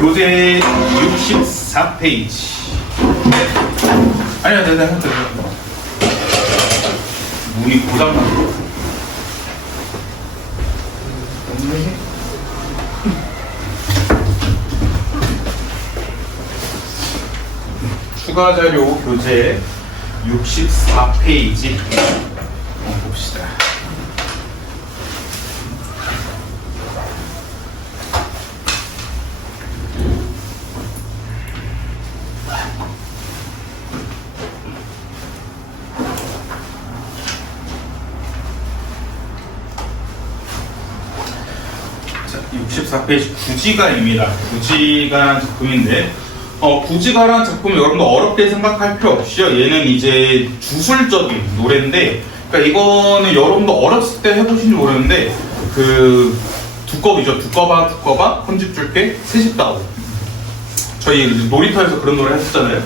교재 64페이지. 아니야, 내가 했다. 문이 고장났어. 추가 자료 교재 64페이지 봅시다. 자, 64페이지 구지가입니다. 구지가라는 작품인데 구지가라는 작품 여러분도 어렵게 생각할 필요 없이요. 얘는 이제 주술적인 노래인데, 그러니까 이거는 여러분도 어렸을 때 해보신지 모르는데 그 두꺼비죠. 두꺼봐 헌집 줄게 새집 다오. 저희 놀이터에서 그런 노래 했었잖아요.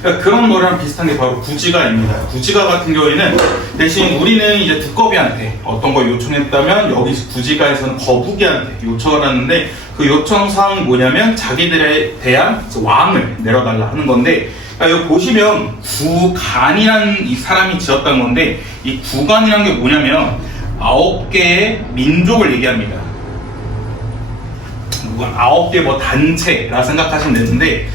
그러니까 그런 노래랑 비슷한 게 바로 구지가입니다. 구지가 같은 경우에는 대신 우리는 이제 두꺼비한테 어떤 걸 요청했다면 여기 구지가에서는 거북이한테 요청을 하는데, 그 요청 사항이 뭐냐면 자기들에 대한 왕을 내려달라 하는 건데, 그러니까 여기 보시면 구간이라는 이 사람이 지었던 건데, 이 구간이라는 게 뭐냐면 9개의 민족을 얘기합니다. 9개 뭐 단체라 생각하시면 되는데,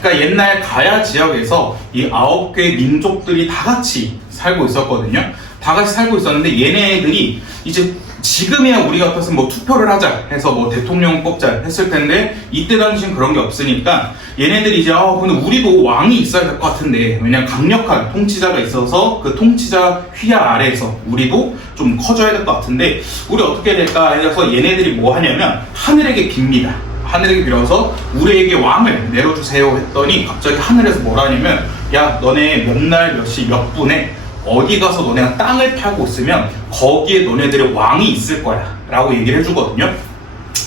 그러니까 옛날 가야 지역에서 이 9개의 민족들이 다 같이 살고 있었거든요. 다 같이 살고 있었는데 얘네들이 이제 지금이야 우리 같았으면 뭐 투표를 하자 해서 뭐 대통령 뽑자 했을 텐데, 이때 당시엔 그런 게 없으니까 얘네들이 이제 근데 우리도 왕이 있어야 될 것 같은데, 왜냐면 강력한 통치자가 있어서 그 통치자 휘하 아래에서 우리도 좀 커져야 될 것 같은데 우리 어떻게 해야 될까 해서 얘네들이 뭐 하냐면 하늘에게 빕니다. 하늘에게 빌어서 우리에게 왕을 내려주세요 했더니 갑자기 하늘에서 뭐라 하냐면, 야 너네 몇 날 몇 시 몇 분에 어디 가서 너네가 땅을 팔고 있으면 거기에 너네들의 왕이 있을 거야 라고 얘기를 해주거든요.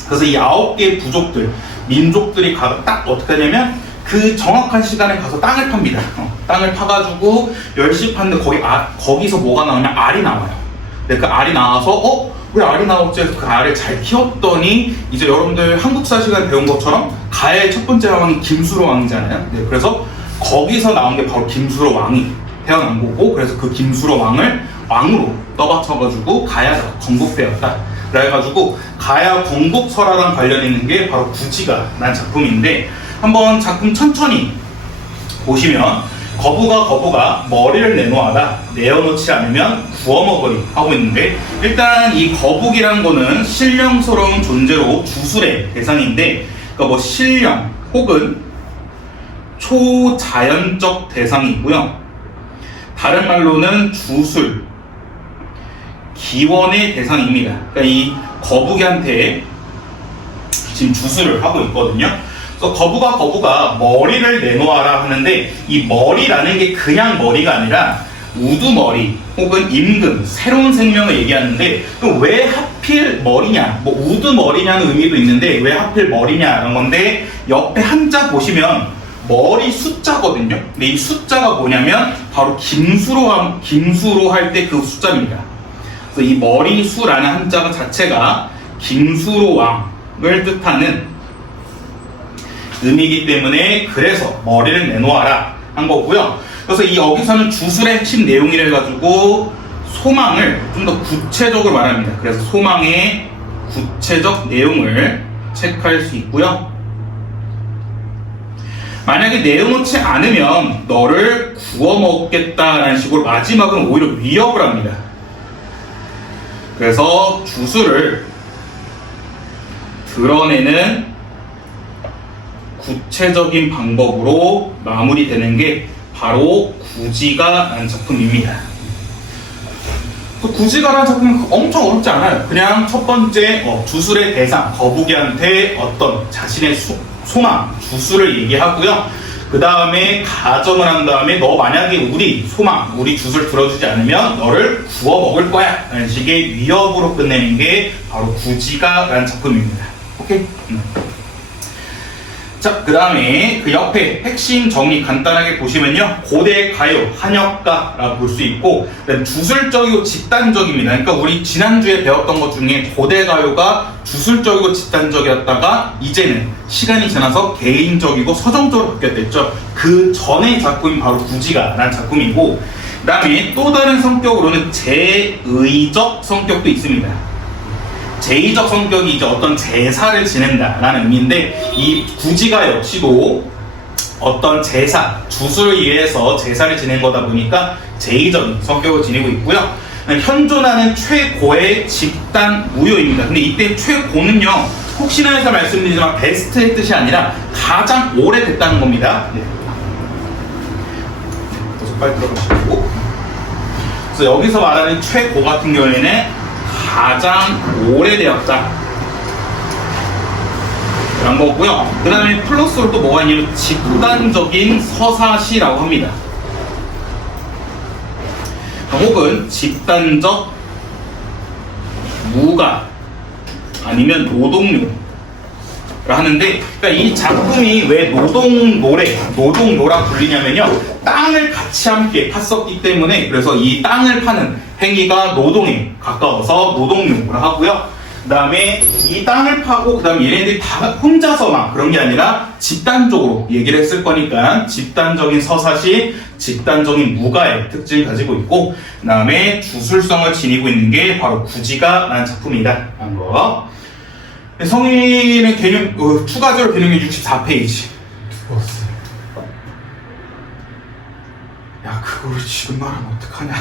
그래서 이 9개의 부족들, 민족들이 딱 어떻게 하냐면 그 정확한 시간에 가서 땅을 팝니다. 땅을 파가지고 10시 팠는데 거기서 뭐가 나오냐면 알이 나와요. 근데 그 알이 나와서 왜 알이 나왔지 해서 그 알을 잘 키웠더니, 이제 여러분들 한국사 시간에 배운 것처럼 가야의 첫 번째 왕이 김수로 왕이잖아요. 네, 그래서 거기서 나온 게 바로 김수로 왕이 태어난 거고, 그래서 그 김수로 왕을 왕으로 떠받쳐가지고 가야가 건국되었다. 그래가지고 가야 건국설화랑 관련 있는 게 바로 구지가라는 작품인데, 한번 작품 천천히 보시면 거부가 머리를 내놓아라, 내어놓지 않으면 구워먹으리 하고 있는데, 일단 이 거북이라는 거는 신령스러운 존재로 주술의 대상인데, 그러니까 뭐 신령 혹은 초자연적 대상이고요. 다른 말로는 주술, 기원의 대상입니다. 그러니까 이 거북이한테 지금 주술을 하고 있거든요. 그래서 거부가 머리를 내놓아라 하는데, 이 머리라는 게 그냥 머리가 아니라 우두머리 혹은 임금, 새로운 생명을 얘기하는데, 그럼 왜 하필 머리냐, 뭐 우두머리냐는 의미도 있는데 왜 하필 머리냐라는 건데, 옆에 한자 보시면 머리 숫자거든요. 근데 이 숫자가 뭐냐면 바로 김수로 할 때 그 숫자입니다. 그래서 이 머리수라는 한자 자체가 김수로 왕을 뜻하는 의미이기 때문에, 그래서 머리를 내놓아라 한 거고요. 그래서 이 여기서는 주술의 핵심 내용이라 가지고 소망을 좀 더 구체적으로 말합니다. 그래서 소망의 구체적 내용을 체크할 수 있고요. 만약에 내어놓지 않으면 너를 구워 먹겠다라는 식으로 마지막은 오히려 위협을 합니다. 그래서 주술을 드러내는 구체적인 방법으로 마무리되는 게 바로 구지가라는 작품입니다. 구지가라는 작품은 엄청 어렵지 않아요. 그냥 첫 번째 주술의 대상, 거북이한테 어떤 자신의 소망, 주술을 얘기하고요. 그 다음에 가정을 한 다음에 너 만약에 우리 소망, 우리 주술 들어주지 않으면 너를 구워 먹을 거야 라는 식의 위협으로 끝내는 게 바로 구지가라는 작품입니다. 오케이? 자, 그 다음에 그 옆에 핵심 정의 간단하게 보시면요. 고대 가요, 한역가라고 볼 수 있고, 주술적이고 집단적입니다. 그러니까 우리 지난주에 배웠던 것 중에 고대 가요가 주술적이고 집단적이었다가 이제는 시간이 지나서 개인적이고 서정적으로 바뀌었댔죠. 그 전의 작품이 바로 구지가라는 작품이고, 그 다음에 또 다른 성격으로는 제의적 성격도 있습니다. 제의적 성격이 이제 어떤 제사를 지낸다라는 의미인데, 이 구지가 역시도 어떤 제사, 주술을 위해서 제사를 지낸 거다 보니까 제의적인 성격을 지니고 있고요. 현존하는 최고의 집단 무효입니다. 근데 이때 최고는요, 혹시나 해서 말씀드리지만 베스트의 뜻이 아니라 가장 오래됐다는 겁니다. 네. 빨리 들어가시고. 그래서 여기서 말하는 최고 같은 경우에는 가장 오래되었다 라는 거고요. 그 다음에 플러스로 또 뭐가 있냐면 집단적인 서사시라고 합니다. 혹은 집단적 무가 아니면 노동요 하는데, 그러니까 이 작품이 왜 노동요라 불리냐면요, 땅을 같이 함께 팠었기 때문에, 그래서 이 땅을 파는 행위가 노동에 가까워서 노동요라 하고요. 그 다음에 이 땅을 파고, 그 다음에 얘네들이 다 혼자서만 그런 게 아니라 집단적으로 얘기를 했을 거니까 집단적인 서사시, 집단적인 무가의 특징을 가지고 있고, 그 다음에 주술성을 지니고 있는 게 바로 구지가라는 작품이다 라는 거. 성인의 개념, 추가적으로 개념이 64페이지. 야, 그거를 지금 말하면 어떡하냐.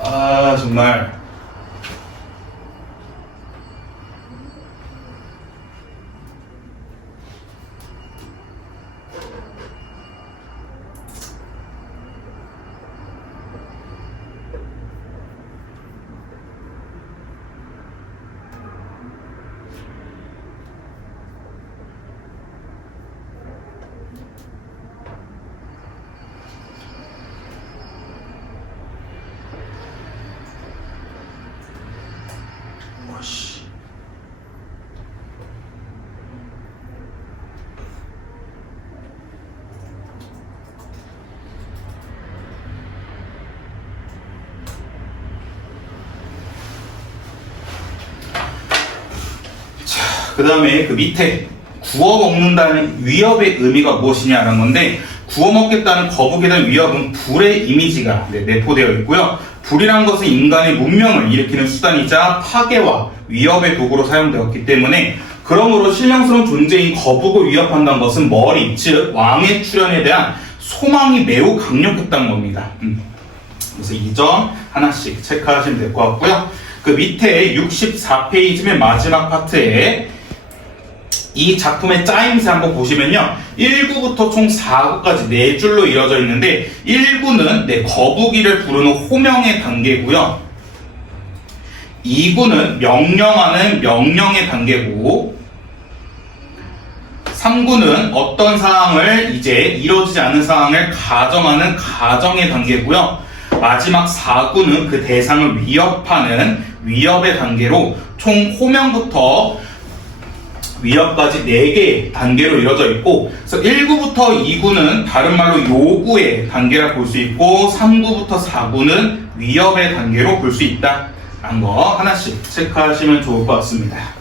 아, 정말. 그 다음에 그 밑에 구워 먹는다는 위협의 의미가 무엇이냐라는 건데, 구워 먹겠다는 거북이에 대한 위협은 불의 이미지가 내포되어 있고요. 불이란 것은 인간의 문명을 일으키는 수단이자 파괴와 위협의 도구로 사용되었기 때문에, 그러므로 신령스러운 존재인 거북을 위협한다는 것은 머리, 즉 왕의 출현에 대한 소망이 매우 강력했다는 겁니다. 그래서 이 점 하나씩 체크하시면 될 것 같고요. 그 밑에 64페이지 맨 마지막 파트에 이 작품의 짜임새 한번 보시면요, 1구부터 총 4구까지 4줄로 이어져 있는데, 1구는 거북이를 부르는 호명의 단계고요, 2구는 명령하는 명령의 단계고, 3구는 어떤 사항을 이제 이루어지지 않은 상황을 가정하는 가정의 단계고요, 마지막 4구는 그 대상을 위협하는 위협의 단계로 총 호명부터 위협까지 4개의 단계로 이루어져 있고, 그래서 1구부터 2구는 다른 말로 요구의 단계라 볼 수 있고, 3구부터 4구는 위협의 단계로 볼 수 있다 라는 거 하나씩 체크하시면 좋을 것 같습니다.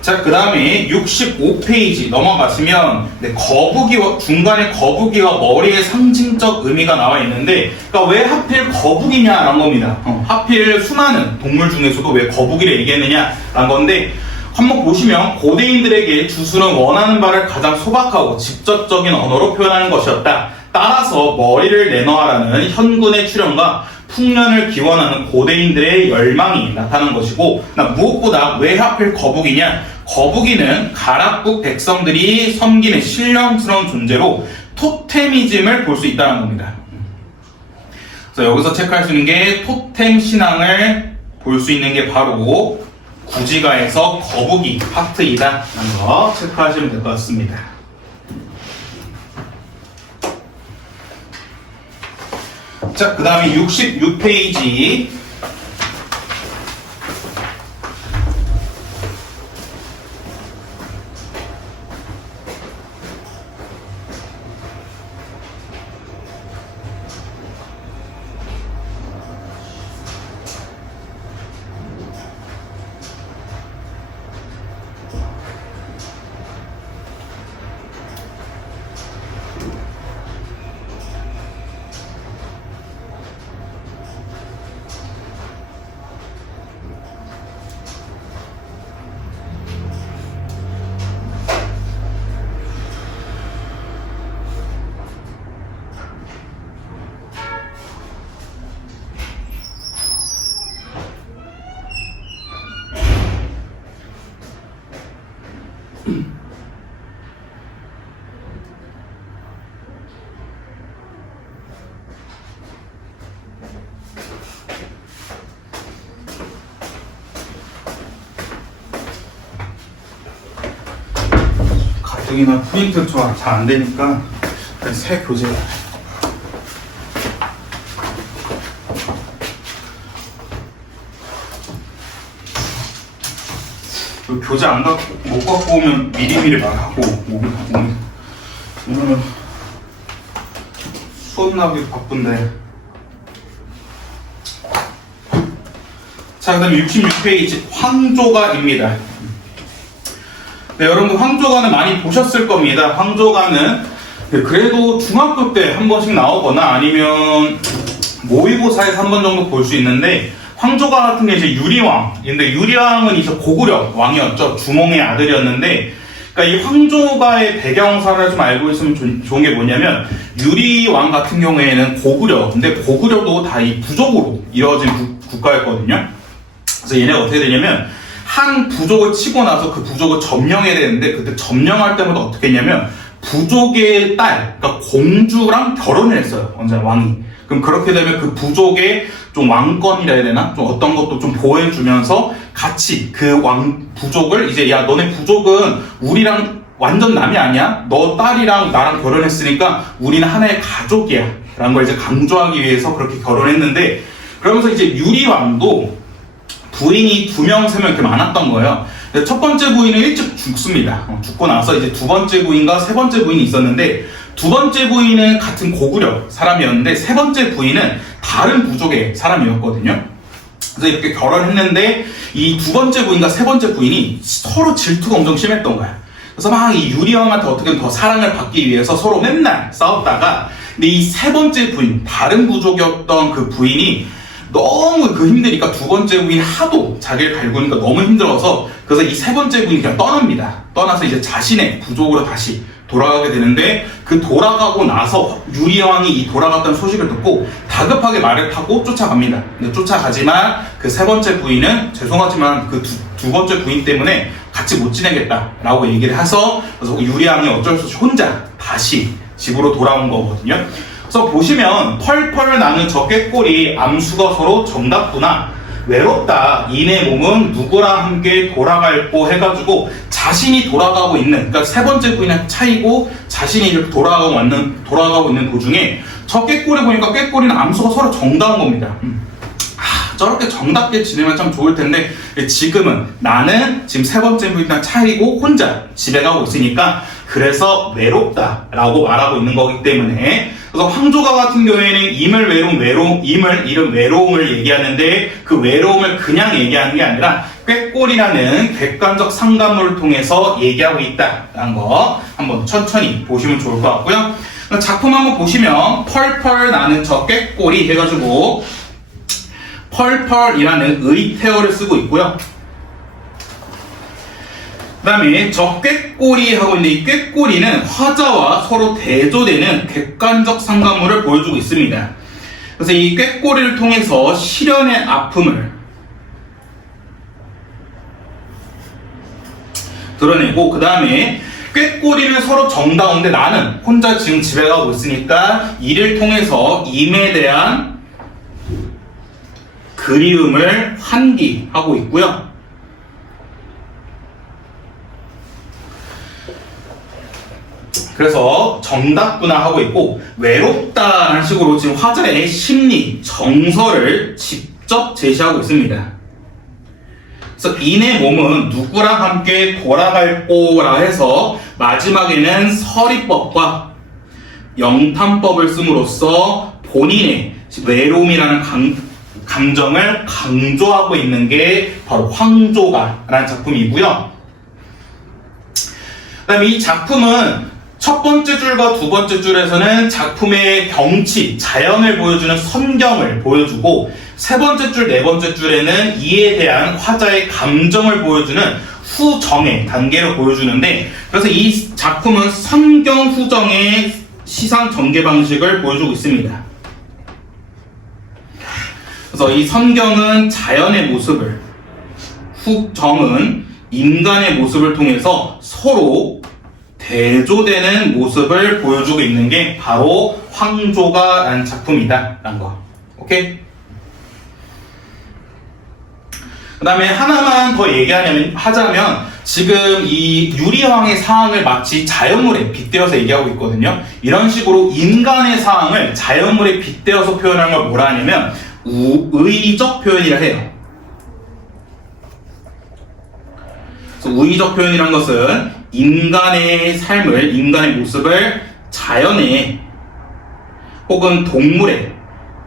자, 그 다음에 65페이지 넘어가시면 거북이와 중간에 거북이와 머리의 상징적 의미가 나와 있는데, 그러니까 왜 하필 거북이냐라는 겁니다. 하필 수많은 동물 중에서도 왜 거북이를 얘기했느냐라는 건데, 한번 보시면 고대인들에게 주술은 원하는 바를 가장 소박하고 직접적인 언어로 표현하는 것이었다. 따라서 머리를 내놔라는 현군의 출현과 풍년을 기원하는 고대인들의 열망이 나타난 것이고, 무엇보다 왜 하필 거북이냐? 거북이는 가락국 백성들이 섬기는 신령스러운 존재로 토테미즘을 볼 수 있다는 겁니다. 그래서 여기서 체크할 수 있는 게 토템 신앙을 볼 수 있는 게 바로 구지가에서 거북이 파트이다 라는 거 체크하시면 될 것 같습니다. 자, 그 다음에 66페이지 여기는 프린트 잘 안 되니까 새 교재. 교재 못 갖고 오면 미리미리 말하고 오늘은 수업 나오기 바쁜데. 자, 그 다음 66페이지 황조가입니다. 네, 여러분들 황조가는 많이 보셨을 겁니다. 황조가는 그래도 중학교 때 한 번씩 나오거나 아니면 모의고사에서 한 번 정도 볼 수 있는데, 황조가 같은 게 이제 유리왕인데, 유리왕은 이제 고구려 왕이었죠. 주몽의 아들이었는데, 그러니까 이 황조가의 배경사를 좀 알고 있으면 좋은 게 뭐냐면, 유리왕 같은 경우에는 고구려, 근데 고구려도 다 이 부족으로 이루어진 국가였거든요. 그래서 얘네가 어떻게 되냐면, 한 부족을 치고 나서 그 부족을 점령해야 되는데, 그때 점령할 때마다 어떻게 했냐면, 부족의 딸, 그러니까 공주랑 결혼을 했어요. 언제나 왕이. 그럼 그렇게 되면 그 부족의 좀 왕권이라 해야 되나? 좀 어떤 것도 좀 보호해주면서 같이 그 부족을 이제, 야, 너네 부족은 우리랑 완전 남이 아니야? 너 딸이랑 나랑 결혼했으니까 우리는 하나의 가족이야. 라는 걸 이제 강조하기 위해서 그렇게 결혼했는데, 그러면서 이제 유리왕도 부인이 2명, 3명 이렇게 많았던 거예요. 첫 번째 부인은 일찍 죽습니다. 죽고 나서 이제 두 번째 부인과 세 번째 부인이 있었는데, 두 번째 부인은 같은 고구려 사람이었는데, 세 번째 부인은 다른 부족의 사람이었거든요. 그래서 이렇게 결혼했는데, 이 두 번째 부인과 세 번째 부인이 서로 질투가 엄청 심했던 거야. 그래서 막 이 유리왕한테 어떻게든 더 사랑을 받기 위해서 서로 맨날 싸웠다가, 근데 이 세 번째 부인, 다른 부족이었던 그 부인이 너무 힘드니까 두 번째 부인이 하도 자기를 갈구니까 너무 힘들어서, 그래서 이 세 번째 부인이 그냥 떠납니다. 떠나서 이제 자신의 부족으로 다시 돌아가게 되는데, 그 돌아가고 나서 유리왕이 이 돌아갔다는 소식을 듣고 다급하게 말을 타고 쫓아갑니다. 근데 쫓아가지만 그 세 번째 부인은 죄송하지만 그 두 번째 부인 때문에 같이 못 지내겠다라고 얘기를 해서, 그래서 유리왕이 어쩔 수 없이 혼자 다시 집으로 돌아온 거거든요. 그래서 보시면 펄펄 나는 저 꾀꼬리 암수가 서로 정답구나, 외롭다, 이내 몸은 누구랑 함께 돌아갈꼬 해가지고 자신이 돌아가고 있는, 그러니까 세 번째 부인의 차이고 자신이 이렇게 돌아가고 있는 도중에 저 꾀꼬리 보니까 꾀꼬리는 암수가 서로 정다운 겁니다. 저렇게 정답게 지내면 참 좋을 텐데, 지금은 나는 지금 세 번째 부인이랑 차이고 혼자 집에 가고 있으니까 그래서 외롭다라고 말하고 있는 거기 때문에, 그래서 황조가 같은 경우에는 이름 외로움을 얘기하는데, 그 외로움을 그냥 얘기하는 게 아니라 꾀꼬리라는 객관적 상관물을 통해서 얘기하고 있다라는 거 한번 천천히 보시면 좋을 것 같고요. 작품 한번 보시면 펄펄 나는 저 꾀꼬리 해가지고 펄펄이라는 의태어를 쓰고 있고요. 그 다음에 저 꾀꼬리 하고 있는데, 이 꾀꼬리는 화자와 서로 대조되는 객관적 상관물을 보여주고 있습니다. 그래서 이 꾀꼬리를 통해서 시련의 아픔을 드러내고, 그 다음에 꾀꼬리는 서로 정다운데 나는 혼자 지금 집에 가고 있으니까 이를 통해서 임에 대한 그리움을 환기하고 있고요. 그래서 정답구나 하고 있고, 외롭다라는 식으로 지금 화자의 심리, 정서를 직접 제시하고 있습니다. 그래서 이내 몸은 누구랑 함께 돌아갈꼬라 해서 마지막에는 서리법과 영탄법을 씀으로써 본인의 외로움이라는 감정을 강조하고 있는 게 바로 황조가라는 작품이고요. 그 다음에 이 작품은 첫 번째 줄과 두 번째 줄에서는 작품의 경치, 자연을 보여주는 선경을 보여주고, 세 번째 줄, 네 번째 줄에는 이에 대한 화자의 감정을 보여주는 후정의 단계로 보여주는데, 그래서 이 작품은 선경 후정의 시상 전개 방식을 보여주고 있습니다. 그래서 이 선경은 자연의 모습을, 후정은 인간의 모습을 통해서 서로 대조되는 모습을 보여주고 있는 게 바로 황조가라는 작품이다 라는 거. 오케이? 그 다음에 하나만 더 하자면 지금 이 유리왕의 사항을 마치 자연물에 빗대어서 얘기하고 있거든요. 이런 식으로 인간의 사항을 자연물에 빗대어서 표현하는 걸 뭐라 하냐면 우의적 표현이라 해요. 그래서 우의적 표현이란 것은 인간의 삶을, 인간의 모습을 자연에 혹은 동물에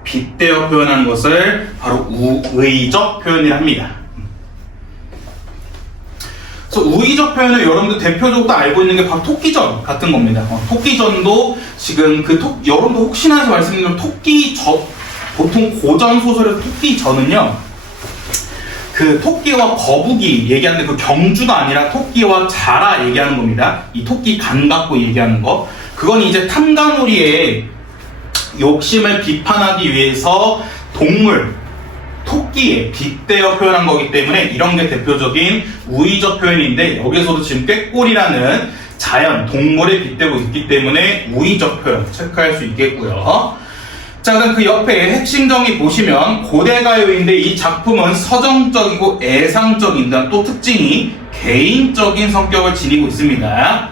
빗대어 표현하는 것을 바로 우의적 표현이라 합니다. 그래서 우의적 표현을 여러분들 대표적으로 알고 있는 게 바로 토끼전 같은 겁니다. 토끼전도 지금 여러분도 혹시나 해서 말씀드리면 보통 고전 소설에서 토끼전은요, 그 토끼와 거북이 얘기하는데 그 경주가 아니라 토끼와 자라 얘기하는 겁니다. 이 토끼 간 갖고 얘기하는 거. 그건 이제 탐관오리의 욕심을 비판하기 위해서 토끼에 빗대어 표현한 거기 때문에 이런 게 대표적인 우의적 표현인데, 여기서도 지금 꾀꼬리라는 자연, 동물에 빗대고 있기 때문에 우의적 표현 체크할 수 있겠고요. 자, 그럼 그 옆에 핵심 정의 보시면 고대가요인데 이 작품은 서정적이고 애상적인 또 특징이 개인적인 성격을 지니고 있습니다.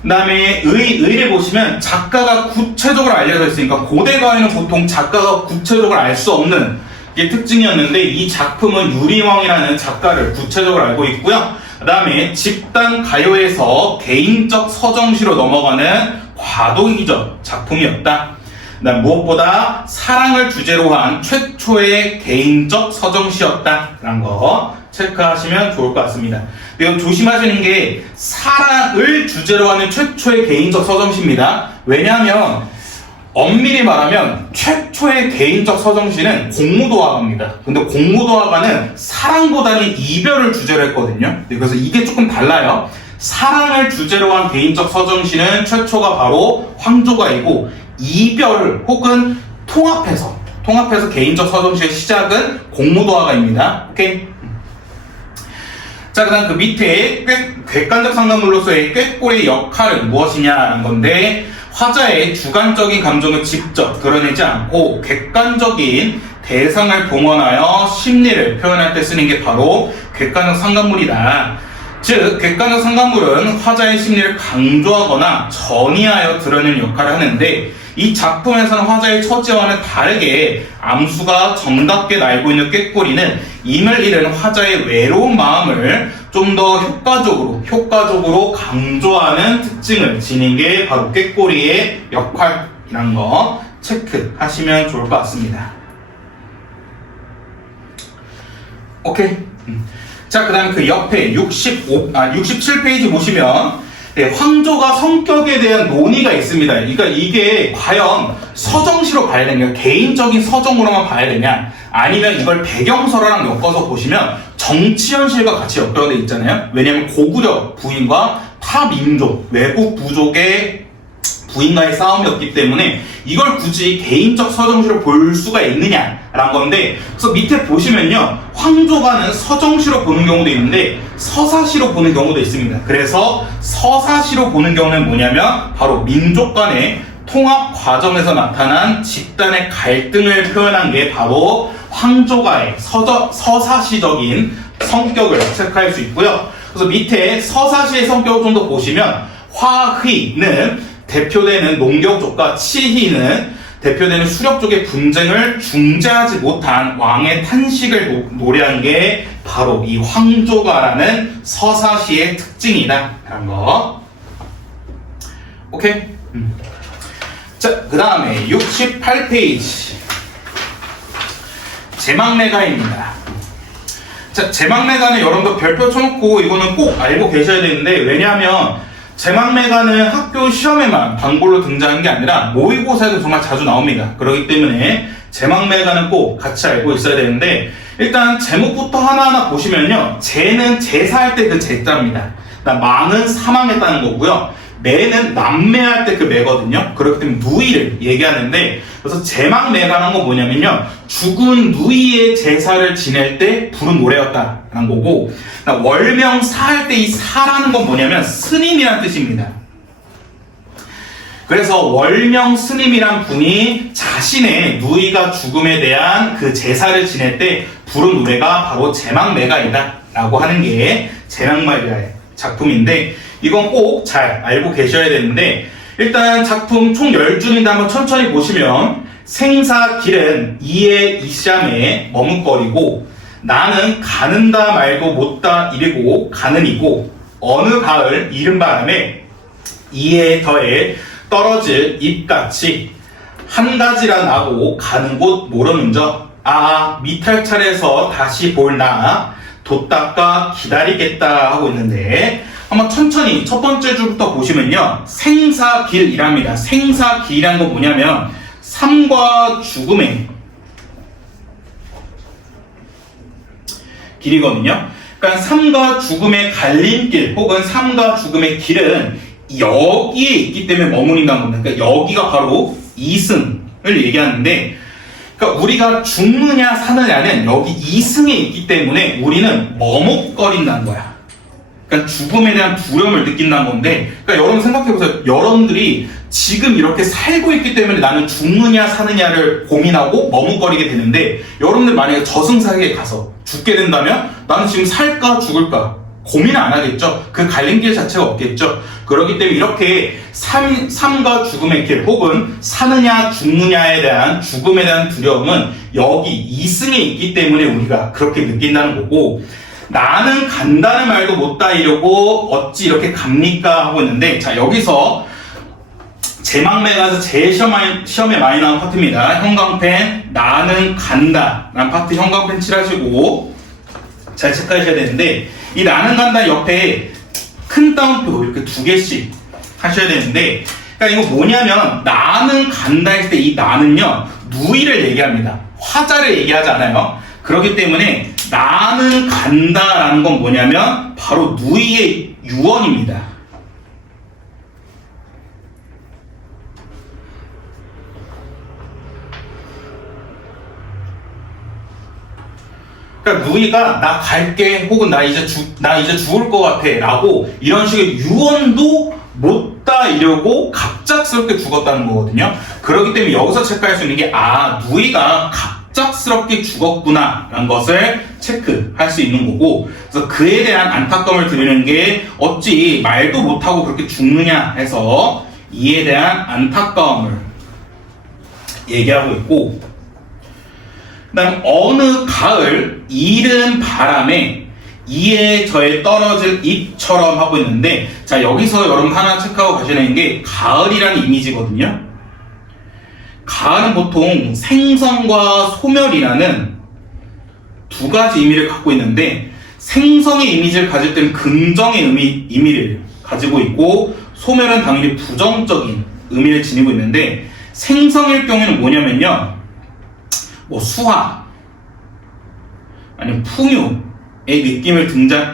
그 다음에 의를 보시면 작가가 구체적으로 알려져 있으니까 고대가요는 보통 작가가 구체적으로 알 수 없는 게 특징이었는데 이 작품은 유리왕이라는 작가를 구체적으로 알고 있고요. 그 다음에 집단 가요에서 개인적 서정시로 넘어가는 과도기적 작품이었다. 그다음 무엇보다 사랑을 주제로 한 최초의 개인적 서정시였다라는 거 체크하시면 좋을 것 같습니다. 이건 조심하시는 게 사랑을 주제로 하는 최초의 개인적 서정시입니다. 왜냐하면 엄밀히 말하면 최초의 개인적 서정시는 공무도화가입니다. 근데 공무도화가는 사랑보다는 이별을 주제로 했거든요. 그래서 이게 조금 달라요. 사랑을 주제로 한 개인적 서정시는 최초가 바로 황조가이고, 이별 혹은 통합해서 개인적 서정시의 시작은 공무도화가입니다. 오케이? 자, 그 다음 그 밑에 객관적 상관물로서의 꾀꼬리의 역할은 무엇이냐라는 건데, 화자의 주관적인 감정을 직접 드러내지 않고 객관적인 대상을 동원하여 심리를 표현할 때 쓰는 게 바로 객관적 상관물이다. 즉, 객관적 상관물은 화자의 심리를 강조하거나 전이하여 드러내는 역할을 하는데, 이 작품에서는 화자의 처지와는 다르게 암수가 정답게 날고 있는 꾀꼬리는 임을 잃은 화자의 외로운 마음을 좀 더 효과적으로 강조하는 특징을 지닌 게 바로 꾀꼬리의 역할이란 거 체크하시면 좋을 것 같습니다. 오케이. 자, 그 다음 그 옆에 67페이지 보시면 황조가 성격에 대한 논의가 있습니다. 그러니까 이게 과연 서정시로 봐야 되냐, 개인적인 서정으로만 봐야 되냐, 아니면 이걸 배경설화랑 엮어서 보시면 정치 현실과 같이 엮여져 있잖아요. 왜냐하면 고구려 부인과 타 민족, 외국 부족의 부인과의 싸움이었기 때문에 이걸 굳이 개인적 서정시로 볼 수가 있느냐라는 건데, 그래서 밑에 보시면요, 황조가는 서정시로 보는 경우도 있는데 서사시로 보는 경우도 있습니다. 그래서 서사시로 보는 경우는 뭐냐면 바로 민족 간의 통합 과정에서 나타난 집단의 갈등을 표현한 게 바로 황조가의 서사시적인 성격을 체크할 수 있고요. 그래서 밑에 서사시의 성격을 좀 더 보시면 화휘는 대표되는 농경족과 치희는 대표되는 수렵족의 분쟁을 중재하지 못한 왕의 탄식을 노래한 게 바로 이 황조가라는 서사시의 특징이다 라는 거. 오케이? 자, 그 다음에 68페이지 제막내가입니다. 자, 제막내가는 여러분들 별표 쳐놓고 이거는 꼭 알고 계셔야 되는데, 왜냐하면 제막내가는 학교 시험에만 단골로 등장하는 게 아니라 모의고사에도 정말 자주 나옵니다. 그렇기 때문에 제막내가는 꼭 같이 알고 있어야 되는데, 일단 제목부터 하나하나 보시면요, 제는 제사할 때 그 제자입니다. 망은 사망했다는 거고요, 매는 남매할 때 그 매거든요. 그렇기 때문에 누이를 얘기하는데, 그래서 제막매가는 건 뭐냐면요, 죽은 누이의 제사를 지낼 때 부른 노래였다라는 거고, 월명사할 때 이 사라는 건 뭐냐면 스님이라는 뜻입니다. 그래서 월명 스님이란 분이 자신의 누이가 죽음에 대한 그 제사를 지낼 때 부른 노래가 바로 제망매가이다 라고 하는 게 제망매가의 작품인데, 이건 꼭 잘 알고 계셔야 되는데, 일단 작품 총 10줄인데 한번 천천히 보시면, 생사길은 이에 이시함에 머뭇거리고, 나는 가는다 말고 못다 이르고 가는이고, 어느 가을 이른 바람에 이에 더해 떨어질 잎같이 한 가지라 나고 가는 곳 모르는저, 아 미탈찰에서 다시 볼 나 돛닦아 기다리겠다 하고 있는데, 한번 천천히 첫 번째 줄부터 보시면요, 생사길이랍니다. 생사길이란 건 뭐냐면 삶과 죽음의 길이거든요. 그러니까 삶과 죽음의 갈림길 혹은 삶과 죽음의 길은 여기에 있기 때문에 머무른다는 겁니다. 그러니까 여기가 바로 이승을 얘기하는데, 그러니까 우리가 죽느냐 사느냐는 여기 이승에 있기 때문에 우리는 머뭇거린다는 거야. 그러니까 죽음에 대한 두려움을 느낀다는 건데, 그러니까 여러분 생각해보세요. 여러분들이 지금 이렇게 살고 있기 때문에 나는 죽느냐 사느냐를 고민하고 머뭇거리게 되는데, 여러분들 만약에 저승사회에 가서 죽게 된다면 나는 지금 살까 죽을까 고민 안 하겠죠. 그 갈림길 자체가 없겠죠. 그렇기 때문에 이렇게 삶과 죽음의 길 혹은 사느냐 죽느냐에 대한 죽음에 대한 두려움은 여기 이승에 있기 때문에 우리가 그렇게 느낀다는 거고, 나는 간다는 말도 못다 이러고 어찌 이렇게 갑니까 하고 있는데, 자 여기서 제망매가에서 제일 시험에 많이 나온 파트입니다. 형광펜 나는 간다 라는 파트 형광펜 칠하시고 잘 체크하셔야 되는데, 이 나는 간다 옆에 큰 따옴표 이렇게 2개씩 하셔야 되는데, 그러니까 이거 뭐냐면 나는 간다 했을 때 이 나는요 누이를 얘기합니다. 화자를 얘기하지 않아요. 그렇기 때문에 나는 간다라는 건 뭐냐면 바로 누이의 유언입니다. 그러니까 누이가 나 갈게 혹은 나 이제 죽을 것 같아 라고 이런 식의 유언도 못다 이러고 갑작스럽게 죽었다는 거거든요. 그렇기 때문에 여기서 체크할 수 있는 게, 아 누이가 갑작스럽게 죽었구나 라는 것을 체크할 수 있는 거고, 그래서 그에 대한 안타까움을 드리는 게 어찌 말도 못하고 그렇게 죽느냐 해서 이에 대한 안타까움을 얘기하고 있고, 그 다음 어느 가을 이른 바람에 이에 저에 떨어질 잎처럼 하고 있는데, 자 여기서 여러분 하나 체크하고 가셔야 되는 게 가을이라는 이미지거든요. 가을은 보통 생성과 소멸이라는 두 가지 의미를 갖고 있는데, 생성의 이미지를 가질 때는 긍정의 의미를 가지고 있고, 소멸은 당연히 부정적인 의미를 지니고 있는데, 생성일 경우에는 뭐냐면요, 뭐 수화 아니면 풍요의 느낌을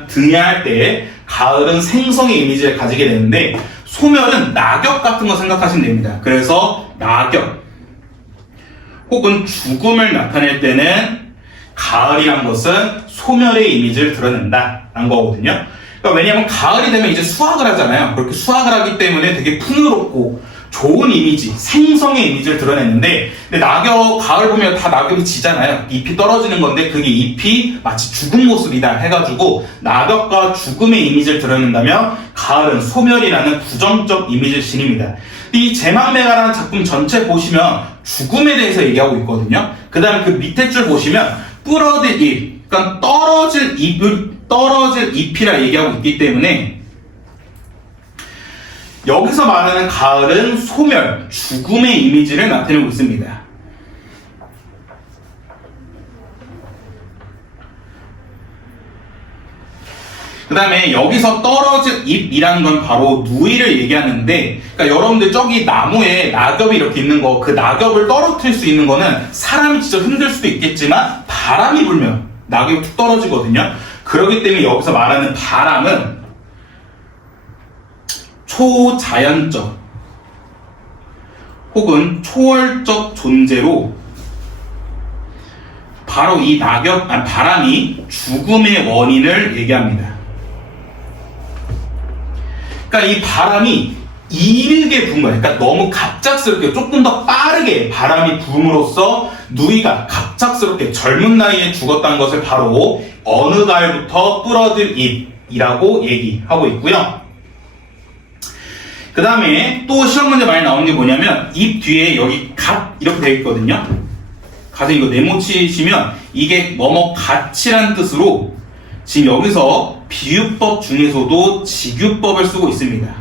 등장할 때 가을은 생성의 이미지를 가지게 되는데, 소멸은 낙엽 같은 거 생각하시면 됩니다. 그래서 낙엽 혹은 죽음을 나타낼 때는 가을이란 것은 소멸의 이미지를 드러낸다는 거거든요. 그러니까 왜냐하면 가을이 되면 이제 수확을 하잖아요. 그렇게 수확을 하기 때문에 되게 풍요롭고 좋은 이미지, 생성의 이미지를 드러냈는데, 근데 낙엽, 가을 보면 다 낙엽이 지잖아요. 잎이 떨어지는 건데 그게 잎이 마치 죽은 모습이다 해가지고 낙엽과 죽음의 이미지를 드러낸다면 가을은 소멸이라는 부정적 이미지를 지닙니다. 이 제망매가라는 작품 전체 보시면 죽음에 대해서 얘기하고 있거든요. 그 다음에 그 밑에 줄 보시면 뿌러질 잎, 그러니까 떨어질 잎이라 얘기하고 있기 때문에 여기서 말하는 가을은 소멸, 죽음의 이미지를 나타내고 있습니다. 그 다음에 여기서 떨어질 잎이라는 건 바로 누이를 얘기하는데, 그러니까 여러분들 저기 나무에 낙엽이 이렇게 있는 거, 그 낙엽을 떨어뜨릴 수 있는 거는 사람이 진짜 흔들 수도 있겠지만 바람이 불면 낙엽이 툭 떨어지거든요. 그렇기 때문에 여기서 말하는 바람은 초자연적 혹은 초월적 존재로 바로 이 바람이 죽음의 원인을 얘기합니다. 그러니까 이 바람이 이르게 부은 거예요. 그러니까 너무 갑작스럽게 조금 더 빠르게 바람이 부음으로써 누이가 갑작스럽게 젊은 나이에 죽었다는 것을 바로 어느 가을부터 부러질 잎이라고 얘기하고 있고요. 그 다음에 또 시험 문제 많이 나오는 게 뭐냐면 잎 뒤에 여기 갓 이렇게 되어 있거든요. 갓은 이거 네모치시면 이게 뭐뭐 갓이란 뜻으로 지금 여기서 비유법 중에서도 직유법을 쓰고 있습니다.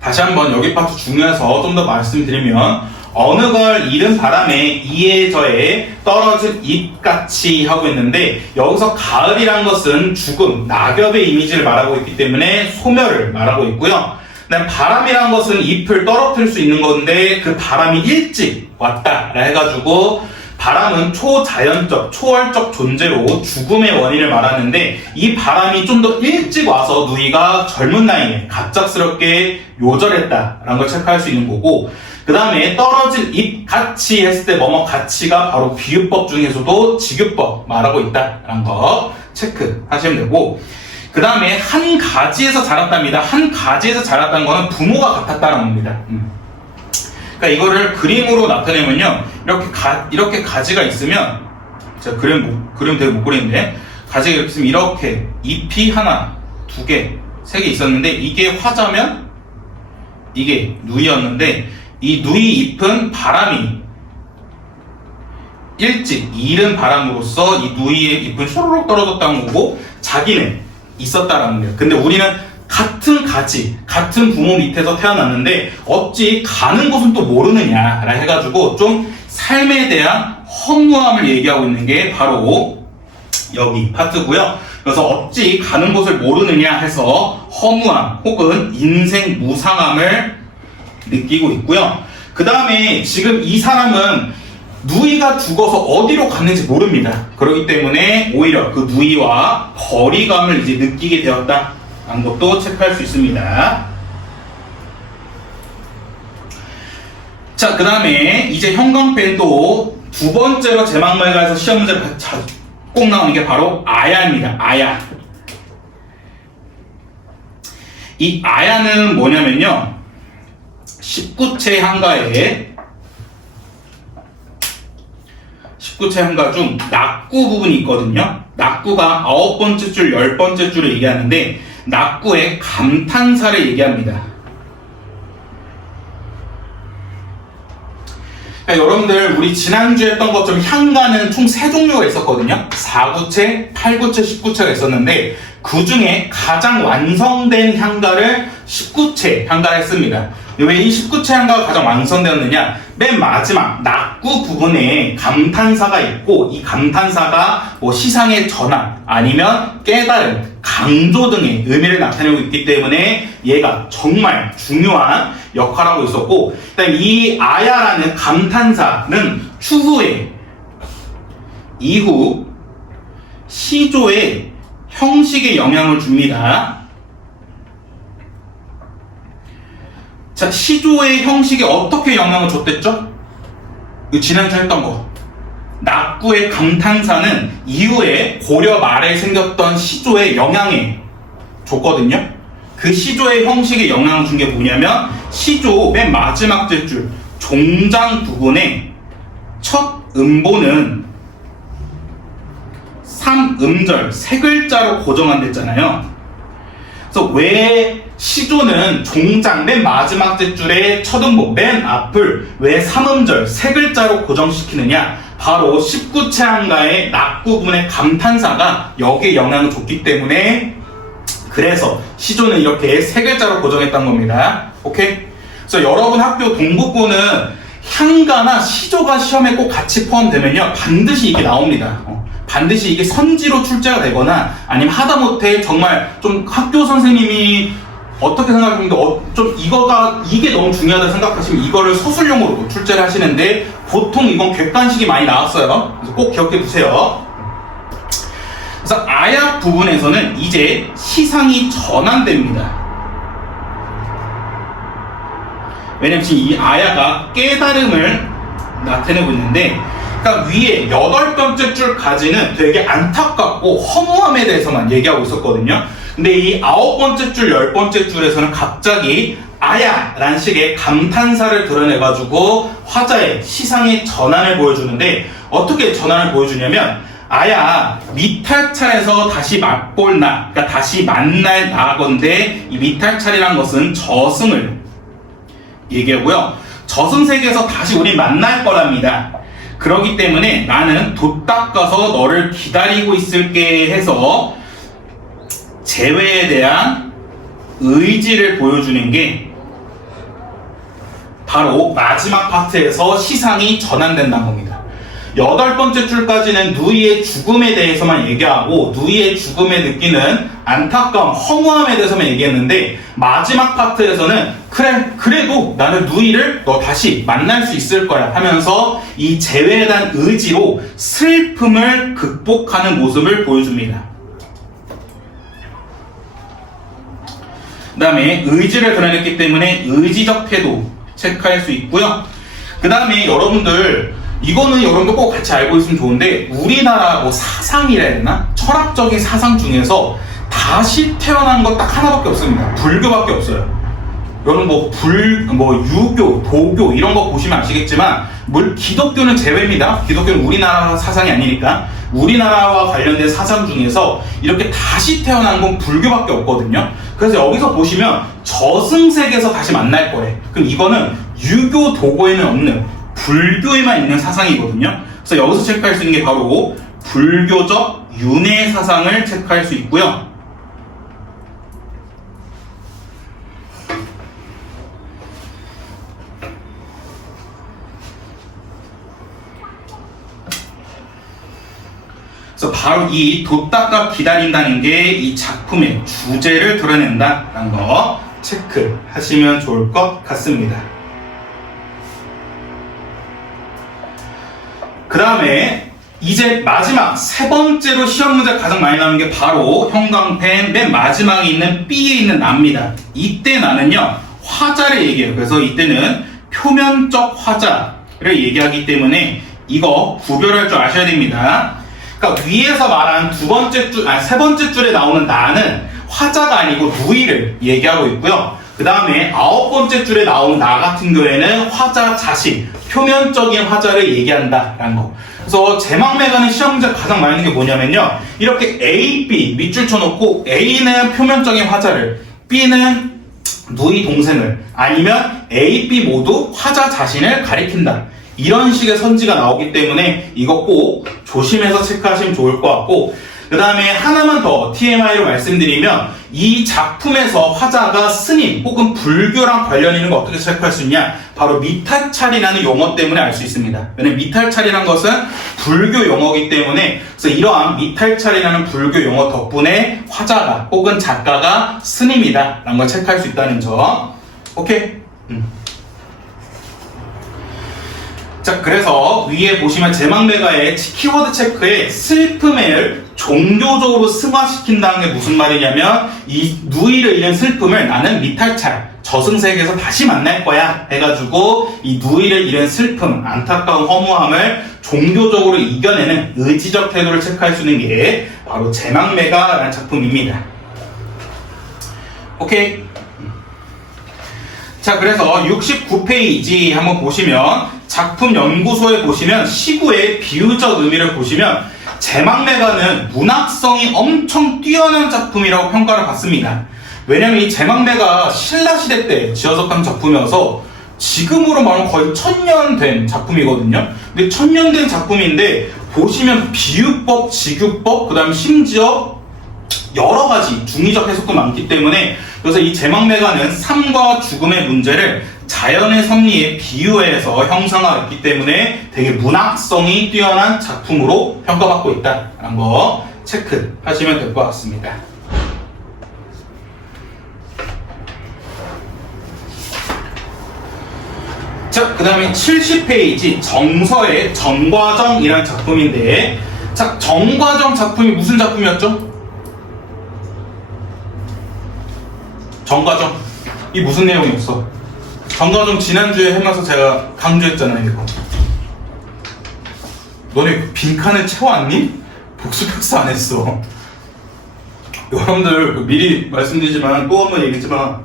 다시 한번 여기 파트 중요해서 좀 더 말씀드리면 어느 걸 이른 바람에 이에 저에 떨어질 잎같이 하고 있는데 여기서 가을이란 것은 죽음, 낙엽의 이미지를 말하고 있기 때문에 소멸을 말하고 있고요. 그다음 바람이란 것은 잎을 떨어뜨릴 수 있는 건데 그 바람이 일찍 왔다 해가지고 바람은 초자연적, 초월적 존재로 죽음의 원인을 말하는데 이 바람이 좀 더 일찍 와서 누이가 젊은 나이에 갑작스럽게 요절했다라는 걸 체크할 수 있는 거고 그 다음에 떨어질 잎 같이 했을 때 뭐뭐 같이가 바로 비유법 중에서도 직유법 말하고 있다라는 거 체크하시면 되고 그 다음에 한 가지에서 자랐답니다. 한 가지에서 자랐다는 거는 부모가 같았다는 겁니다. 그러니까 이거를 그림으로 나타내면요 이렇게 가지가 있으면 제가 그림 되게 못 그리는데 가지가 이렇게 있으면 이렇게 잎이 하나, 두 개, 세 개 있었는데 이게 화자면 이게 누이였는데 이 누이 잎은 바람이 일찍 이른 바람으로써 이 누이의 잎은 쇼로록 떨어졌다는 거고 자기는 있었다라는 거예요. 근데 우리는 같은 가지, 같은 부모 밑에서 태어났는데 어찌 가는 곳은 또 모르느냐라 해가지고 좀 삶에 대한 허무함을 얘기하고 있는 게 바로 여기 파트고요. 그래서 어찌 가는 곳을 모르느냐 해서 허무함 혹은 인생 무상함을 느끼고 있고요. 그 다음에 지금 이 사람은 누이가 죽어서 어디로 갔는지 모릅니다. 그렇기 때문에 오히려 그 누이와 거리감을 이제 느끼게 되었다라는 것도 체크할 수 있습니다. 자, 그 다음에 이제 형광펜도 두 번째로 제막말가에서 시험 문제 꼭 나오는 게 바로 아야입니다. 아야. 이 아야는 뭐냐면요. 19채 한가에 19채 한가 중 낙구 부분이 있거든요. 낙구가 9번째 줄, 10번째 줄을 얘기하는데 낙구의 감탄사를 얘기합니다. 그러니까 여러분들 우리 지난주에 했던 것처럼 향가는 총 3종류가 있었거든요. 4구체, 8구체, 19채가 있었는데 그 중에 가장 완성된 향가를 19채 향가를 했습니다. 왜 이 19채 향가가 가장 완성되었느냐? 맨 마지막 낙구 부분에 감탄사가 있고 이 감탄사가 뭐 시상의 전환 아니면 깨달음, 강조 등의 의미를 나타내고 있기 때문에 얘가 정말 중요한 역할을 하고 있었고 그다음에 이 아야라는 감탄사는 추후에 이후 시조의 형식에 영향을 줍니다. 자, 시조의 형식에 어떻게 영향을 줬댔죠? 지난주에 했던 거. 낙구의 감탄사는 이후에 고려 말에 생겼던 시조에 영향을 줬거든요. 그 시조의 형식에 영향을 준 게 뭐냐면 시조 맨 마지막 줄 종장 부분에 첫 음보는 3음절 3글자로 고정한댔잖아요. 그래서 왜 시조는 종장 맨 마지막 줄의 첫 음보 맨 앞을 왜 3음절 3글자로 고정시키느냐? 바로 19채 한가의 낙구분의 감탄사가 여기에 영향을 줬기 때문에 그래서 시조는 이렇게 3글자로 고정했던 겁니다. 오케이? 그래서 여러분 학교 동국고는 향가나 시조가 시험에 꼭 같이 포함되면요 반드시 이게 나옵니다. 반드시 이게 선지로 출제가 되거나 아니면 하다못해 정말 좀 학교 선생님이 어떻게 생각하십니까? 좀 이게 너무 중요하다 생각하시면 이거를 서술용으로 출제를 하시는데 보통 이건 객관식이 많이 나왔어요. 그래서 꼭 기억해 두세요. 그래서 아야 부분에서는 이제 시상이 전환됩니다. 왜냐면 지금 이 아야가 깨달음을 나타내고 있는데, 그러니까 위에 8번째 줄까지는 되게 안타깝고 허무함에 대해서만 얘기하고 있었거든요. 근데 이 9번째 줄, 10번째 줄에서는 갑자기 아야! 라는 식의 감탄사를 드러내가지고 화자의 시상의 전환을 보여주는데, 어떻게 전환을 보여주냐면, 아야, 미탈찰에서 다시 맛볼 나, 그러니까 다시 만날 나건데, 이 미탈찰이란 것은 저승을 얘기하고요. 저승 세계에서 다시 우리 만날 거랍니다. 그렇기 때문에 나는 돛 닦아서 너를 기다리고 있을게 해서 재회에 대한 의지를 보여주는 게 바로 마지막 파트에서 시상이 전환된다는 겁니다. 8번째 줄까지는 누이의 죽음에 대해서만 얘기하고 누이의 죽음에 느끼는 안타까움, 허무함에 대해서만 얘기했는데, 마지막 파트에서는 그래도 나는 누이를 너 다시 만날 수 있을 거야 하면서 이 재회에 대한 의지로 슬픔을 극복하는 모습을 보여줍니다. 그 다음에 의지를 드러냈기 때문에 의지적 태도 체크할 수 있고요. 그 다음에 여러분들, 이거는 여러분도 꼭 같이 알고 있으면 좋은데, 우리나라 뭐 사상이라 해야 되나? 철학적인 사상 중에서 다시 태어난 거 딱 하나밖에 없습니다. 불교밖에 없어요. 여러분 뭐 유교, 도교 이런 거 보시면 아시겠지만, 기독교는 제외입니다. 기독교는 우리나라 사상이 아니니까. 우리나라와 관련된 사상 중에서 이렇게 다시 태어난 건 불교밖에 없거든요. 그래서 여기서 보시면 저승세계에서 다시 만날 거래. 그럼 이거는 유교, 도교에는 없는 불교에만 있는 사상이거든요. 그래서 여기서 체크할 수 있는 게 바로 불교적 윤회 사상을 체크할 수 있고요. 그래서 바로 이 돛 닦아 기다린다는 게 이 작품의 주제를 드러낸다라는 거 체크하시면 좋을 것 같습니다. 그 다음에 이제 마지막 3번째로 시험 문제 가장 많이 나오는 게 바로 형광펜 맨 마지막에 있는 B에 있는 나입니다. 이때 나는요, 화자를 얘기해요. 그래서 이때는 표면적 화자를 얘기하기 때문에 이거 구별할 줄 아셔야 됩니다. 그러니까 위에서 말한 3번째 줄에 나오는 나는 화자가 아니고 누이를 얘기하고 있고요. 그 다음에 9번째 줄에 나오는 나 같은 경우에는 화자 자신, 표면적인 화자를 얘기한다라는 거. 그래서 제망매가는 시험 문제 가장 많이 있는 게 뭐냐면요, 이렇게 A, B 밑줄 쳐놓고 A는 표면적인 화자를, B는 누이 동생을, 아니면 A, B 모두 화자 자신을 가리킨다. 이런 식의 선지가 나오기 때문에 이거 꼭 조심해서 체크하시면 좋을 것 같고, 그 다음에 하나만 더 TMI로 말씀드리면, 이 작품에서 화자가 스님 혹은 불교랑 관련 있는 거 어떻게 체크할 수 있냐, 바로 미탈찰이라는 용어 때문에 알 수 있습니다. 왜냐면 미탈찰이라는 것은 불교 용어이기 때문에, 그래서 이러한 미탈찰이라는 불교 용어 덕분에 화자가 혹은 작가가 스님이다 라는 걸 체크할 수 있다는 점. 오케이? 자, 그래서 위에 보시면 제망매가의 키워드 체크에 슬픔을 종교적으로 승화시킨다는 게 무슨 말이냐면, 이 누이를 잃은 슬픔을 나는 미탈찰, 저승세계에서 다시 만날 거야 해가지고 이 누이를 잃은 슬픔, 안타까운 허무함을 종교적으로 이겨내는 의지적 태도를 체크할 수 있는 게 바로 제망매가라는 작품입니다. 오케이? 자, 그래서 69페이지 한번 보시면, 작품 연구소에 보시면 시구의 비유적 의미를 보시면 제망매가는 문학성이 엄청 뛰어난 작품이라고 평가를 받습니다. 왜냐면 이 제망매가 신라시대 때 지어졌던 작품이어서 지금으로 말하면 거의 1000년 된 작품이거든요. 근데 1000년 된 작품인데 보시면 비유법, 직유법, 그 다음에 심지어 여러 가지 중의적 해석도 많기 때문에, 그래서 이 제망매가는 삶과 죽음의 문제를 자연의 섭리에 비유해서 형성하였기 때문에 되게 문학성이 뛰어난 작품으로 평가받고 있다는 거 체크하시면 될 것 같습니다. 자, 그 다음에 70페이지 정서의 정과정이라는 작품인데, 자, 정과정 작품이 무슨 작품이었죠? 정과정. 이 무슨 내용이었어? 정과정 지난주에 하면서 제가 강조했잖아요, 이거. 너네 그 빈칸을 채워왔니? 복습학습 안 했어. 여러분들 미리 말씀드리지만 또 한 번 얘기했지만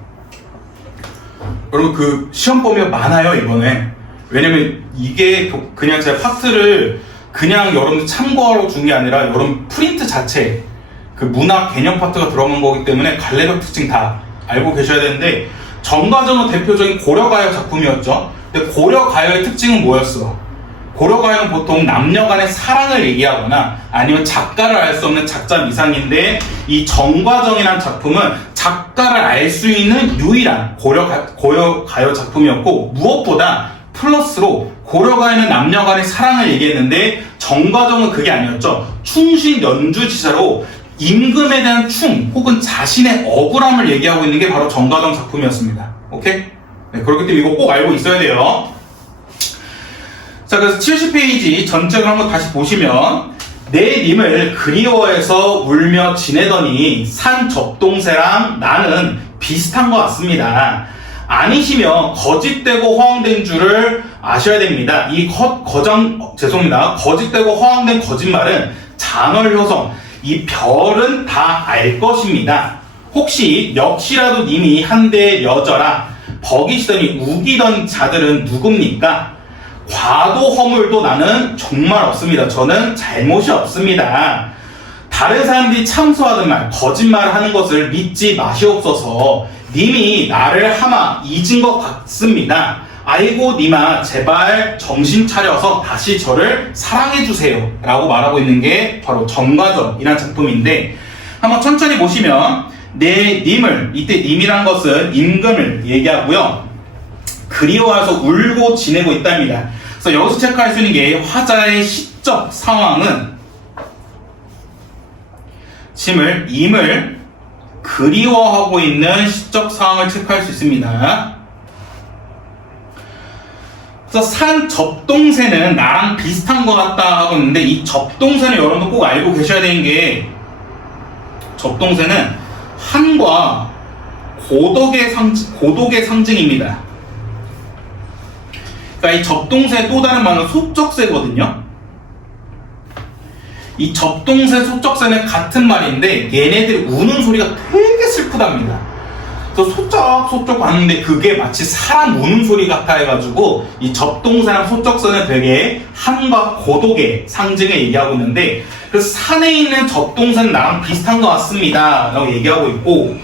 여러분 그 시험 범위가 많아요 이번에. 왜냐면 이게 그냥 제가 파트를 그냥 여러분들 참고하러 준 게 아니라 여러분 프린트 자체 그 문학 개념 파트가 들어간 거기 때문에 갈래력 특징 다 알고 계셔야 되는데 정과정은 대표적인 고려가요 작품이었죠. 근데 고려가요의 특징은 뭐였어? 고려가요는 보통 남녀 간의 사랑을 얘기하거나 아니면 작가를 알 수 없는 작자 미상인데 이 정과정이라는 작품은 작가를 알 수 있는 유일한 고려가요 작품이었고 무엇보다 플러스로 고려가요는 남녀 간의 사랑을 얘기했는데 정과정은 그게 아니었죠. 충신 연주지사로 임금에 대한 충 혹은 자신의 억울함을 얘기하고 있는 게 바로 정과정 작품이었습니다. 오케이? 네, 그렇기 때문에 이거 꼭 알고 있어야 돼요. 자, 그래서 70페이지 전체를 한번 다시 보시면 내 님을 그리워해서 울며 지내더니 산 접동새랑 나는 비슷한 것 같습니다. 아니시면 거짓되고 허황된 줄을 아셔야 됩니다. 이 거짓되고 허황된 거짓말은 잔얼효성, 이 별은 다 알 것입니다. 혹시 역시라도 님이 한데 여져라 버기시더니 우기던 자들은 누굽니까? 과도 허물도 나는 정말 없습니다. 저는 잘못이 없습니다. 다른 사람들이 참소하던 말, 거짓말을 하는 것을 믿지 마시옵소서. 님이 나를 하마 잊은 것 같습니다. 아이고 님아 제발 정신 차려서 다시 저를 사랑해주세요 라고 말하고 있는 게 바로 정과정이라는 작품인데 한번 천천히 보시면 내 님을, 이때 님이란 것은 임금을 얘기하고요. 그리워해서 울고 지내고 있답니다. 그래서 여기서 체크할 수 있는 게 화자의 시적 상황은 임을 그리워하고 있는 시적 상황을 체크할 수 있습니다. 그래서 산 접동새는 나랑 비슷한 것 같다 하고 있는데 이 접동새는 여러분도 꼭 알고 계셔야 되는 게 접동새는 한과 고독의 상징입니다. 그러니까 이 접동새의 또 다른 말은 소쩍새거든요. 이 접동새, 소쩍새는 같은 말인데 얘네들이 우는 소리가 되게 슬프답니다. 그래서 소쩍소쩍 하는데 그게 마치 사람 우는 소리 같아 해가지고 이 접동새랑 소쩍새는 되게 한과 고독의 상징을 얘기하고 있는데 그래서 산에 있는 접동새는 나랑 비슷한 것 같습니다 라고 얘기하고 있고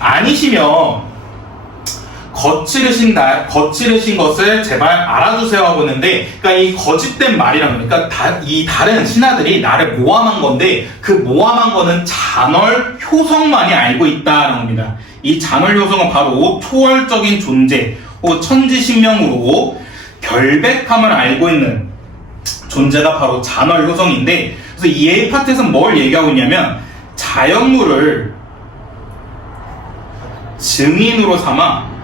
아니시면 거칠으신 것을 제발 알아주세요 하고 있는데 그러니까 이 거짓된 말이라는 거니까 이 다른 신하들이 나를 모함한 건데 그 모함한 거는 잔얼 효성만이 알고 있다라는 겁니다. 이 잔얼 효성은 바로 초월적인 존재 혹은 천지신명으로 결백함을 알고 있는 존재가 바로 잔얼 효성인데 그래서 이 A 파트에서는 뭘 얘기하고 있냐면 자연물을 증인으로 삼아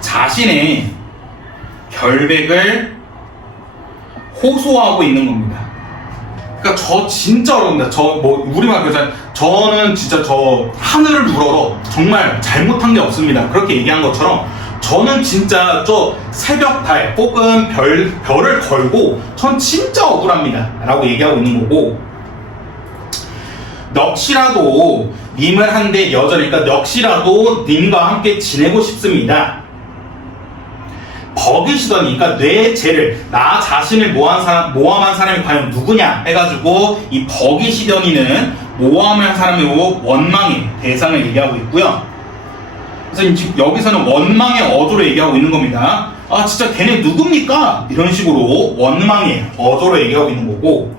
자신의 결백을 호소하고 있는 겁니다. 그러니까 저 진짜 어렵습니다. 우리말 그러잖아요. 저는 진짜 저 하늘을 우러러 정말 잘못한 게 없습니다. 그렇게 얘기한 것처럼 저는 진짜 저 새벽달 혹은 별을 걸고 전 진짜 억울합니다. 라고 얘기하고 있는 거고 넋이라도 님을 한데 여자니까 넋이라도 님과 함께 지내고 싶습니다. 버기시더니 그러니까 내 죄를 나 자신을 모함한 사람이 과연 누구냐 해가지고 이 버기시더니는 모함한 사람이고 원망의 대상을 얘기하고 있고요. 그래서 지금 여기서는 원망의 어조로 얘기하고 있는 겁니다. 아 진짜 걔네 누굽니까? 이런 식으로 원망의 어조로 얘기하고 있는 거고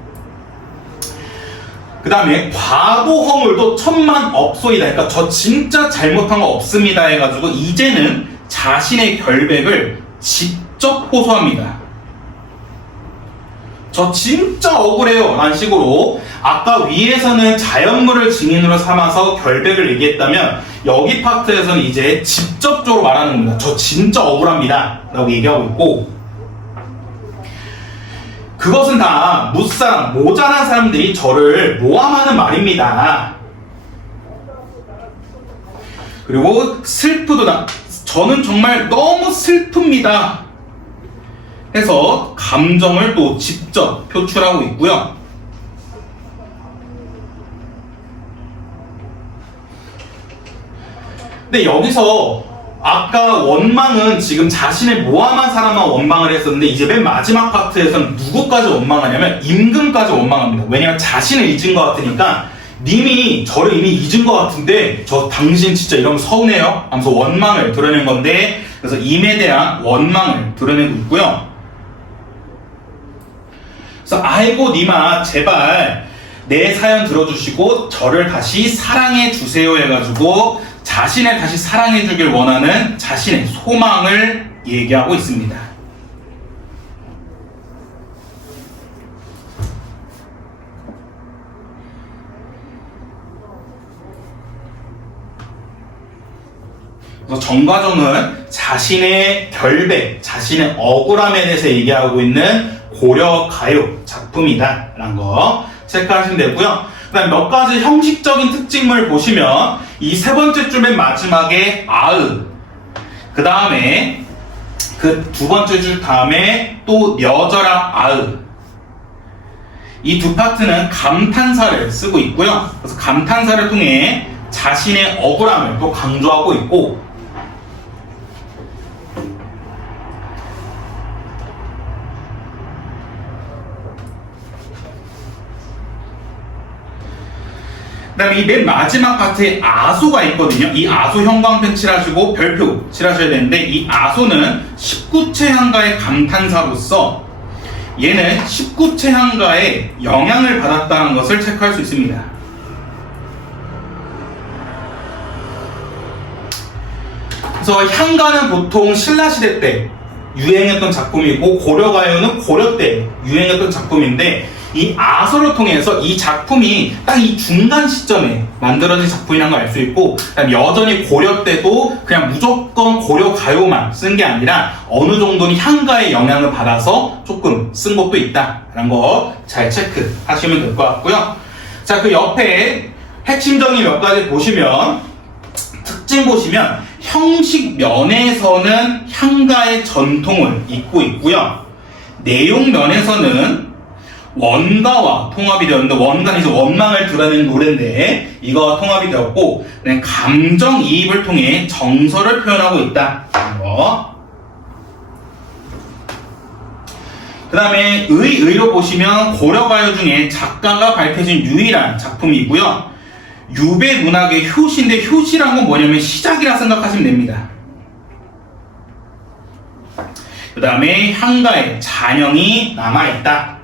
그 다음에 과도 허물도 천만 없소이다. 그러니까 저 진짜 잘못한 거 없습니다 해가지고 이제는 자신의 결백을 직접 호소합니다. 저 진짜 억울해요 라는 식으로 아까 위에서는 자연물을 증인으로 삼아서 결백을 얘기했다면 여기 파트에서는 이제 직접적으로 말하는 겁니다. 저 진짜 억울합니다 라고 얘기하고 있고 그것은 다 무사람, 모자란 사람들이 저를 모함하는 말입니다. 그리고 슬프도다. 저는 정말 너무 슬픕니다. 해서 감정을 또 직접 표출하고 있고요. 근데 여기서 아까 원망은 지금 자신의 모함한 사람만 원망을 했었는데 이제 맨 마지막 파트에서는 누구까지 원망하냐면 임금까지 원망합니다. 왜냐면 자신을 잊은 것 같으니까 님이 저를 이미 잊은 것 같은데 저 당신 진짜 이러면 서운해요 하면서 원망을 드러낸 건데, 그래서 임에 대한 원망을 드러내고 있고요. 그래서 아이고 님아 제발 내 사연 들어주시고 저를 다시 사랑해 주세요 해가지고 자신을 다시 사랑해 주길 원하는 자신의 소망을 얘기하고 있습니다. 그래서 정과정은 자신의 결백, 자신의 억울함에 대해서 얘기하고 있는 고려가요 작품이다 라는 거 체크하시면 되고요. 그 다음 몇 가지 형식적인 특징을 보시면 이 세 번째 줄 맨 마지막에 아으, 그 다음에 그 두 번째 줄 다음에 또 여절아 아으, 이 두 파트는 감탄사를 쓰고 있고요. 그래서 감탄사를 통해 자신의 억울함을 또 강조하고 있고, 그 다음에 이 맨 마지막 파트에 아소가 있거든요. 이 아소 형광펜 칠하시고 별표 칠하셔야 되는데, 이 아소는 19채 향가의 감탄사로서 얘는 19채 향가에 영향을 받았다는 것을 체크할 수 있습니다. 그래서 향가는 보통 신라시대 때 유행했던 작품이고 고려가요는 고려 때 유행했던 작품인데, 이 아소를 통해서 이 작품이 딱 이 중간 시점에 만들어진 작품이라는 걸 알 수 있고, 그다음에 여전히 고려 때도 그냥 무조건 고려 가요만 쓴 게 아니라 어느 정도는 향가의 영향을 받아서 조금 쓴 것도 있다라는 거 잘 체크하시면 될 것 같고요. 자, 그 옆에 핵심적인 몇 가지 보시면, 특징 보시면 형식 면에서는 향가의 전통을 잇고 있고요. 내용 면에서는 원가와 통합이 되었는데, 원가는 이제 원망을 드러내는 노래인데 이거와 통합이 되었고, 감정이입을 통해 정서를 표현하고 있다. 그 다음에 의로 보시면 고려가요 중에 작가가 밝혀진 유일한 작품이고요. 유배 문학의 효시인데, 효시란 건 뭐냐면 시작이라 생각하시면 됩니다. 그 다음에 향가의 잔영이 남아있다.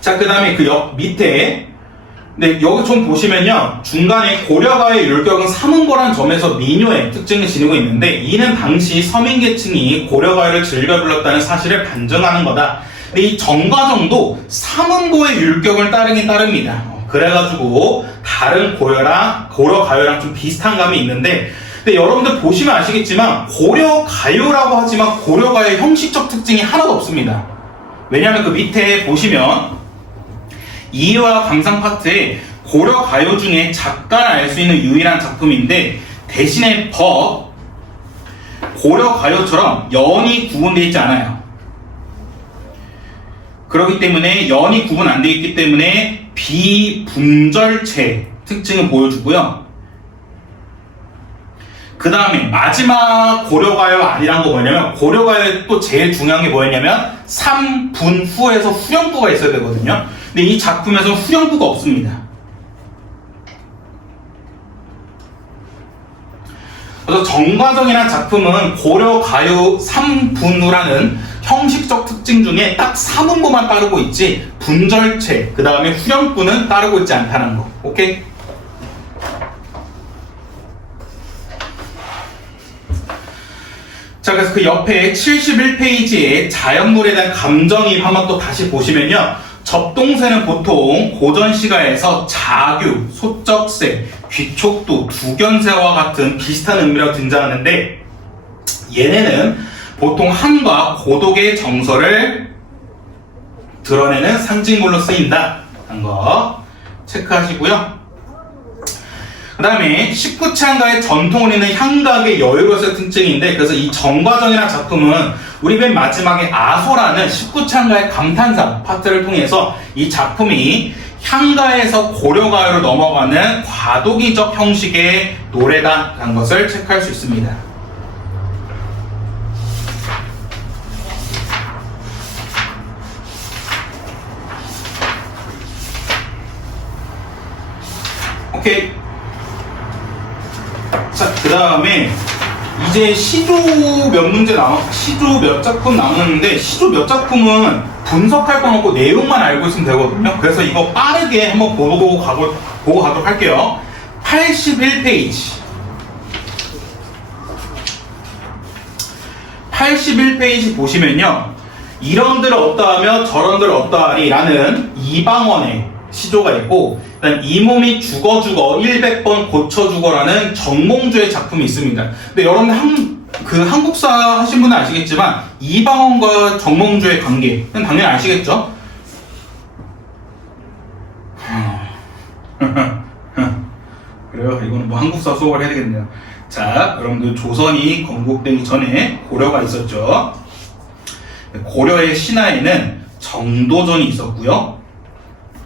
자, 그 다음에 그 밑에, 네, 여기 좀 보시면요, 중간에 고려가의 율격은 삼음고란 점에서 민요의 특징을 지니고 있는데, 이는 당시 서민계층이 고려가요를 즐겨 불렀다는 사실을 반증하는 거다. 근데 이 정과정도 삼음고의 율격을 따르긴 따릅니다. 그래가지고 다른 고려가요랑 좀 비슷한 감이 있는데, 근데 여러분들 보시면 아시겠지만 고려가요라고 하지만 고려가요의 형식적 특징이 하나도 없습니다. 왜냐하면 그 밑에 보시면 이해와 감상 파트에 고려가요 중에 작가를 알 수 있는 유일한 작품인데, 대신에 고려가요처럼 연이 구분되어 있지 않아요. 그렇기 때문에 연이 구분 안 되어 있기 때문에 비분절체 특징을 보여주고요. 그 다음에 마지막 고려가요 아니란 거 뭐냐면, 고려가요에 또 제일 중요한 게 뭐였냐면 3분 후에서 후렴구가 있어야 되거든요. 근데 이 작품에서는 후렴구가 없습니다. 그래서 정과정이라는 작품은 고려가요 3분후라는 형식적 특징 중에 딱 3음보만 따르고 있지, 분절체, 그 다음에 후렴구는 따르고 있지 않다는 거. 오케이? 자, 그래서 그 옆에 71페이지에 자연물에 대한 감정이입 한번 또 다시 보시면요, 접동세는 보통 고전시가에서 자규, 소쩍세, 귀촉도, 두견세와 같은 비슷한 의미로 등장하는데, 얘네는 보통 한과 고독의 정서를 드러내는 상징물로 쓰인다 하는 거 체크하시고요. 그 다음에 19차가의 전통을 잇는 향각의 여유로서의 특징인데, 그래서 이 정과정이라는 작품은 우리 맨 마지막에 아소라는 19차가의 감탄사 파트를 통해서 이 작품이 향가에서 고려가요로 넘어가는 과도기적 형식의 노래다라는 것을 체크할 수 있습니다. 오케이. 자, 그 다음에 이제 시조 몇 작품 남았는데, 시조 몇 작품은 분석할 건 없고 내용만 알고 있으면 되거든요. 그래서 이거 빠르게 한번 보고 가도록 할게요. 81페이지. 81페이지 보시면요. 이런들 어떠하며 저런들 어떠하리 라는 이방원의 시조가 있고, 그다음 이 몸이 죽어 100번 고쳐 죽어라는 정몽주의 작품이 있습니다. 근데 여러분들 한국사 하신 분은 아시겠지만 이방원과 정몽주의 관계는 당연히 아시겠죠? 그래요? 이거는 뭐 한국사 수업을 해야 되겠네요. 자, 여러분들 조선이 건국되기 전에 고려가 있었죠. 고려의 신하에는 정도전이 있었고요,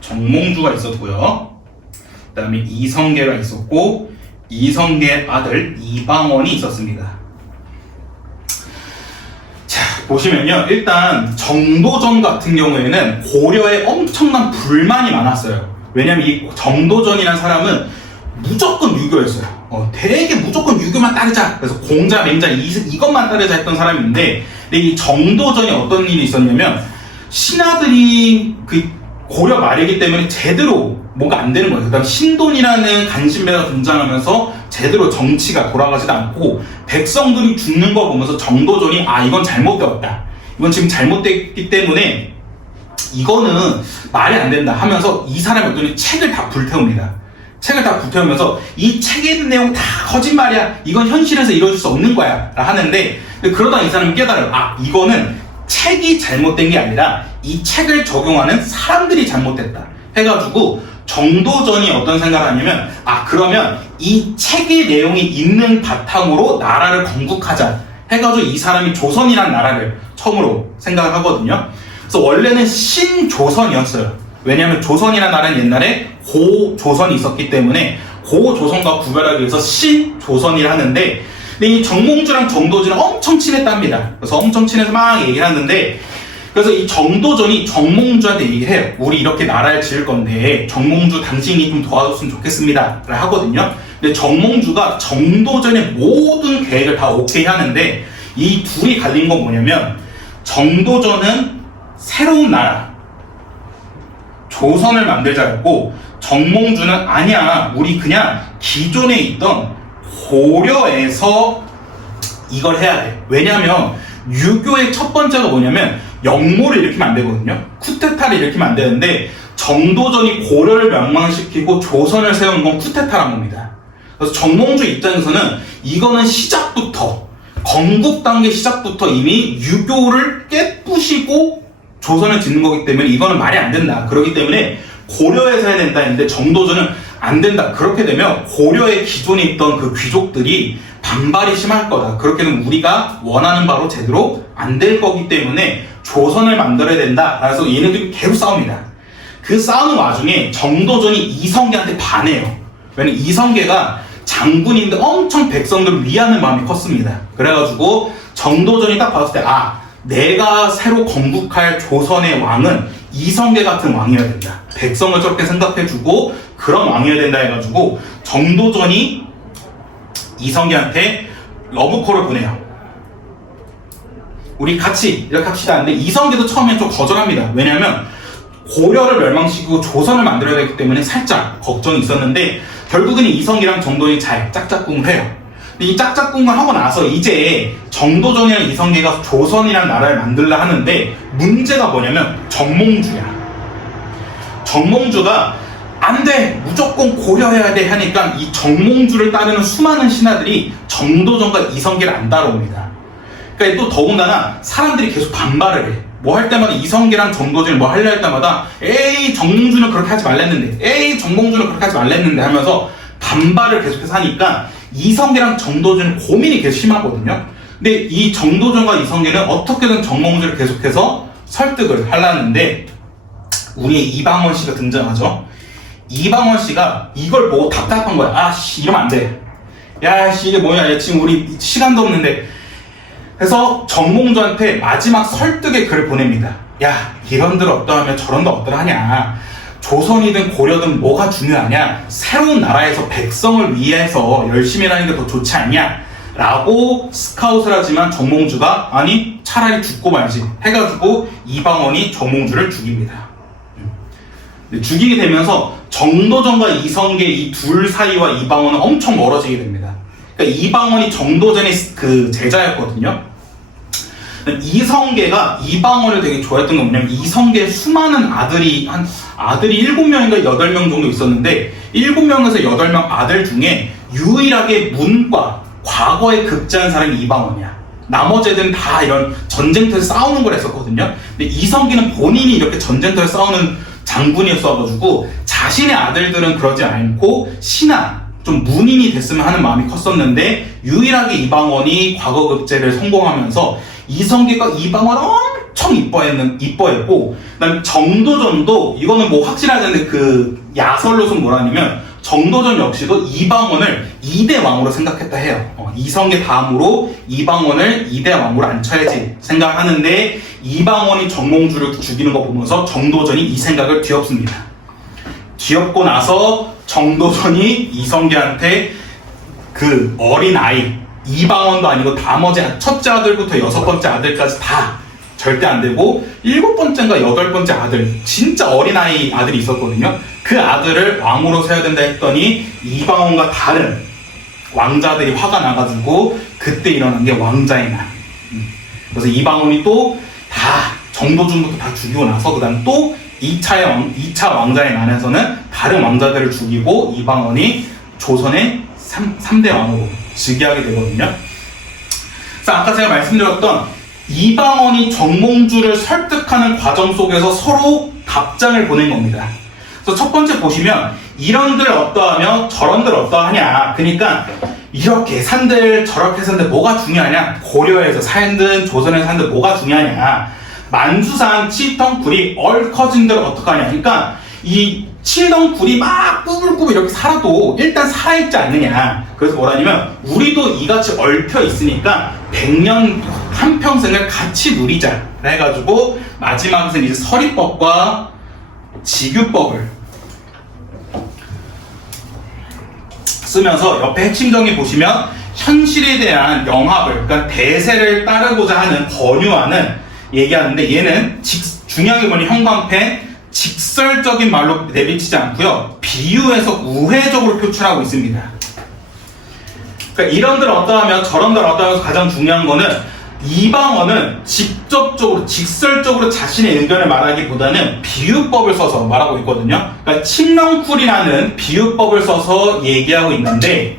정몽주가 있었고요, 그 다음에 이성계가 있었고, 이성계 아들 이방원이 있었습니다. 자, 보시면요. 일단 정도전 같은 경우에는 고려에 엄청난 불만이 많았어요. 왜냐면 이 정도전이라는 사람은 무조건 유교였어요. 되게 무조건 유교만 따르자. 그래서 공자, 맹자 이것만 따르자 했던 사람인데, 근데 이 정도전이 어떤 일이 있었냐면, 신하들이 고려 말이기 때문에 제대로 뭐가 안 되는 거예요. 그 다음 신돈이라는 간신배가 등장하면서 제대로 정치가 돌아가지도 않고, 백성들이 죽는 거 보면서 정도전이 이건 잘못되었다, 이건 지금 잘못됐기 때문에 이거는 말이 안 된다 하면서 이 사람이 어떤 책을 다 불태웁니다. 책을 다 불태우면서 이 책에 있는 내용 다 거짓말이야, 이건 현실에서 이루어질 수 없는 거야 하는데, 그러다 이 사람이 깨달아요. 이거는 책이 잘못된 게 아니라 이 책을 적용하는 사람들이 잘못됐다 해가지고, 정도전이 어떤 생각을 하냐면, 그러면 이 책의 내용이 있는 바탕으로 나라를 건국하자 해가지고 이 사람이 조선이라는 나라를 처음으로 생각을 하거든요. 그래서 원래는 신조선이었어요. 왜냐하면 조선이라는 나라는 옛날에 고조선이 있었기 때문에 고조선과 구별하기 위해서 신조선이라 하는데, 근데 이 정몽주랑 정도전은 엄청 친했답니다. 그래서 엄청 친해서 막 얘기를 하는데, 그래서 이 정도전이 정몽주한테 얘기를 해요. 우리 이렇게 나라를 지을 건데 정몽주 당신이 좀 도와줬으면 좋겠습니다 라고 하거든요. 근데 정몽주가 정도전의 모든 계획을 다 오케이 하는데, 이 둘이 갈린 건 뭐냐면, 정도전은 새로운 나라 조선을 만들자였고, 정몽주는 아니야, 우리 그냥 기존에 있던 고려에서 이걸 해야 돼. 왜냐하면 유교의 첫 번째가 뭐냐면 역모를 일으키면 안 되거든요. 쿠데타를 일으키면 안 되는데, 정도전이 고려를 멸망시키고 조선을 세운 건 쿠데타란 겁니다. 그래서 정몽주 입장에서는 이거는 시작부터, 건국 단계 시작부터 이미 유교를 깨부시고 조선을 짓는 거기 때문에 이거는 말이 안 된다. 그렇기 때문에 고려에서 해야 된다 했는데, 정도전은 안 된다. 그렇게 되면 고려의 기존에 있던 그 귀족들이 반발이 심할 거다. 그렇게 되면 우리가 원하는 바로 제대로 안 될 거기 때문에 조선을 만들어야 된다. 그래서 얘네들이 계속 싸웁니다. 그 싸우는 와중에 정도전이 이성계한테 반해요. 왜냐면 이성계가 장군인데 엄청 백성들을 위하는 마음이 컸습니다. 그래가지고 정도전이 딱 봤을 때, 내가 새로 건국할 조선의 왕은 이성계 같은 왕이어야 된다. 백성을 저렇게 생각해주고 그런 왕이어야 된다 해가지고 정도전이 이성계한테 러브콜을 보내요. 우리 같이 이렇게 합시다 하는데, 이성계도 처음엔 좀 거절합니다. 왜냐하면 고려를 멸망시키고 조선을 만들어야 되기 때문에 살짝 걱정이 있었는데, 결국은 이성계랑 정도전이 잘 짝짝꿍을 해요. 이 짝짝꿍을 하고 나서 이제 정도전이랑 이성계가 조선이라는 나라를 만들려 하는데, 문제가 뭐냐면 정몽주야. 정몽주가 안 돼, 무조건 고려해야 돼 하니까 이 정몽주를 따르는 수많은 신하들이 정도전과 이성계를 안 따라옵니다. 그러니까 또 더군다나 사람들이 계속 반발을 해. 뭐 할 때마다 이성계랑 정도전이 뭐 하려 할 때마다 에이 정몽주는 그렇게 하지 말랬는데, 에이 정몽주는 그렇게 하지 말랬는데 하면서 반발을 계속해서 하니까 이성계랑 정도전이 고민이 계속 심하거든요. 근데 이 정도전과 이성계는 어떻게든 정몽주를 계속해서 설득을 하려는데 우리의 이방원 씨가 등장하죠. 이방원 씨가 이걸 보고 답답한 거야. 아씨 이러면 안 돼. 야씨 이게 뭐냐, 야, 지금 우리 시간도 없는데. 그래서 정몽주한테 마지막 설득의 글을 보냅니다. 야 이런들 어떠하면 저런들 어떠하냐, 조선이든 고려든 뭐가 중요하냐, 새로운 나라에서 백성을 위해서 열심히 하는 게 더 좋지 않냐 라고 스카웃을 하지만 정몽주가 아니 차라리 죽고 말지 해가지고 이방원이 정몽주를 죽입니다. 죽이게 되면서 정도전과 이성계 이 둘 사이와 이방원은 엄청 멀어지게 됩니다. 그러니까 이방원이 정도전의 그 제자였거든요. 이성계가 이방원을 되게 좋아했던 게 뭐냐면, 이성계의 수많은 아들이 7명인가 8명 정도 있었는데 7명에서 8명 아들 중에 유일하게 문과 과거에 급제한 사람이 이방원이야. 나머지 애들은 다 이런 전쟁터에서 싸우는 걸 했었거든요. 근데 이성계는 본인이 이렇게 전쟁터에서 싸우는 장군이었어가지고 자신의 아들들은 그러지 않고 신하 좀 문인이 됐으면 하는 마음이 컸었는데, 유일하게 이방원이 과거 급제를 성공하면서 이성계가 이방원을 엄청 이뻐했고, 그다음에 정도전도 이거는 뭐 확실하지 않은데 그 야설로서는 뭐라냐면 정도전 역시도 이방원을 2대 왕으로 생각했다 해요. 이성계 다음으로 이방원을 2대 왕으로 앉혀야지 생각하는데, 이방원이 정몽주를 죽이는 거 보면서 정도전이 이 생각을 뒤엎습니다. 뒤엎고 나서 정도전이 이성계한테 그 어린 아이, 이방원도 아니고 나머지 첫째 아들부터 6번째 아들까지 다 절대 안 되고 7번째인가 8번째 아들, 진짜 어린아이 아들이 있었거든요. 그 아들을 왕으로 세워야 된다 했더니 이방원과 다른 왕자들이 화가 나가지고 그때 일어난 게 왕자의 난. 그래서 이방원이 또 다 정도전부터 다 죽이고 나서 그 다음 또 2차 왕자의 난에서는 다른 왕자들을 죽이고 이방원이 조선의 3대 왕으로 즉위하게 되거든요. 그래서 아까 제가 말씀드렸던 이방원이 정몽주를 설득하는 과정 속에서 서로 답장을 보낸 겁니다. 그래서 첫 번째 보시면 이런들 어떠하며 저런들 어떠하냐, 그러니까 이렇게 산들 저렇게 산들 뭐가 중요하냐, 고려에서 산든 조선에서 산들 뭐가 중요하냐, 만수산 칠덩굴이 얼커진들 어떡하냐, 그러니까 이 칠덩굴이 막 꾸불꾸불 이렇게 살아도 일단 살아있지 않느냐. 그래서 뭐라냐면 우리도 이같이 얽혀 있으니까 100년 한평생을 같이 누리자 해가지고 마지막에서 이제 서리법과 직유법을 쓰면서 옆에 핵심 정의 보시면 현실에 대한 영합을, 그러니까 대세를 따르고자 하는 권유하는 얘기하는데, 얘는 중요한 게 뭐냐, 형광펜 직설적인 말로 내비치지 않고요, 비유해서 우회적으로 표출하고 있습니다. 그러니까 이런들 어떠하며 저런들 어떠하면서 가장 중요한 거는 이방원은 직접적으로 직설적으로 자신의 의견을 말하기보다는 비유법을 써서 말하고 있거든요. 그러니까 칡렁쿨이라는 비유법을 써서 얘기하고 있는데,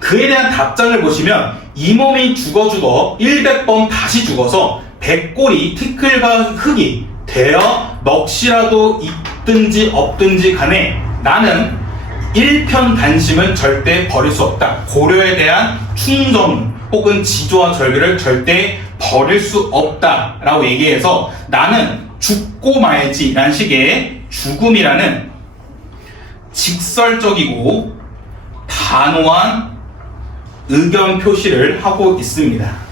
그에 대한 답장을 보시면 이 몸이 죽어 100번 다시 죽어서 백골이 티끌과 흙이 되어 넋이라도 있든지 없든지 간에 나는 일편단심은 절대 버릴 수 없다. 고려에 대한 충정 혹은 지조와 절개를 절대 버릴 수 없다 라고 얘기해서 나는 죽고 말지 라는 식의 죽음이라는 직설적이고 단호한 의견 표시를 하고 있습니다.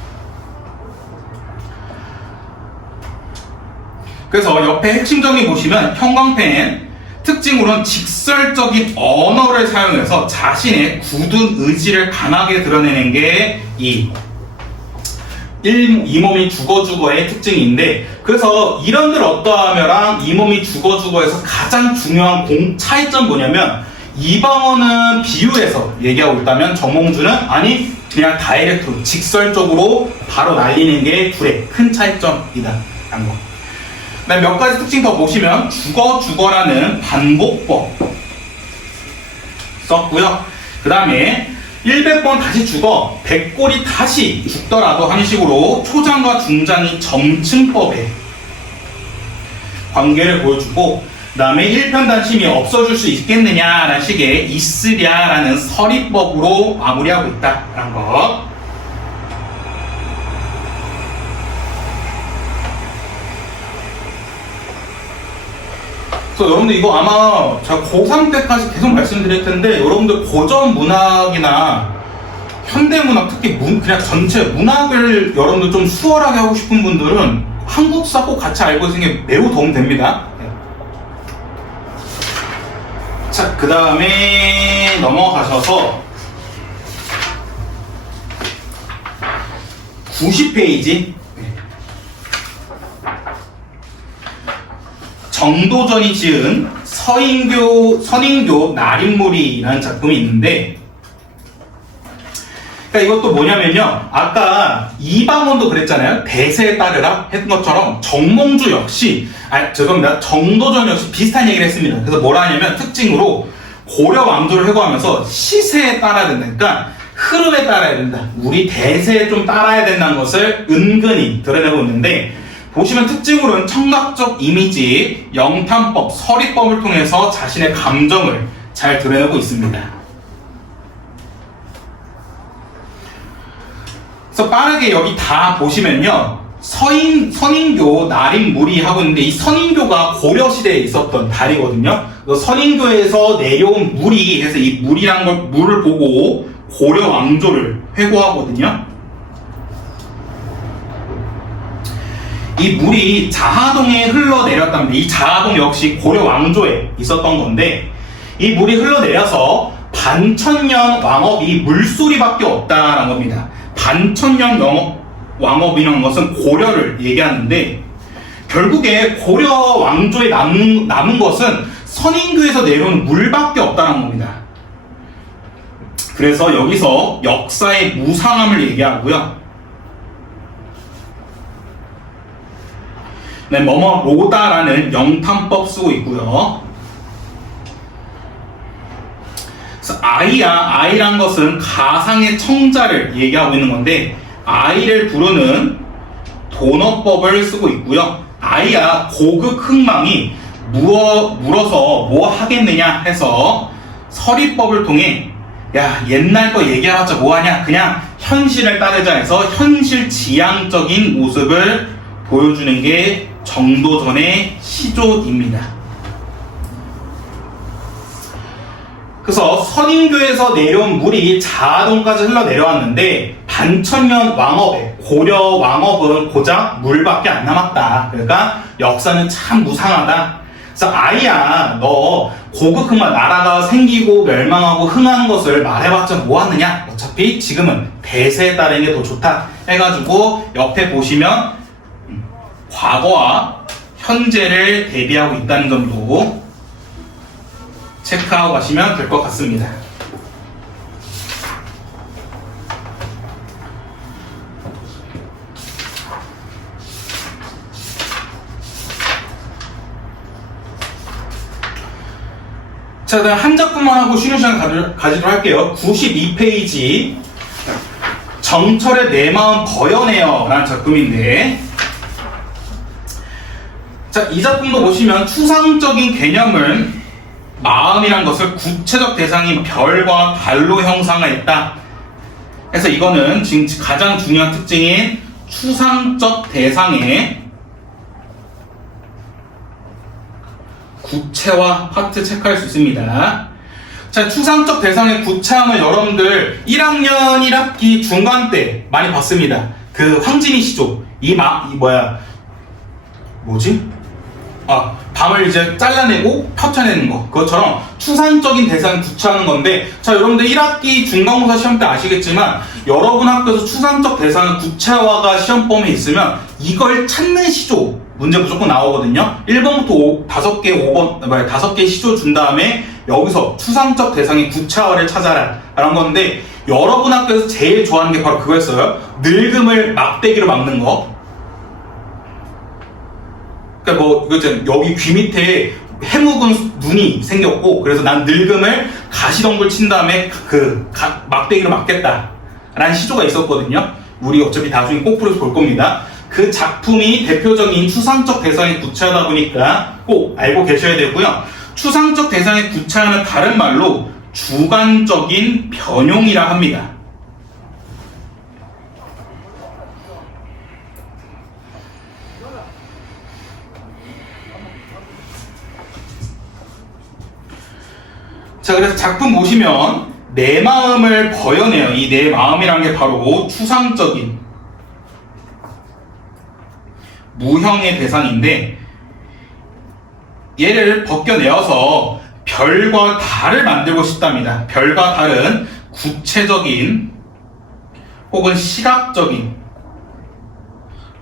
그래서 옆에 핵심 정의 보시면 형광펜 특징으로는 직설적인 언어를 사용해서 자신의 굳은 의지를 강하게 드러내는 게 이 몸이 죽어의 특징인데, 그래서 이런들 어떠하며랑 이 몸이 죽어에서 가장 중요한 차이점 뭐냐면, 이방원은 비유해서 얘기하고 있다면 정몽주는 아니 그냥 다이렉트로 직설적으로 바로 날리는 게 둘의 큰 차이점이다 라는 거. 그다음에 몇 가지 특징 더 보시면 죽어라는 반복법 썼고요. 그 다음에 100번 다시 죽어 100골이 다시 죽더라도 하는 식으로 초장과 중장이 점층법의 관계를 보여주고, 그 다음에 일편단심이 없어질 수 있겠느냐라는 식의 있으랴라는 서리법으로 마무리하고 있다라는 거. 그래서 여러분들 이거 아마 제가 고3 때까지 계속 말씀드릴 텐데, 여러분들 고전 문학이나 현대문학, 특히 그냥 전체 문학을 여러분들 좀 수월하게 하고 싶은 분들은 한국사 꼭 같이 알고 있는 게 매우 도움됩니다. 자, 그 다음에 넘어가셔서 90페이지 정도전이 지은 선인교 나린물이라는 작품이 있는데, 그러니까 이것도 뭐냐면요, 아까 이방원도 그랬잖아요. 대세에 따르라 했던 것처럼 정몽주 역시, 죄송합니다, 정도전 역시 비슷한 얘기를 했습니다. 그래서 뭐라 하냐면 특징으로 고려 왕조를 회고하면서 시세에 따라야 된다, 그러니까 흐름에 따라야 된다, 우리 대세에 좀 따라야 된다는 것을 은근히 드러내고 있는데, 보시면 특징으로는 청각적 이미지, 영탐법, 서리법을 통해서 자신의 감정을 잘 드러내고 있습니다. 그래서 빠르게 여기 다 보시면요, 선인교, 나린무리 하고 있는데, 이 선인교가 고려시대에 있었던 달이거든요. 선인교에서 내려온 물이, 해서 이 물이란 걸, 물을 보고 고려 왕조를 회고하거든요. 이 물이 자하동에 흘러내렸답니다. 이 자하동 역시 고려 왕조에 있었던 건데, 이 물이 흘러내려서 반천년 왕업이 물소리밖에 없다는 겁니다. 반천년 왕업이라는 것은 고려를 얘기하는데, 결국에 고려 왕조에 남은 것은 선인교에서 내려오는 물밖에 없다는 겁니다. 그래서 여기서 역사의 무상함을 얘기하고요. 네, 로다라는 영탐법 쓰고 있고요. 그래서 아이란 것은 가상의 청자를 얘기하고 있는 건데, 아이를 부르는 도너법을 쓰고 있고요. 아이야, 고극 흥망이 물어서 뭐 하겠느냐 해서 서리법을 통해, 야, 옛날 거 얘기하자 뭐하냐, 그냥 현실을 따르자 해서 현실 지향적인 모습을 보여주는 게 정도전의 시조입니다. 그래서 선인교에서 내려온 물이 자하동까지 흘러내려왔는데, 반천년 왕업에, 고려 왕업은 고작 물밖에 안 남았다. 그러니까 역사는 참 무상하다. 그래서 아이야, 너 고극흥만, 나라가 생기고 멸망하고 흥하는 것을 말해봤자 뭐하느냐, 어차피 지금은 대세에 따르는 게 더 좋다 해가지고 옆에 보시면 과거와 현재를 대비하고 있다는 점도 체크하고 가시면 될 것 같습니다. 자, 그다음 한 작품만 하고 쉬는 시간 가지도록 할게요. 92페이지 정철의 내 마음 버여내요 라는 작품인데, 자, 이 작품도 보시면 추상적인 개념은 마음이란 것을 구체적 대상인 별과 달로 형상화했다. 그래서 이거는 지금 가장 중요한 특징인 추상적 대상의 구체화 파트 체크할 수 있습니다. 자, 추상적 대상의 구체화는 여러분들 1학년 1학기 중간 때 많이 봤습니다. 그 황진이 시조, 밤을 이제 잘라내고 펼쳐내는 거, 그것처럼 추상적인 대상을 구체하는 건데, 자, 여러분들 1학기 중간고사 시험 때 아시겠지만, 여러분 학교에서 추상적 대상의 구체화가 시험 범위에 있으면 이걸 찾는 시조 문제 무조건 나오거든요. 1번부터 5개 시조 준 다음에 여기서 추상적 대상의 구체화를 찾아라 라는 건데, 여러분 학교에서 제일 좋아하는 게 바로 그거였어요. 늙음을 막대기로 막는 거. 그러니까 여기 귀 밑에 해묵은 눈이 생겼고, 그래서 난 늙음을 가시덤불 친 다음에 막대기로 막겠다 라는 시조가 있었거든요. 우리 어차피 나중에 꼭 풀어서 볼 겁니다. 그 작품이 대표적인 추상적 대상에 구체하다 보니까 꼭 알고 계셔야 되고요. 추상적 대상에 구체하는 다른 말로 주관적인 변용이라 합니다. 자, 그래서 작품 보시면 내 마음을 버여내요. 이 내 마음이란 게 바로 추상적인 무형의 대상인데, 얘를 벗겨내어서 별과 달을 만들고 싶답니다. 별과 달은 구체적인 혹은 시각적인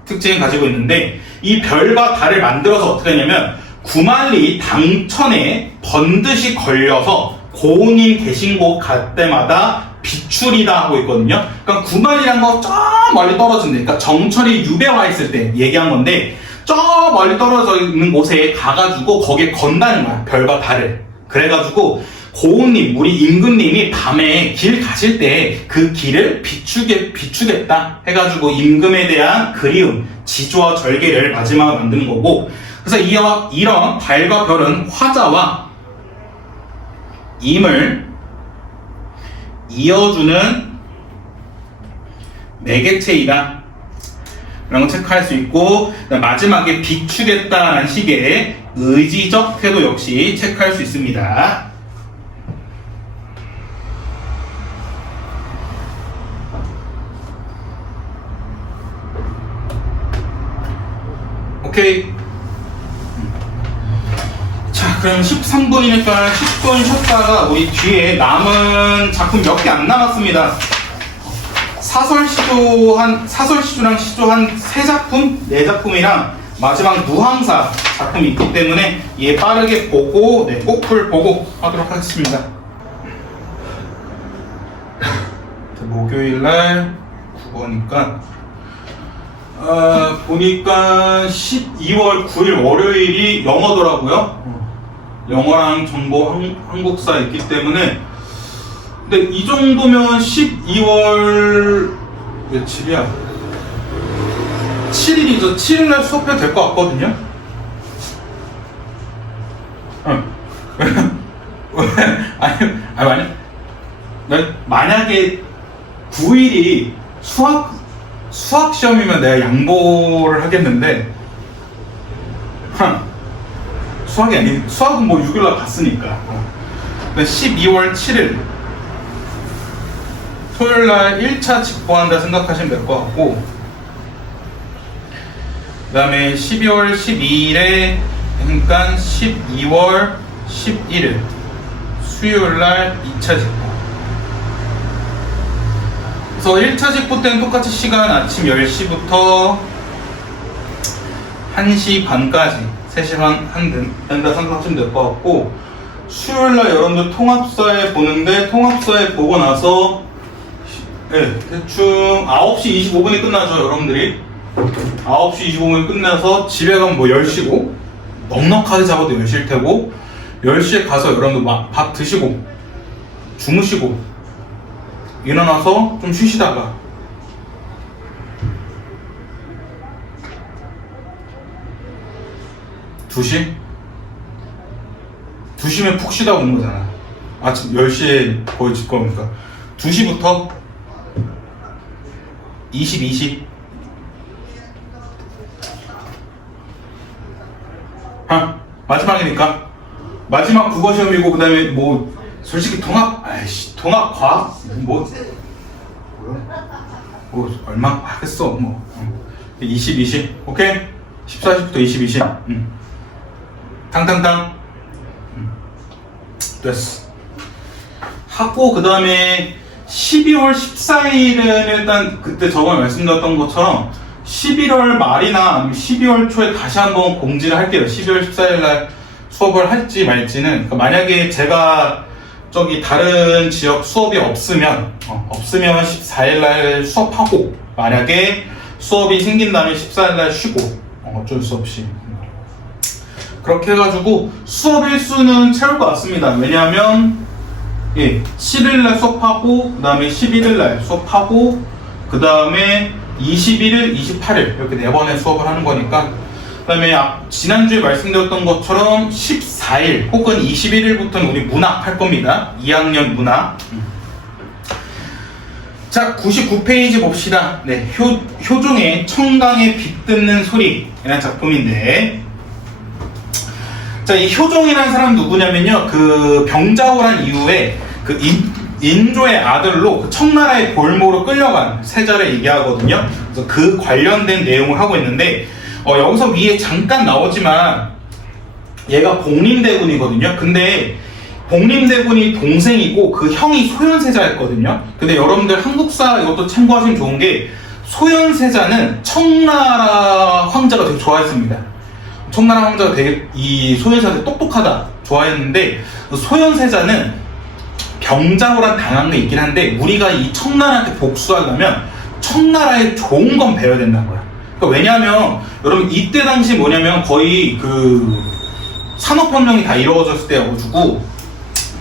특징을 가지고 있는데, 이 별과 달을 만들어서 어떻게 하냐면 구만리 당천에 번듯이 걸려서 고운님 계신 곳 갈 때마다 비출이다 하고 있거든요. 그러니까 구만리란 거 저 멀리 떨어진 데, 그러니까 정철이 유배 와 있을 때 얘기한 건데, 저 멀리 떨어져 있는 곳에 가가지고 거기에 건다는 거야, 별과 달을. 그래가지고 고운님, 우리 임금님이 밤에 길 가실 때 그 길을 비추겠다 해가지고 임금에 대한 그리움, 지조와 절개를 마지막에 만드는 거고, 그래서 이런 달과 별은 화자와 임을 이어주는 매개체이다 라는 걸 체크할 수 있고, 마지막에 비추겠다라는 식의 의지적 태도 역시 체크할 수 있습니다. 오케이. 자, 그럼 13분이니까 10분 쉬었다가 우리 뒤에 남은 작품 몇 개 안 남았습니다. 사설시조랑 시조 한 3작품, 4작품이랑 마지막 무항사 작품이 있기 때문에 얘 빠르게 보고, 꼭풀 보고 하도록 하겠습니다. 목요일날 9번이니까 보니까 12월 9일 월요일이 영어더라고요. 영어랑 정보 한국사 있기 때문에, 근데 이 정도면 12월 며칠이야? 7일이죠. 7일날 수업해도 될 것 같거든요. 아니. 만약에 9일이 수학 시험이면 내가 양보를 하겠는데, 수학이 아닌, 수학은 뭐 6일날 봤으니까. 12월 7일 토요일날 1차 직보한다 생각하시면 될 것 같고, 그 다음에 12월 12일에, 그러니까 12월 11일 수요일날 2차 직보. 그래서 1차 직보 때는 똑같이 시간 아침 10시부터 1시 반까지 3시 반 된다 생각하시면 될 것 같고, 수요일날 여러분들 통합사회 보는데, 통합사회 보고 나서 대충 9시 25분에 끝나죠. 여러분들이 9시 25분에 끝나서 집에 가면 뭐 10시고, 넉넉하게 잡아도 10시일 테고, 10시에 가서 여러분들 밥 드시고 주무시고 일어나서 좀 쉬시다가 (2시) 2시면 푹 쉬다 오는 거잖아. 아침 10시에 거의 집 거니까 2시부터 22시 마지막이니까 마지막 국어 시험이고, 그 다음에 뭐 솔직히 통합 과학 뭐 얼마 하겠어 뭐. 22시 오케이. 14시부터 22시 탕탕탕 됐어 하고, 그 다음에 12월 14일은 일단 그때 저번에 말씀드렸던 것처럼 11월 말이나 아니면 12월 초에 다시 한번 공지를 할게요. 12월 14일 날 수업을 할지 말지는. 그러니까 만약에 제가 저기 다른 지역 수업이 없으면 14일 날 수업하고, 만약에 수업이 생긴다면 14일 날 쉬고, 어쩔 수 없이 그렇게 해가지고 수업 일수는 채울 것 같습니다. 왜냐하면 11일 날 수업하고, 그 다음에 11일 날 수업하고, 그 다음에 21일, 28일 이렇게 4번의 수업을 하는 거니까 그 다음에 지난주에 말씀드렸던 것처럼 14일 혹은 21일부터는 우리 문학 할 겁니다. 2학년 문학. 자, 99페이지 봅시다. 네, 효종의 청강에 빛듣는 소리라는 작품인데, 자, 이 효종이라는 사람 누구냐면요, 그 병자호란 이후에 그 인조의 아들로 그 청나라의 볼모로 끌려간 세자를 얘기하거든요. 그래서 그 관련된 내용을 하고 있는데, 여기서 위에 잠깐 나오지만 얘가 복림대군이거든요. 근데 복림대군이 동생이고 그 형이 소현세자였거든요. 근데 여러분들 한국사 이것도 참고하시면 좋은 게, 소현세자는 청나라 황제가 되게 좋아했습니다. 청나라 황제가 되게 이 소현세자 똑똑하다 좋아했는데, 소현세자는 병자호란 당한 게 있긴 한데, 우리가 이 청나라한테 복수하려면 청나라에 좋은 건 배워야 된다는 거야. 그러니까 왜냐하면 여러분 이때 당시 뭐냐면 거의 그 산업혁명이 다 이루어졌을 때여가지고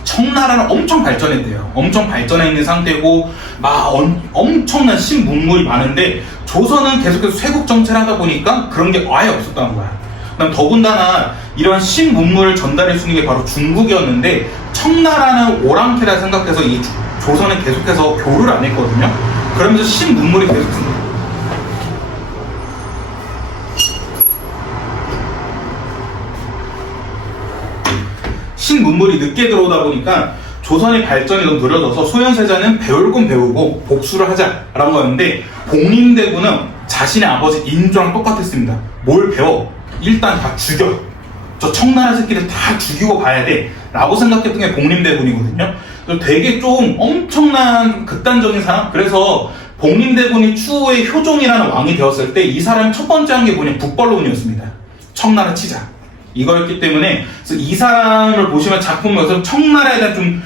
청나라는 엄청 발전했대요. 엄청 발전해 있는 상태고 막 엄청난 신문물이 많은데, 조선은 계속해서 쇄국 정체를 하다 보니까 그런 게 아예 없었다는 거야. 그다음 더군다나 이런 신문물을 전달할 수 있는 게 바로 중국이었는데, 청나라는 오랑캐라 생각해서 이 조선은 계속해서 교류를 안 했거든요. 그러면서 신문물이 계속 생겨요. 신문물이 늦게 들어오다 보니까 조선의 발전이 너무 느려져서 소현세자는 배울 건 배우고 복수를 하자라는 거였는데, 복림대군은 자신의 아버지 인조랑 똑같았습니다. 뭘 배워? 일단 다 죽여. 저 청나라 새끼들 다 죽이고 봐야 돼 라고 생각했던 게 복림대군이거든요. 되게 좀 엄청난 극단적인 사람. 그래서 복림대군이 추후에 효종이라는 왕이 되었을 때 이 사람이 첫 번째 한 게 뭐냐, 북벌론이었습니다. 청나라 치자 이거였기 때문에, 그래서 이 사람을 보시면 작품에서 청나라에 대한 좀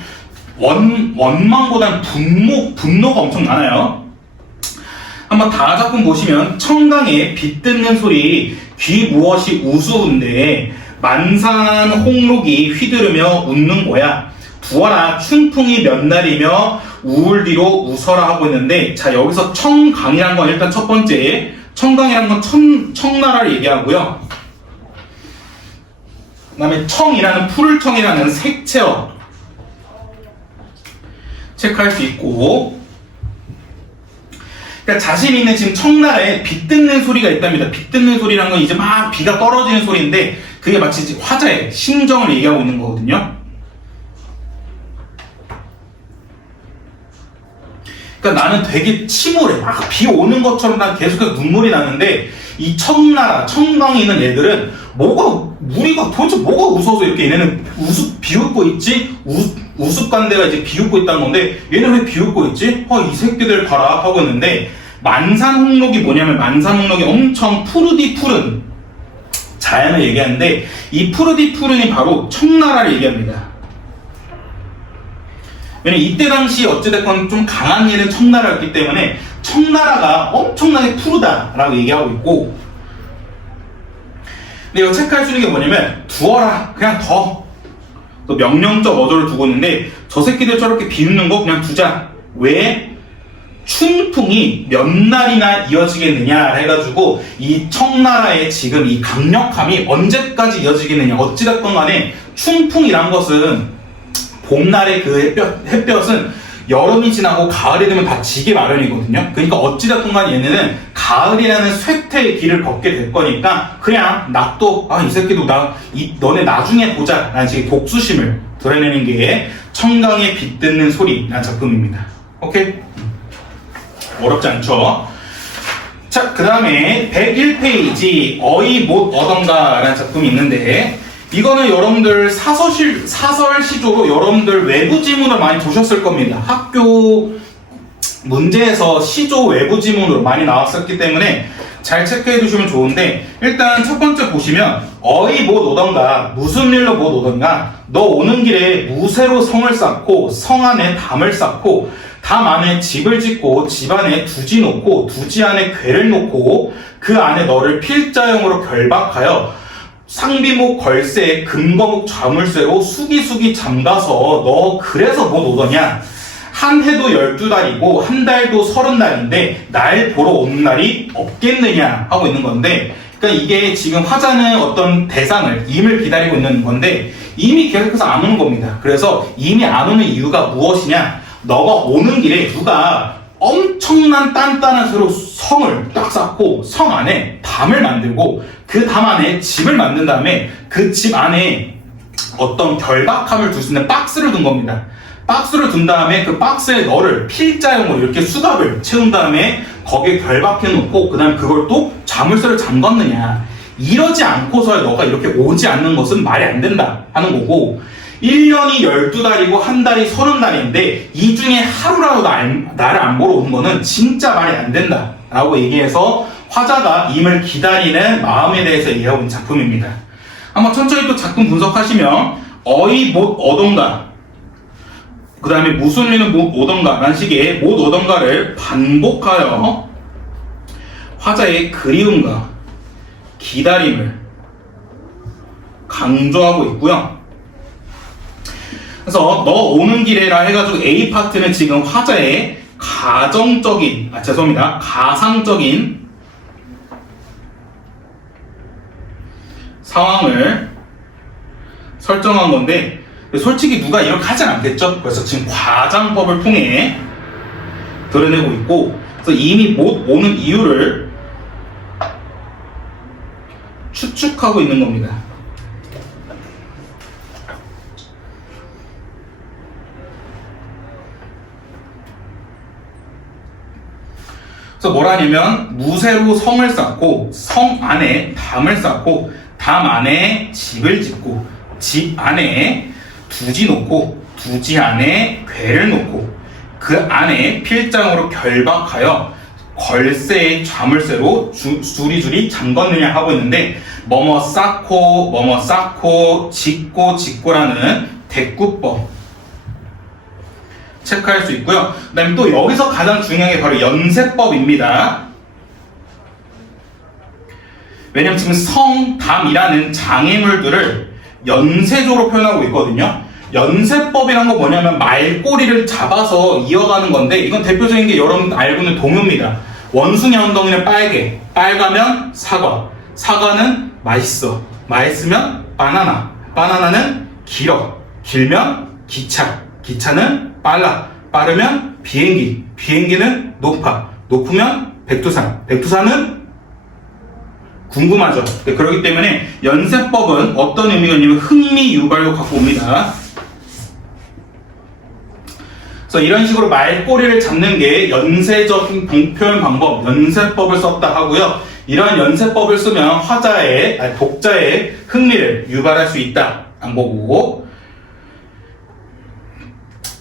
원망보다는 분노가 엄청 많아요. 한번 다 작품 보시면, 청강에 빛듣는 소리 귀 무엇이 우스운데 만산 홍록이 휘두르며 웃는 거야. 두어라 춘풍이 몇 날이며 우울 뒤로 웃어라 하고 있는데, 자, 여기서 청강이란 건 일단 첫 번째, 청강이란 건 청나라를 얘기하고요. 그 다음에 청이라는 푸를청이라는 색채어 체크할 수 있고, 그러니까 자신 있는 지금 청나라에 빛듣는 소리가 있답니다. 빛듣는 소리라는 건 이제 막 비가 떨어지는 소리인데, 그게 마치 화자의 심정을 얘기하고 있는 거거든요. 그러니까 나는 되게 침울해. 막 비 오는 것처럼 난 계속해서 눈물이 나는데, 이 청나라, 청강에 있는 애들은 우리가 도대체 뭐가 웃어서 이렇게 얘네는 비웃고 있지? 우습간대가 이제 비웃고 있다는 건데, 얘는 왜 비웃고 있지? 이 새끼들 봐라 하고 있는데, 만산홍록이 뭐냐면, 만산홍록이 엄청 푸르디 푸른 자연을 얘기하는데, 이 푸르디 푸른이 바로 청나라를 얘기합니다. 왜냐면 이때 당시 어찌됐건 좀 강한 일은 청나라였기 때문에 청나라가 엄청나게 푸르다라고 얘기하고 있고, 근데 이거 체크할 수 있는 게 뭐냐면, 두어라, 그냥 또 명령적 어조를 두고 있는데, 저 새끼들 저렇게 비웃는 거 그냥 두자. 왜? 춘풍이 몇 날이나 이어지겠느냐 해가지고, 이 청나라의 지금 이 강력함이 언제까지 이어지겠느냐. 어찌됐건 간에 춘풍이란 것은 봄날의 그 햇볕은 여름이 지나고 가을이 되면 다 지게 마련이거든요. 그러니까 어찌됐건 간에 얘네는 가을이라는 쇠퇴의 길을 걷게 될 거니까 그냥 놔둬. 이 새끼도 너네 나중에 보자 라는 식의 독수심을 드러내는 게 청강에 빛듣는 소리라는 작품입니다. 오케이? 어렵지 않죠? 자, 그 다음에 101페이지 어이 못 얻던가 라는 작품이 있는데, 이거는 여러분들 사설 시조로 여러분들 외부 지문을 많이 보셨을 겁니다. 학교 문제에서 시조 외부 지문으로 많이 나왔었기 때문에 잘 체크해 두시면 좋은데, 일단 첫 번째 보시면 어이 못 오던가, 무슨 일로 못 오던가, 너 오는 길에 무쇠로 성을 쌓고 성 안에 담을 쌓고 담 안에 집을 짓고 집 안에 두지 놓고 두지 안에 궤를 놓고 그 안에 너를 필자형으로 결박하여 상비목 걸쇠에 금거목 자물쇠로 수기수기 잠가서 너 그래서 못 오더냐. 한 해도 12달이고 한 달도 30달인데 날 보러 오는 날이 없겠느냐 하고 있는 건데, 그러니까 이게 지금 화자는 어떤 대상을, 임을 기다리고 있는 건데 이미 계속해서 안 오는 겁니다. 그래서 이미 안 오는 이유가 무엇이냐? 너가 오는 길에 누가 엄청난 단단한 새로 성을 딱 쌓고 성 안에 담을 만들고 그 담 안에 집을 만든 다음에 그 집 안에 어떤 결박함을 둘 수 있는 박스를 둔 겁니다. 박스를 둔 다음에 그 박스에 너를 필자용으로 이렇게 수갑을 채운 다음에 거기에 결박해 놓고 그 다음에 그걸 또 자물쇠를 잠궜느냐. 이러지 않고서 너가 이렇게 오지 않는 것은 말이 안 된다 하는 거고, 1년이 12달이고 한 달이 30달인데 이 중에 하루라도 나를 안 보러 오는 거는 진짜 말이 안 된다 라고 얘기해서 화자가 임을 기다리는 마음에 대해서 얘기하고 있는 작품입니다. 한번 천천히 또 작품 분석하시면 어이 못 오던가, 그 다음에 무슨 일은 못 오던가 라는 식의 못 오던가를 반복하여 화자의 그리움과 기다림을 강조하고 있고요. 그래서 너 오는 길에라 해가지고 A 파트는 지금 화자의 가상적인 상황을 설정한 건데, 솔직히 누가 이렇게 하진 않겠죠? 그래서 지금 과장법을 통해 드러내고 있고, 그래서 이미 못 오는 이유를 추측하고 있는 겁니다. 그래서 뭐라냐면 무쇠로 성을 쌓고 성 안에 담을 쌓고 담 안에 집을 짓고 집 안에 두지 놓고 두지 안에 궤를 놓고 그 안에 필장으로 결박하여 걸쇠의 자물쇠로 줄이 잠궜느냐 하고 있는데, 뭐뭐 쌓고 짓고라는 대꾸법 체크할 수 있고요. 그 다음에 또 여기서 가장 중요한 게 바로 연세법입니다. 왜냐면 지금 성담이라는 장애물들을 연세조로 표현하고 있거든요. 연세법이란 거 뭐냐면 말꼬리를 잡아서 이어가는 건데, 이건 대표적인 게 여러분 알고 있는 동요입니다. 원숭이 엉덩이는 빨개, 빨가면 사과, 사과는 맛있어, 맛있으면 바나나, 바나나는 길어, 길면 기차, 기차는 빨라, 빠르면 비행기, 비행기는 높아, 높으면 백두산, 백두산은 궁금하죠. 네, 그렇기 때문에 연세법은 어떤 의미가 있냐면 흥미 유발로 갖고 옵니다. 그래서 이런 식으로 말꼬리를 잡는 게 연세적인 표현 방법, 연세법을 썼다 하고요. 이러한 연세법을 쓰면 독자의 흥미를 유발할 수 있다 안 보고,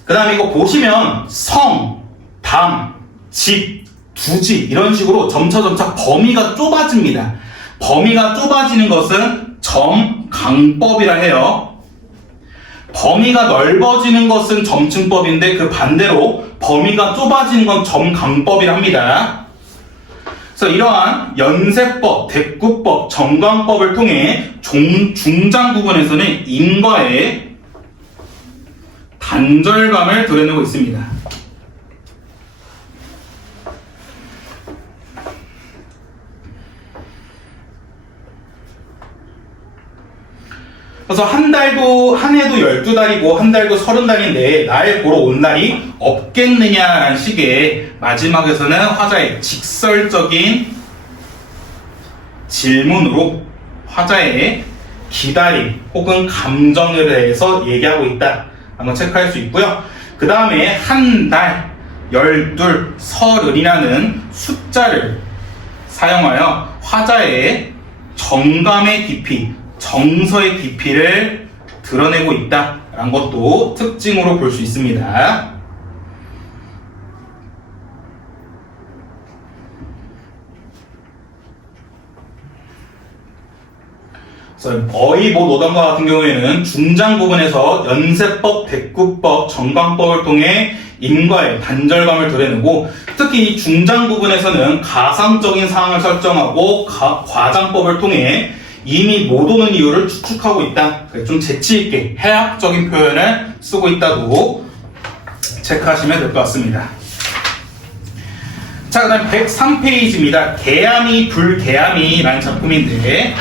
그 다음에 이거 보시면 성, 담, 집, 두지 이런 식으로 점차 범위가 좁아집니다. 범위가 좁아지는 것은 점강법이라 해요. 범위가 넓어지는 것은 점층법인데 그 반대로 범위가 좁아지는 건 점강법이라 합니다. 그래서 이러한 연세법, 대꾸법, 정강법을 통해 중장 부분에서는 인과의 단절감을 드러내고 있습니다. 그래서 한 해도 12달이고 한 달도 30달인데 날 보러 온 날이 없겠느냐라는 식의 마지막에서는 화자의 직설적인 질문으로 화자의 기다림 혹은 감정에 대해서 얘기하고 있다. 한번 체크할 수 있고요. 그 다음에 한 달, 12, 30이라는 숫자를 사용하여 화자의 정감의 깊이, 정서의 깊이를 드러내고 있다라는 것도 특징으로 볼 수 있습니다. 어이 못 오던가 같은 경우에는 중장 부분에서 연세법, 대꾸법, 정강법을 통해 인과의 단절감을 드러내고, 특히 이 중장 부분에서는 가상적인 상황을 설정하고 과장법을 통해 이미 못 오는 이유를 추측하고 있다. 좀 재치있게 해학적인 표현을 쓰고 있다고 체크하시면 될 것 같습니다. 자, 그 다음 103페이지입니다. 개야미 불개야미라는 작품인데,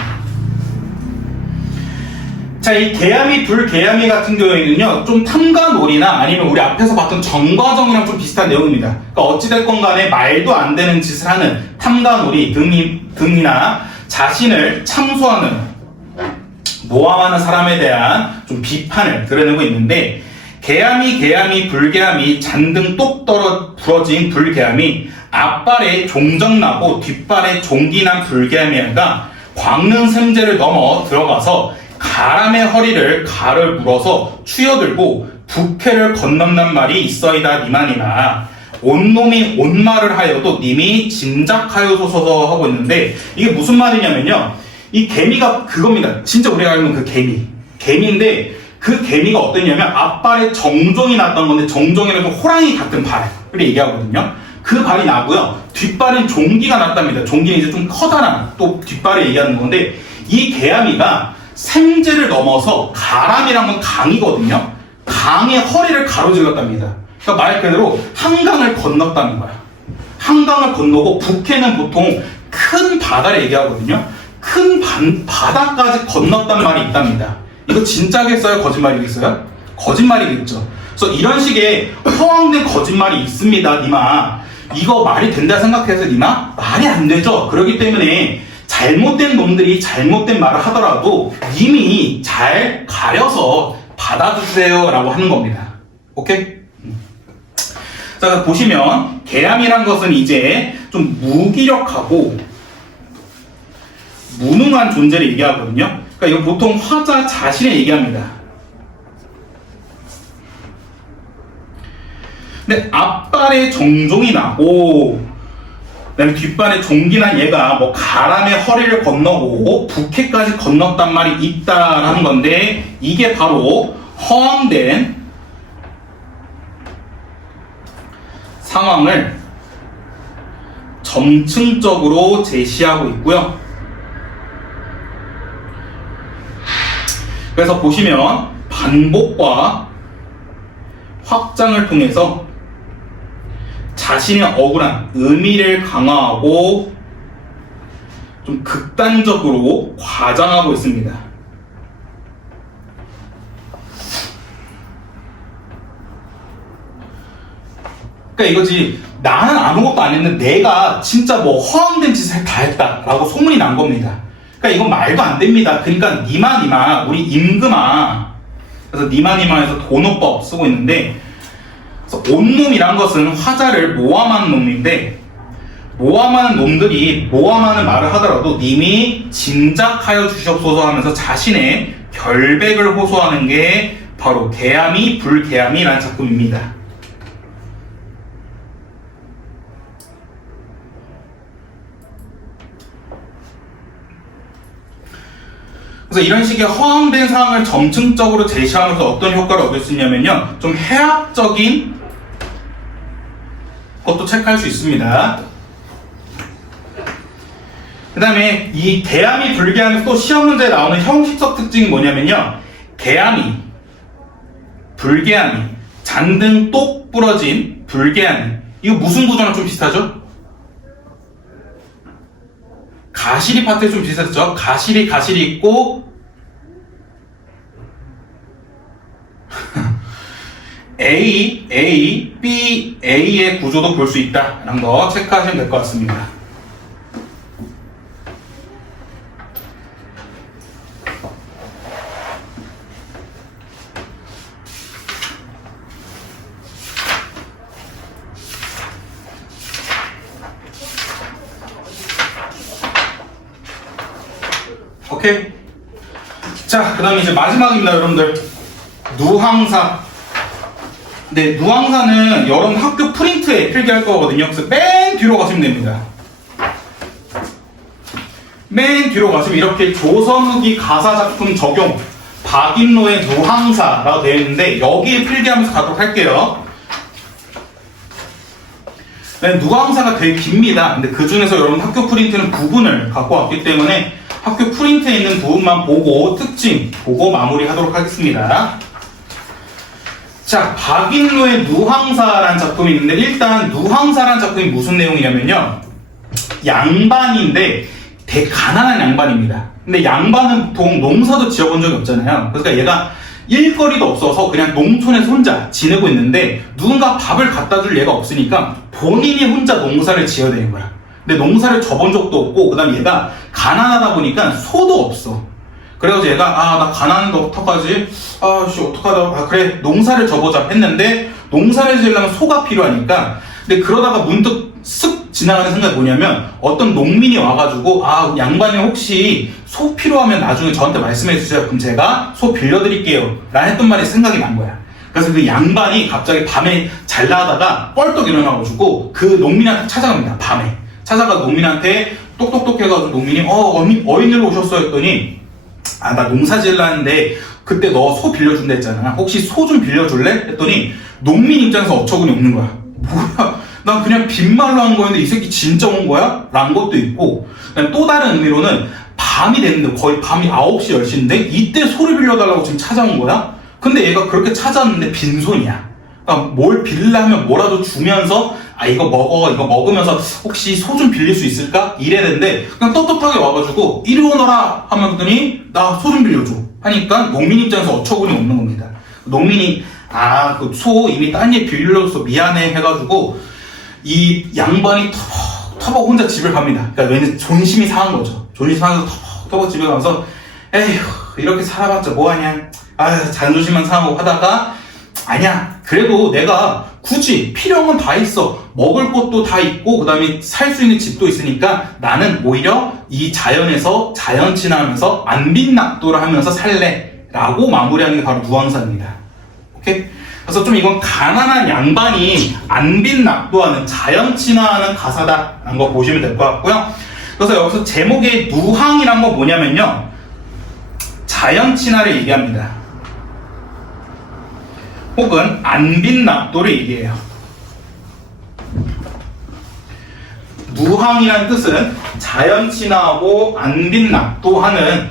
자, 이 개야미 불개야미 같은 경우에는요, 좀 탐관오리나 아니면 우리 앞에서 봤던 정과정이랑 좀 비슷한 내용입니다. 그러니까 어찌됐건 간에 말도 안 되는 짓을 하는 탐관오리 등이나 자신을 참소하는, 모함하는 사람에 대한 좀 비판을 드러내고 있는데, 개야미 불개야미 잔등 똑 떨어 부러진 불개야미 앞발에 종정나고 뒷발에 종기난 불개야미가 광릉 샘제를 넘어 들어가서 가람의 허리를 가를 물어서 추여들고 북해를 건넌단 말이 있어이다 니만이나 온놈이 온말을 하여도 님이 짐작하여소서 하고 있는데, 이게 무슨 말이냐면요, 이 개미가 그겁니다. 진짜 우리가 알면 그 개미인데 그 개미가 어떠냐면 앞발에 정종이 났던 건데, 정종이라는 호랑이 같은 발을 얘기하거든요. 그 발이 나고요, 뒷발엔 종기가 났답니다. 종기는 이제 좀 커다란 또 뒷발을 얘기하는 건데, 이 개야미가 샘제를 넘어서 가람이란 건 강이거든요. 강의 허리를 가로질렀답니다. 그러니까 말 그대로 한강을 건넜다는 거야. 한강을 건너고 북해는 보통 큰 바다를 얘기하거든요. 큰 바다까지 건넜단 말이 있답니다. 이거 진짜겠어요? 거짓말이겠어요? 거짓말이겠죠. 그래서 이런 식의 허황된 거짓말이 있습니다, 니마. 이거 말이 된다 생각해서 니마? 말이 안 되죠. 그렇기 때문에 잘못된 놈들이 잘못된 말을 하더라도 이미 잘 가려서 받아주세요 라고 하는 겁니다. 오케이? 자, 보시면 개암이란 것은 이제 좀 무기력하고 무능한 존재를 얘기하거든요. 그러니까 이거 보통 화자 자신을 얘기합니다. 근데 앞발에 정종이 나고 그다음에 뒷발에 종기난 얘가 뭐 가람의 허리를 건너고 북해까지 건넜단 말이 있다라는 건데, 이게 바로 허황된 상황을 점층적으로 제시하고 있고요. 그래서 보시면 반복과 확장을 통해서 자신의 억울한 의미를 강화하고 좀 극단적으로 과장하고 있습니다. 그러니까 이거지, 나는 아무것도 안 했는데 내가 진짜 뭐 허황된 짓을 다 했다라고 소문이 난 겁니다. 그러니까 이건 말도 안 됩니다. 그러니까 니마 우리 임금아, 그래서 니마에서 돈어법 쓰고 있는데, 온놈이란 것은 화자를 모함하는 놈인데, 모함하는 놈들이 모함하는 말을 하더라도 님이 짐작하여 주시옵소서 하면서 자신의 결백을 호소하는 게 바로 개야미 불개야미라는 작품입니다. 그래서 이런 식의 허황된 사항을 점층적으로 제시하면서 어떤 효과를 얻을 수 있냐면요, 좀 해학적인 것도 체크할 수 있습니다. 그 다음에 이 개야미 불개야미 또 시험 문제에 나오는 형식적 특징이 뭐냐면요, 개야미 불개야미 잔등 똑 부러진 불개야미, 이거 무슨 구조랑 좀 비슷하죠? 가시리 파트에 좀 비슷했죠? 가시리 있고 A, B, A의 구조도 볼 수 있다라는 거 체크하시면 될 것 같습니다. 오케이. 자, 그 다음에 이제 마지막입니다, 여러분들. 누항사. 네, 누항사는 여러분 학교 프린트에 필기할 거거든요. 그래서 맨 뒤로 가시면 됩니다. 맨 뒤로 가시면 이렇게 조선후기 가사작품 적용 박인로의 누항사라고 되어 있는데, 여기에 필기하면서 가도록 할게요. 네, 누항사가 되게 깁니다. 근데 그 중에서 여러분 학교 프린트는 부분을 갖고 왔기 때문에 학교 프린트에 있는 부분만 보고 특징 보고 마무리하도록 하겠습니다. 자, 박인루의 누황사라는 작품이 있는데, 일단 누황사라는 작품이 무슨 내용이냐면요, 양반인데 되게 가난한 양반입니다. 근데 양반은 보통 농사도 지어본 적이 없잖아요. 그러니까 얘가 일거리도 없어서 그냥 농촌에서 혼자 지내고 있는데, 누군가 밥을 갖다 줄 얘가 없으니까 본인이 혼자 농사를 지어야 되는 거야. 근데 농사를 져본 적도 없고, 그 다음에 얘가 가난하다 보니까 소도 없어. 그래가지고 얘가 나 가난한데 어떡하지? 어떡하다. 그래, 농사를 져보자 했는데, 농사를 지으려면 소가 필요하니까. 근데 그러다가 문득 쓱 지나가는 생각이 뭐냐면, 어떤 농민이 와가지고 양반이 혹시 소 필요하면 나중에 저한테 말씀해 주세요. 그럼 제가 소 빌려드릴게요 라는 했던 말이 생각이 난 거야. 그래서 그 양반이 갑자기 밤에 잘 나가다가 뻘떡 일어나가지고 그 농민한테 찾아갑니다. 밤에 찾아가 농민한테 똑똑똑 해가지고 농민이 어인으로 오셨어 했더니, 나 농사 지으려는데 그때 너 소 빌려준다 했잖아. 혹시 소 좀 빌려줄래? 했더니 농민 입장에서 어처구니 없는 거야. 뭐야, 난 그냥 빈말로 한 거였는데 이 새끼 진짜 온 거야? 라는 것도 있고, 또 다른 의미로는 밤이 됐는데, 거의 밤이 9시 10시인데 이때 소를 빌려달라고 지금 찾아온 거야? 근데 얘가 그렇게 찾아왔는데 빈손이야. 그러니까 뭘 빌리려면 뭐라도 주면서 이거 먹어, 이거 먹으면서 혹시 소 좀 빌릴 수 있을까? 이랬는데 그냥 떳떳하게 와가지고 이리 오너라 하면더니 나 소 좀 빌려줘 하니까 농민 입장에서 어처구니 없는 겁니다. 농민이 그 소 이미 딴 애 빌려줘서 미안해 해가지고 이 양반이 터벅 혼자 집을 갑니다. 그러니까 왠지 존심이 상한 거죠. 존심이 상해서 터벅 집에 가면서 에휴, 이렇게 살아봤자 뭐하냐, 자존심만 상하고 하다가, 아니야, 그래도 내가 굳이 필요한 건 다 있어. 먹을 것도 다 있고 그 다음에 살 수 있는 집도 있으니까 나는 오히려 이 자연에서 자연 친화하면서 안빈낙도를 하면서 살래 라고 마무리하는 게 바로 누황사입니다. 오케이? 그래서 좀 이건 가난한 양반이 안빈낙도하는 자연 친화하는 가사다라는 거 보시면 될 것 같고요. 그래서 여기서 제목의 누황이란 건 뭐냐면요, 자연 친화를 얘기합니다. 혹은 안빈낙도를 얘기해요. 누황이라는 뜻은 자연 친화하고 안빈낙도하는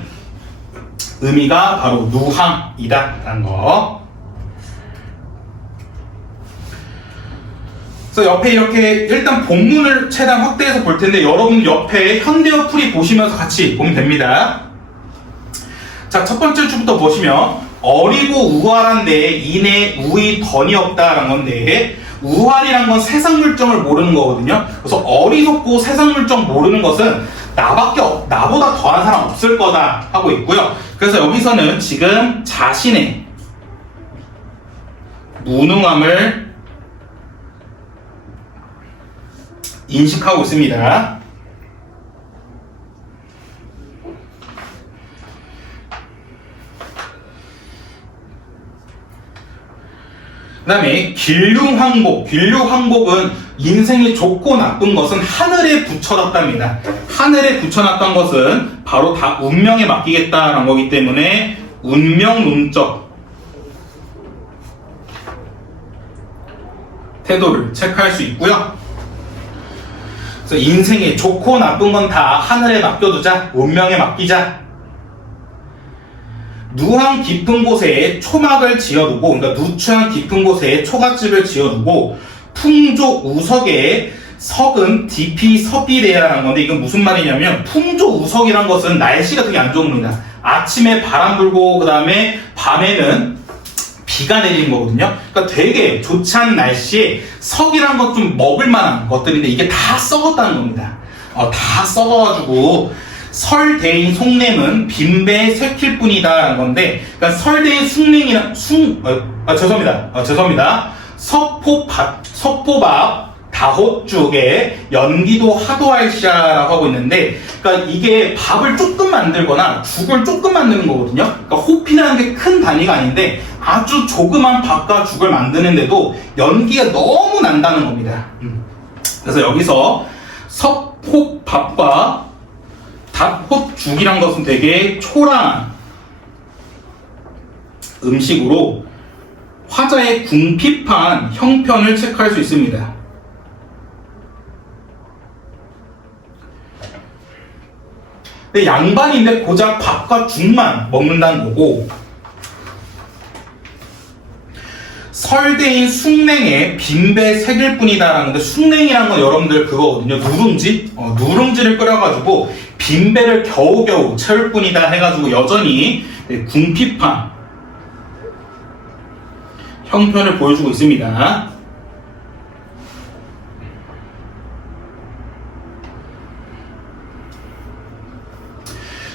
의미가 바로 누황이다 라는 거. 그래서 옆에 이렇게 일단 본문을 최대한 확대해서 볼 텐데, 여러분 옆에 현대어 풀이 보시면서 같이 보면 됩니다. 자, 첫 번째 줄부터 보시면, 어리고 우활한 데에 이내 우의 던이 없다라는 건데, 우활이란 건 세상 물정을 모르는 거거든요. 그래서 어리석고 세상 물정 모르는 것은 나보다 더한 사람 없을 거다 하고 있고요. 그래서 여기서는 지금 자신의 무능함을 인식하고 있습니다. 그 다음에 길류황복. 길류황복은 인생이 좋고 나쁜 것은 하늘에 붙여놨답니다. 하늘에 붙여놨던 것은 바로 다 운명에 맡기겠다라는 거기 때문에 운명론적 태도를 체크할 수 있고요. 그래서 인생에 좋고 나쁜 건 다 하늘에 맡겨두자, 운명에 맡기자. 누황 깊은 곳에 초막을 지어두고, 그러니까 누추한 깊은 곳에 초가집을 지어두고, 풍조 우석에 석은 디피 섭이래야라는 건데, 이건 무슨 말이냐면, 풍조 우석이란 것은 날씨가 되게 안 좋은 겁니다. 아침에 바람 불고 그 다음에 밤에는 비가 내리는 거거든요. 그러니까 되게 좋지 않은 날씨에 석이란 것 좀 먹을 만한 것들인데 이게 다 썩었다는 겁니다. 다 썩어가지고 설대인 속냄은 빈배에 새킬 뿐이다라는 건데, 그러니까 설대인 숙냉이랑 죄송합니다. 석포밥 다호쪽에 연기도 하도할샤라고 하고 있는데, 그러니까 이게 밥을 조금 만들거나 죽을 조금 만드는 거거든요. 그러니까 호피라는 게 큰 단위가 아닌데 아주 조그만 밥과 죽을 만드는데도 연기가 너무 난다는 겁니다. 그래서 여기서 석포밥과 닷홑죽이란 것은 되게 초라한 음식으로 화자의 궁핍한 형편을 체크할 수 있습니다. 근데 양반인데 고작 밥과 죽만 먹는다는 거고, 설대인 숭냉에 빈배 새길 뿐이다라는 건데, 숭냉이라는 건 여러분들 그거거든요. 누룽지? 누룽지를 끓여가지고 빈배를 겨우겨우 채울 뿐이다 해가지고 여전히 궁핍한 형편을 보여주고 있습니다.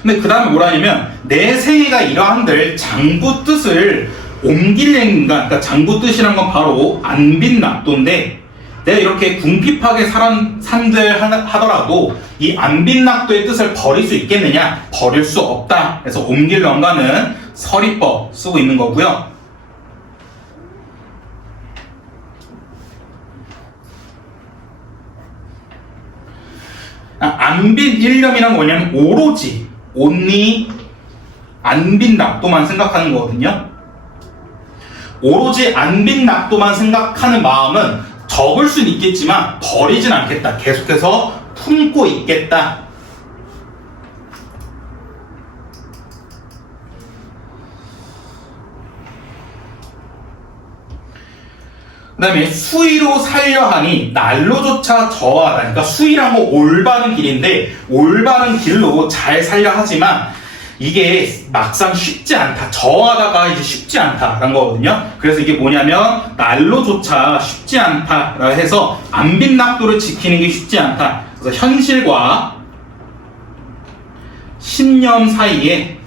근데 그 다음에 뭐라냐면, 내 생애가 이러한들 장부 뜻을 옮길랭가, 그러니까 장부 뜻이란 건 바로 안빈낙도인데, 내가 이렇게 궁핍하게 산들 하더라도 이 안빈낙도의 뜻을 버릴 수 있겠느냐? 버릴 수 없다. 그래서 옮길런가는 서리법 쓰고 있는 거고요. 안빈 일념이란 뭐냐면 오로지 only 안빈낙도만 생각하는 거거든요. 오로지 안빈낙도만 생각하는 마음은 적을 수는 있겠지만 버리진 않겠다. 계속해서 품고 있겠다. 그 다음에 수의로 살려 하니 날로조차 저하다. 그러니까 수의란 건 올바른 길인데 올바른 길로 잘 살려 하지만 이게 막상 쉽지 않다. 저하다가 이제 쉽지 않다라는 거거든요. 그래서 이게 뭐냐면 날로조차 쉽지 않다라 해서 안빈낙도를 지키는 게 쉽지 않다. 그래서 현실과 신념 사이에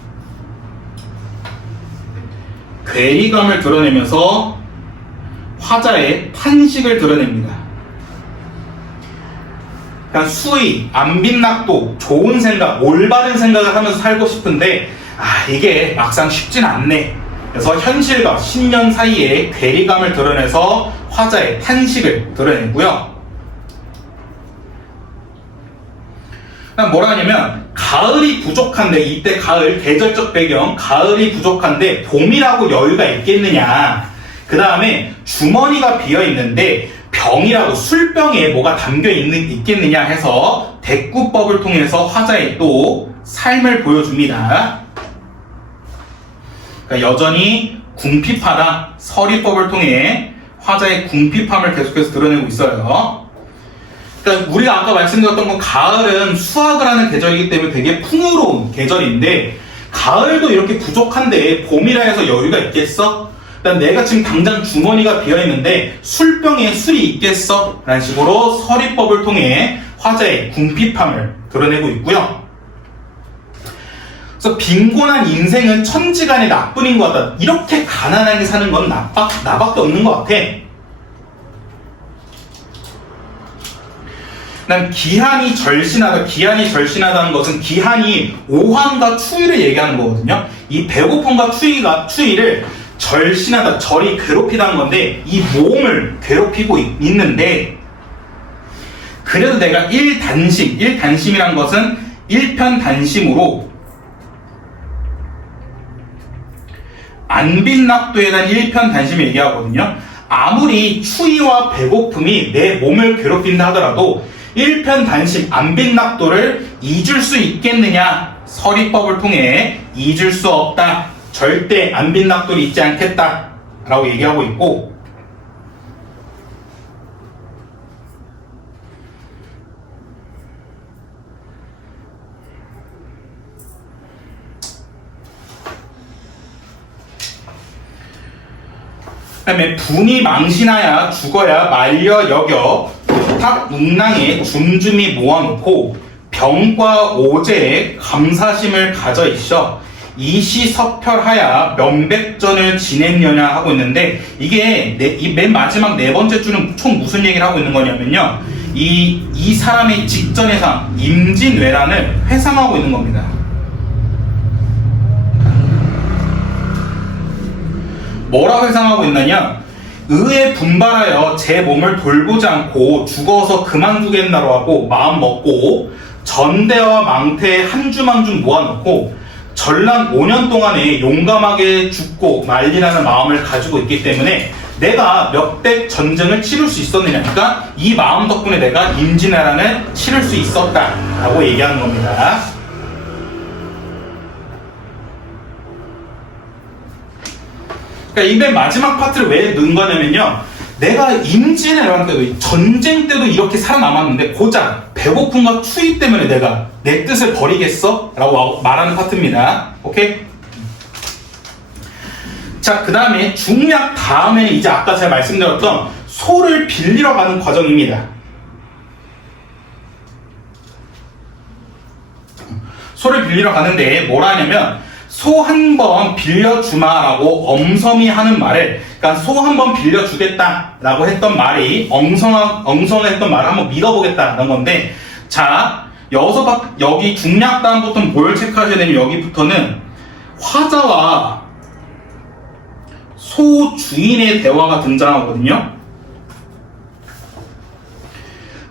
괴리감을 드러내면서 화자의 탄식을 드러냅니다. 그러니까 수의, 안빈낙도, 좋은 생각, 올바른 생각을 하면서 살고 싶은데 이게 막상 쉽진 않네. 그래서 현실과 신념 사이에 괴리감을 드러내서 화자의 탄식을 드러내고요. 그다음 뭐라 하냐면 가을이 부족한데, 이때 가을, 계절적 배경, 가을이 부족한데 봄이라고 여유가 있겠느냐. 그 다음에 주머니가 비어있는데 병이라고 술병에 뭐가 있겠느냐 해서 대꾸법을 통해서 화자의 또 삶을 보여줍니다. 그러니까 여전히 궁핍하다. 서리법을 통해 화자의 궁핍함을 계속해서 드러내고 있어요. 그러니까 우리가 아까 말씀드렸던 건 가을은 수확을 하는 계절이기 때문에 되게 풍요로운 계절인데, 가을도 이렇게 부족한데 봄이라 해서 여유가 있겠어? 내가 지금 당장 주머니가 비어있는데 술병에 술이 있겠어? 라는 식으로 서리법을 통해 화자의 궁핍함을 드러내고 있고요. 그래서 빈곤한 인생은 천지간의 나뿐인 것 같다. 이렇게 가난하게 사는 건 나밖에 없는 것 같아. 난 기한이 절신하다. 기한이 절신하다는 것은 기한이 오한과 추위를 얘기하는 거거든요. 이 배고픔과 추위를 절신하다, 절이 괴롭히다는 건데 이 몸을 괴롭히고 있는데, 그래도 내가 일단심이란 것은 일편단심으로 안빈낙도에 대한 일편단심을 얘기하거든요. 아무리 추위와 배고픔이 내 몸을 괴롭힌다 하더라도 일편단심, 안빈낙도를 잊을 수 있겠느냐? 서리법을 통해 잊을 수 없다. 절대 안빈낙도를 잊지 않겠다 라고 얘기하고 있고, 그 다음에 분이 망신하야 죽어야 말려 여겨 탁 웅랑에 줌줌이 모아놓고 병과 오제에 감사심을 가져 있어 이시섭혈하야 면백전을 지냈느냐 하고 있는데, 이게 이 맨 마지막 네 번째 줄은 총 무슨 얘기를 하고 있는 거냐면요, 이 사람의 직전회상 임진왜란을 회상하고 있는 겁니다. 뭐라 회상하고 있느냐, 의에 분발하여 제 몸을 돌보지 않고 죽어서 그만두겠나로 하고 마음 먹고 전대와 망태에 한 줌 한 줌 모아놓고 전란 5년 동안에 용감하게 죽고 말리라는 마음을 가지고 있기 때문에 내가 몇백 전쟁을 치를 수 있었느냐. 그러니까 이 마음 덕분에 내가 임진왜란을 치를 수 있었다라고 얘기하는 겁니다. 그러니까 이 맨 마지막 파트를 왜 넣은 거냐면요. 내가 임진왜란 이런 때도 전쟁 때도 이렇게 살아남았는데 고작 배고픔과 추위 때문에 내가 내 뜻을 버리겠어? 라고 말하는 파트입니다. 오케이? 자, 그 다음에 중략 다음에는 이제 아까 제가 말씀드렸던 소를 빌리러 가는 과정입니다. 소를 빌리러 가는데 뭐라 하냐면 소 한 번 빌려주마라고 엄섬이 하는 말을, 그러니까 소 한 번 빌려주겠다라고 했던 말이 엉성했던 말을 한번 믿어보겠다는 건데, 자, 여기 중략 다음부터는 뭘 체크하셔야 되냐면 여기부터는 화자와 소 주인의 대화가 등장하거든요.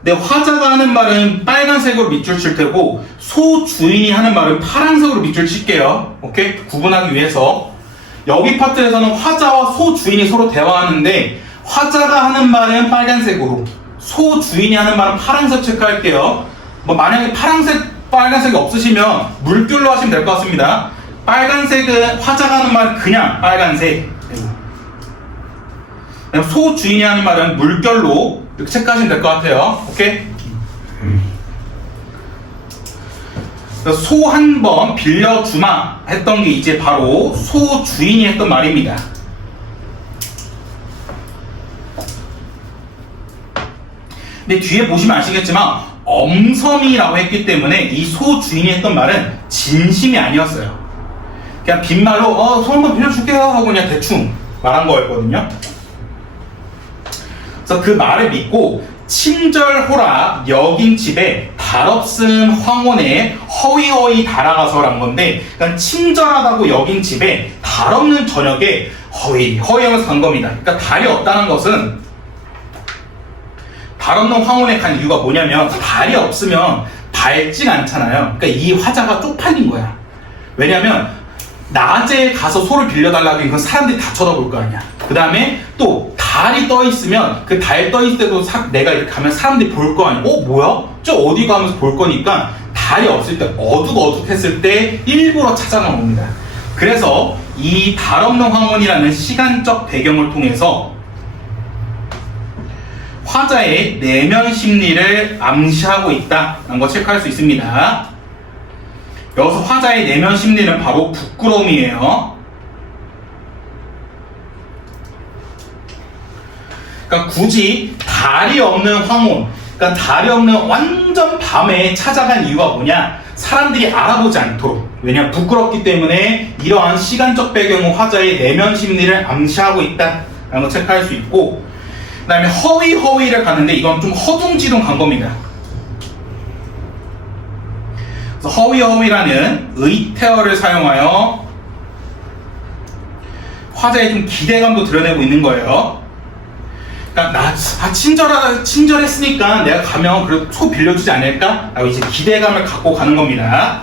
근데 화자가 하는 말은 빨간색으로 밑줄 칠 테고 소 주인이 하는 말은 파란색으로 밑줄 칠게요. 오케이? 구분하기 위해서. 여기 파트에서는 화자와 소 주인이 서로 대화하는데 화자가 하는 말은 빨간색으로, 소 주인이 하는 말은 파란색 체크할게요. 뭐 만약에 빨간색이 없으시면 물결로 하시면 될 것 같습니다. 빨간색은 화자가 하는 말은 그냥 빨간색, 소 주인이 하는 말은 물결로 이렇게 체크하시면 될 것 같아요. 오케이? 소 한 번 빌려주마 했던 게 이제 바로 소 주인이 했던 말입니다. 근데 뒤에 보시면 아시겠지만 엄섬이라고 했기 때문에 이 소 주인이 했던 말은 진심이 아니었어요. 그냥 빈말로 소 한 번 빌려줄게요 하고 그냥 대충 말한 거였거든요. 그래서 그 말을 믿고 친절호라 여긴 집에 달없음 황혼에 허위허위 달아가서란 건데, 그러니까 친절하다고 여긴 집에 달없는 저녁에 허위하면서 간 겁니다. 그러니까 달이 없다는 것은, 달 없는 황혼에 간 이유가 뭐냐면 달이 없으면 밝지가 않잖아요. 그러니까 이 화자가 쪽팔린 거야. 왜냐면 낮에 가서 소를 빌려달라고 하면 사람들이 다 쳐다볼 거 아니야. 그 다음에 또 달이 떠 있으면 그 달 떠 있을 때도 내가 이렇게 가면 사람들이 볼 거 아니야. 뭐야? 저 어디 가면서 볼 거니까 달이 없을 때 어둑어둑했을 때 일부러 찾아나옵니다. 그래서 이 달 없는 황혼이라는 시간적 배경을 통해서 화자의 내면 심리를 암시하고 있다는 거 체크할 수 있습니다. 여기서 화자의 내면 심리는 바로 부끄러움이에요. 그러니까 굳이 달이 없는 황혼, 그러니까 달이 없는 완전 밤에 찾아간 이유가 뭐냐? 사람들이 알아보지 않도록. 왜냐하면 부끄럽기 때문에 이러한 시간적 배경은 화자의 내면 심리를 암시하고 있다는 걸 체크할 수 있고, 그 다음에 허위를 가는데 이건 좀 허둥지둥 간 겁니다. 그래서 허위라는 의태어를 사용하여 화자의 좀 기대감도 드러내고 있는 거예요. 그러니까 친절했으니까 내가 가면 그래도 소 빌려주지 않을까? 라고 이제 기대감을 갖고 가는 겁니다.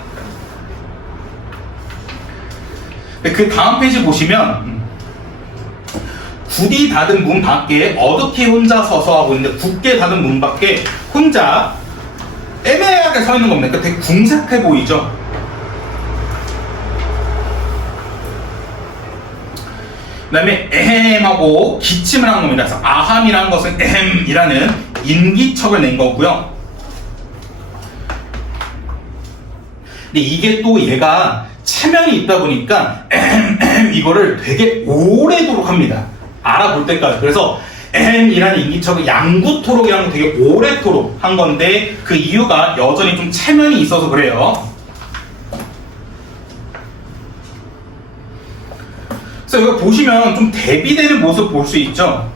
그 다음 페이지 보시면 굳이 닫은 문 밖에 어둡게 혼자 서서 하고 있는데, 굳게 닫은 문 밖에 혼자 애매하게 서 있는 겁니다. 그러니까 되게 궁색해 보이죠? 그 다음에 에헴하고 기침을 한 겁니다. 그래서 아함이라는 것은 에헴이라는 인기척을 낸 거고요. 근데 이게 또 얘가 체면이 있다 보니까 에헴 이거를 되게 오래도록 합니다. 알아볼 때까지. 그래서 에헴이라는 인기척을 양구토록이라는 거 되게 오래도록 한 건데, 그 이유가 여전히 좀 체면이 있어서 그래요. 그래서 여기 보시면 좀 대비되는 모습 볼 수 있죠.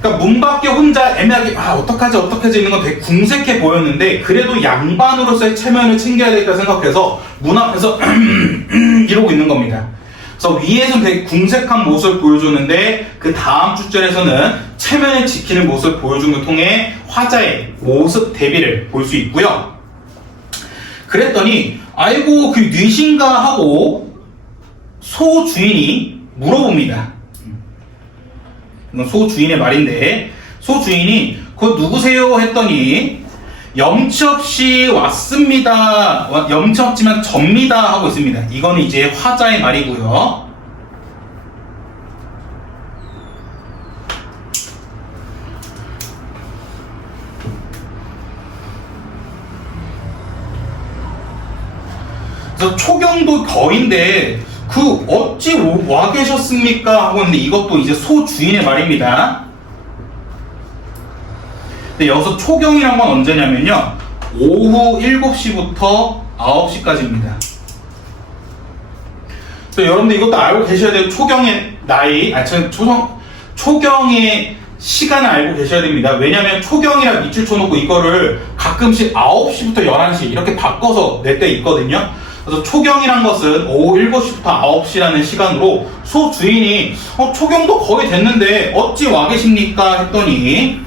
그러니까 문 밖에 혼자 애매하게 어떡하지 있는 건 되게 궁색해 보였는데, 그래도 양반으로서의 체면을 챙겨야 되겠다 생각해서 문 앞에서 이러고 있는 겁니다. 그래서 위에서는 되게 궁색한 모습을 보여주는데 그 다음 주절에서는 체면을 지키는 모습을 보여준 걸 통해 화자의 모습 대비를 볼 수 있고요. 그랬더니 아이고 그 뉘신가 하고 소 주인이 물어봅니다. 이건 소 주인의 말인데, 소 주인이 그거 누구세요? 했더니 염치 없이 왔습니다. 염치 없지만 접니다 하고 있습니다. 이거는 이제 화자의 말이고요. 그래서 초경도 거인데 그 어찌 와 계셨습니까? 하고 있는데 이것도 이제 소 주인의 말입니다. 근데 여기서 초경이란 건 언제냐면요, 오후 7시부터 9시까지입니다. 여러분들 이것도 알고 계셔야 돼요. 초경의 나이, 초경의 시간을 알고 계셔야 됩니다. 왜냐면 초경이라 밑줄 쳐놓고 이거를 가끔씩 9시부터 11시 이렇게 바꿔서 낼 때 있거든요. 그래서 초경이란 것은 오후 7시부터 9시라는 시간으로 소 주인이 초경도 거의 됐는데 어찌 와 계십니까? 했더니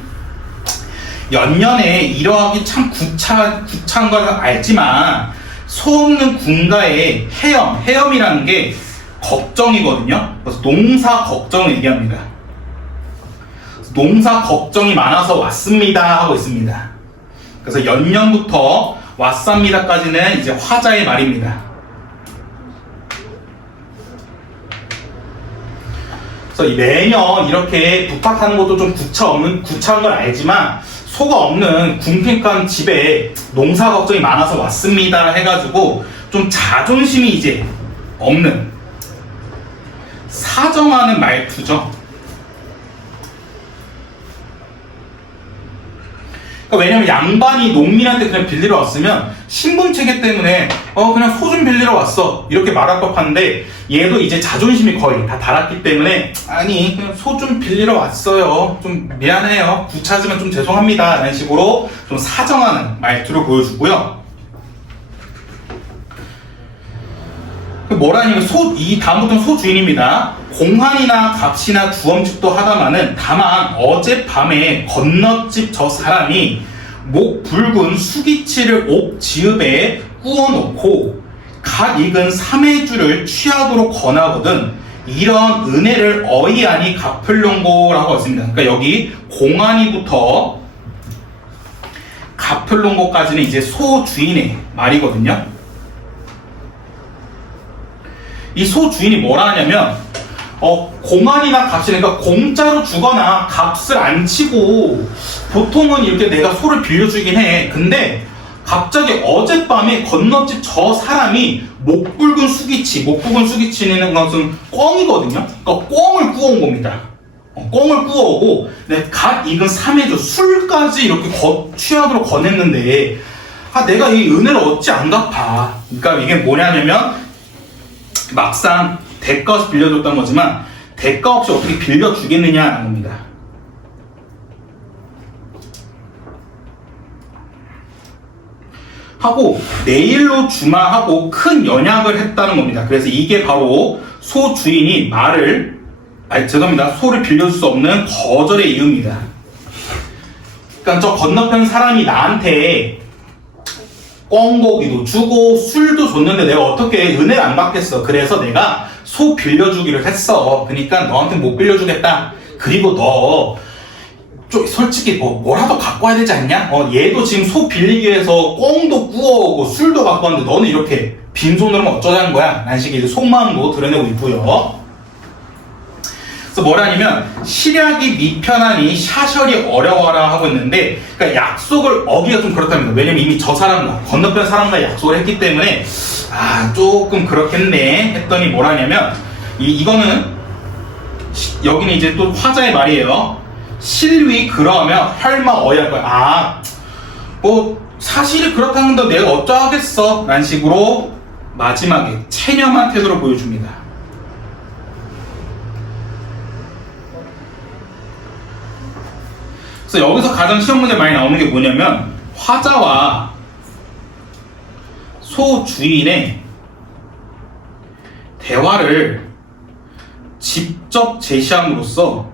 연년에 이러하기 참 구차한 걸 알지만 소 없는 군가의 해엄이라는 게 걱정이거든요. 그래서 농사 걱정을 얘기합니다. 농사 걱정이 많아서 왔습니다 하고 있습니다. 그래서 연년부터 왔습니다까지는 이제 화자의 말입니다. 그래서 매년 이렇게 부탁하는 것도 좀 구차한 걸 알지만 소가 없는 궁핍한 집에 농사 걱정이 많아서 왔습니다 해가지고 좀 자존심이 이제 없는 사정하는 말투죠. 그러니까 왜냐면 양반이 농민한테 그냥 빌리러 왔으면 신분체계 때문에 그냥 소 좀 빌리러 왔어 이렇게 말할 법한데, 얘도 이제 자존심이 거의 다 닳았기 때문에 아니 그냥 소 좀 빌리러 왔어요, 좀 미안해요, 구차하지만 좀 죄송합니다 라는 식으로 좀 사정하는 말투를 보여주고요. 뭐라냐면 이 다음부터는 소 주인입니다. 공환이나 갑시나 두엄집도 하다마는 다만 어젯밤에 건너집 저 사람이 목 붉은 수기치를 옥 지읍에 꾸어놓고 각 익은 삼해주를 취하도록 권하거든 이런 은혜를 어이하니 갚을롱고라고 했습니다. 그러니까 여기 공환이부터 갚을롱고까지는 이제 소 주인의 말이거든요. 이 소 주인이 뭐라 하냐면 공안이나 값이, 그러니까 공짜로 주거나 값을 안 치고 보통은 이렇게 내가 소를 빌려주긴 해. 근데 갑자기 어젯밤에 건너집 저 사람이 목붉은 수기치는 것은 꿩이거든요. 그러니까 꿩을 구워온 겁니다. 꿩을 구워오고 갓 익은 삼해주 술까지 이렇게 취하도록 권했는데 내가 이 은혜를 어찌 안 갚아. 그러니까 이게 뭐냐면 막상 대가 없이 빌려줬던 거지만 대가 없이 어떻게 빌려주겠느냐는 겁니다. 하고 내일로 주마하고 큰 연약을 했다는 겁니다. 그래서 이게 바로 소 주인이 소를 빌려줄 수 없는 거절의 이유입니다. 그러니까 저 건너편 사람이 나한테 꿩고기도 주고 술도 줬는데 내가 어떻게 은혜를 안 받겠어. 그래서 내가 소 빌려주기를 했어. 그러니까 너한테 못 빌려주겠다. 그리고 너 솔직히 뭐라도 갖고 와야 되지 않냐? 얘도 지금 소 빌리기 위해서 꿩도 구워오고 술도 갖고 왔는데 너는 이렇게 빈손으로는 어쩌자는 거야? 라는 식의 이제 속마음도 드러내고 있고요. 그래서 뭐라냐면 시략이 미편하니 샤셜이 어려워라 하고 있는데, 그러니까 약속을 어기가 좀 그렇답니다. 왜냐면 이미 저 사람과 건너편 사람과 약속을 했기 때문에 조금 그렇겠네 했더니 뭐라냐면 이거는 여기는 이제 또 화자의 말이에요. 실위 그러면 혈마 어이할 거야. 사실이 그렇다는데 내가 어쩌하겠어 라는 식으로 마지막에 체념한 태도를 보여줍니다. 그래서 여기서 가장 시험 문제 많이 나오는 게 뭐냐면 화자와 소 주인의 대화를 직접 제시함으로써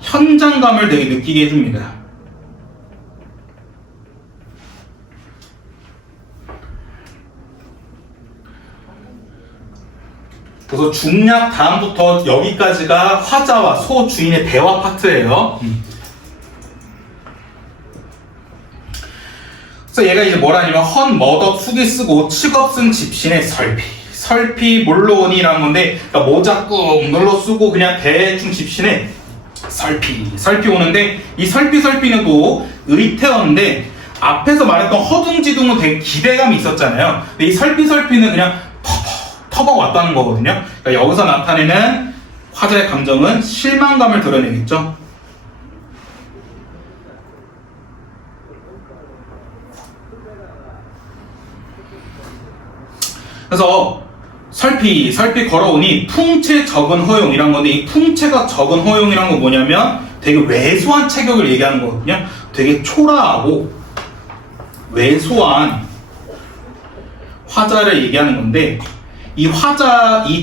현장감을 되게 느끼게 해줍니다. 그래서 중략 다음부터 여기까지가 화자와 소 주인의 대화 파트예요. 그래서 얘가 이제 뭐라냐면 헌머덕 숙이 쓰고 칙업 쓴 집신의 설피 몰로원이라는 건데, 그러니까 모자 꾹 눌러 쓰고 그냥 대충 집신에 설피 오는데, 이 설피는 또 의태어인데 앞에서 말했던 허둥지둥은 되게 기대감이 있었잖아요. 근데 이 설피설피는 그냥 터벅 왔다는 거거든요. 그러니까 여기서 나타내는 화자의 감정은 실망감을 드러내겠죠. 그래서 설피 걸어오니 풍채 적은 허용이란 건데, 이 풍채가 적은 허용이란 건 뭐냐면 되게 왜소한 체격을 얘기하는 거거든요. 되게 초라하고 왜소한 화자를 얘기하는 건데, 이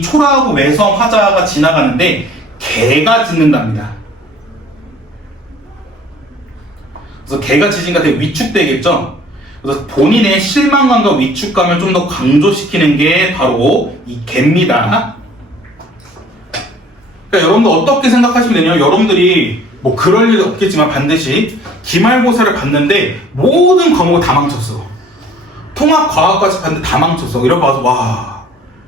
초라하고 왜소한 화자가 지나가는데 개가 짖는답니다. 그래서 개가 짖으니까 되게 위축되겠죠. 그래서 본인의 실망감과 위축감을 좀 더 강조시키는 게 바로 이 개입니다. 그러니까 여러분들 어떻게 생각하시면 되냐면, 여러분들이 뭐 그럴 일은 없겠지만 반드시 기말고사를 봤는데 모든 과목을 다 망쳤어. 통합과학까지 봤는데 다 망쳤어. 이러고 봐서 와,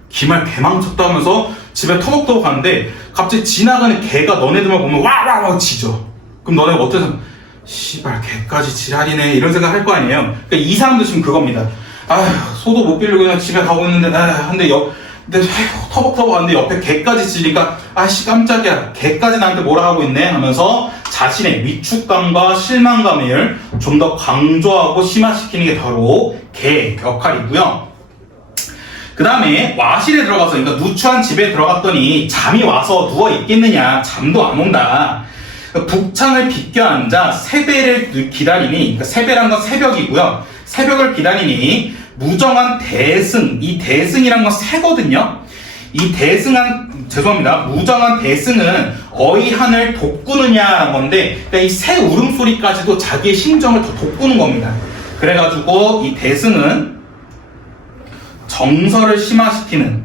기말 개망쳤다 하면서 집에 터벅터벅 가는데 갑자기 지나가는 개가 너네들만 보면 와와와 짖어. 그럼 너네가 어떤 생각? 씨발 개까지 지랄이네 이런 생각 할 거 아니에요. 그러니까 이 사람도 지금 그겁니다. 아휴, 소도 못 빌리고 그냥 집에 가고 있는데 근데 터벅터벅 하는데 옆에 개까지 짖으니까 아씨 깜짝이야, 개까지 나한테 뭐라 하고 있네 하면서 자신의 위축감과 실망감을 좀 더 강조하고 심화시키는 게 바로 개 역할이고요. 그 다음에 와실에 들어가서, 그러니까 누추한 집에 들어갔더니 잠이 와서 누워 있겠느냐, 잠도 안 온다. 북창을 비껴 앉아 세배를 기다리니, 그러니까 세배란 건 새벽이고요. 새벽을 기다리니 무정한 대승, 이 대승이란 건 새거든요. 이 무정한 대승은 어이 하늘 돋구느냐라는 건데, 그러니까 이 새 울음소리까지도 자기의 심정을 더 돋구는 겁니다. 그래가지고 이 대승은 정서를 심화시키는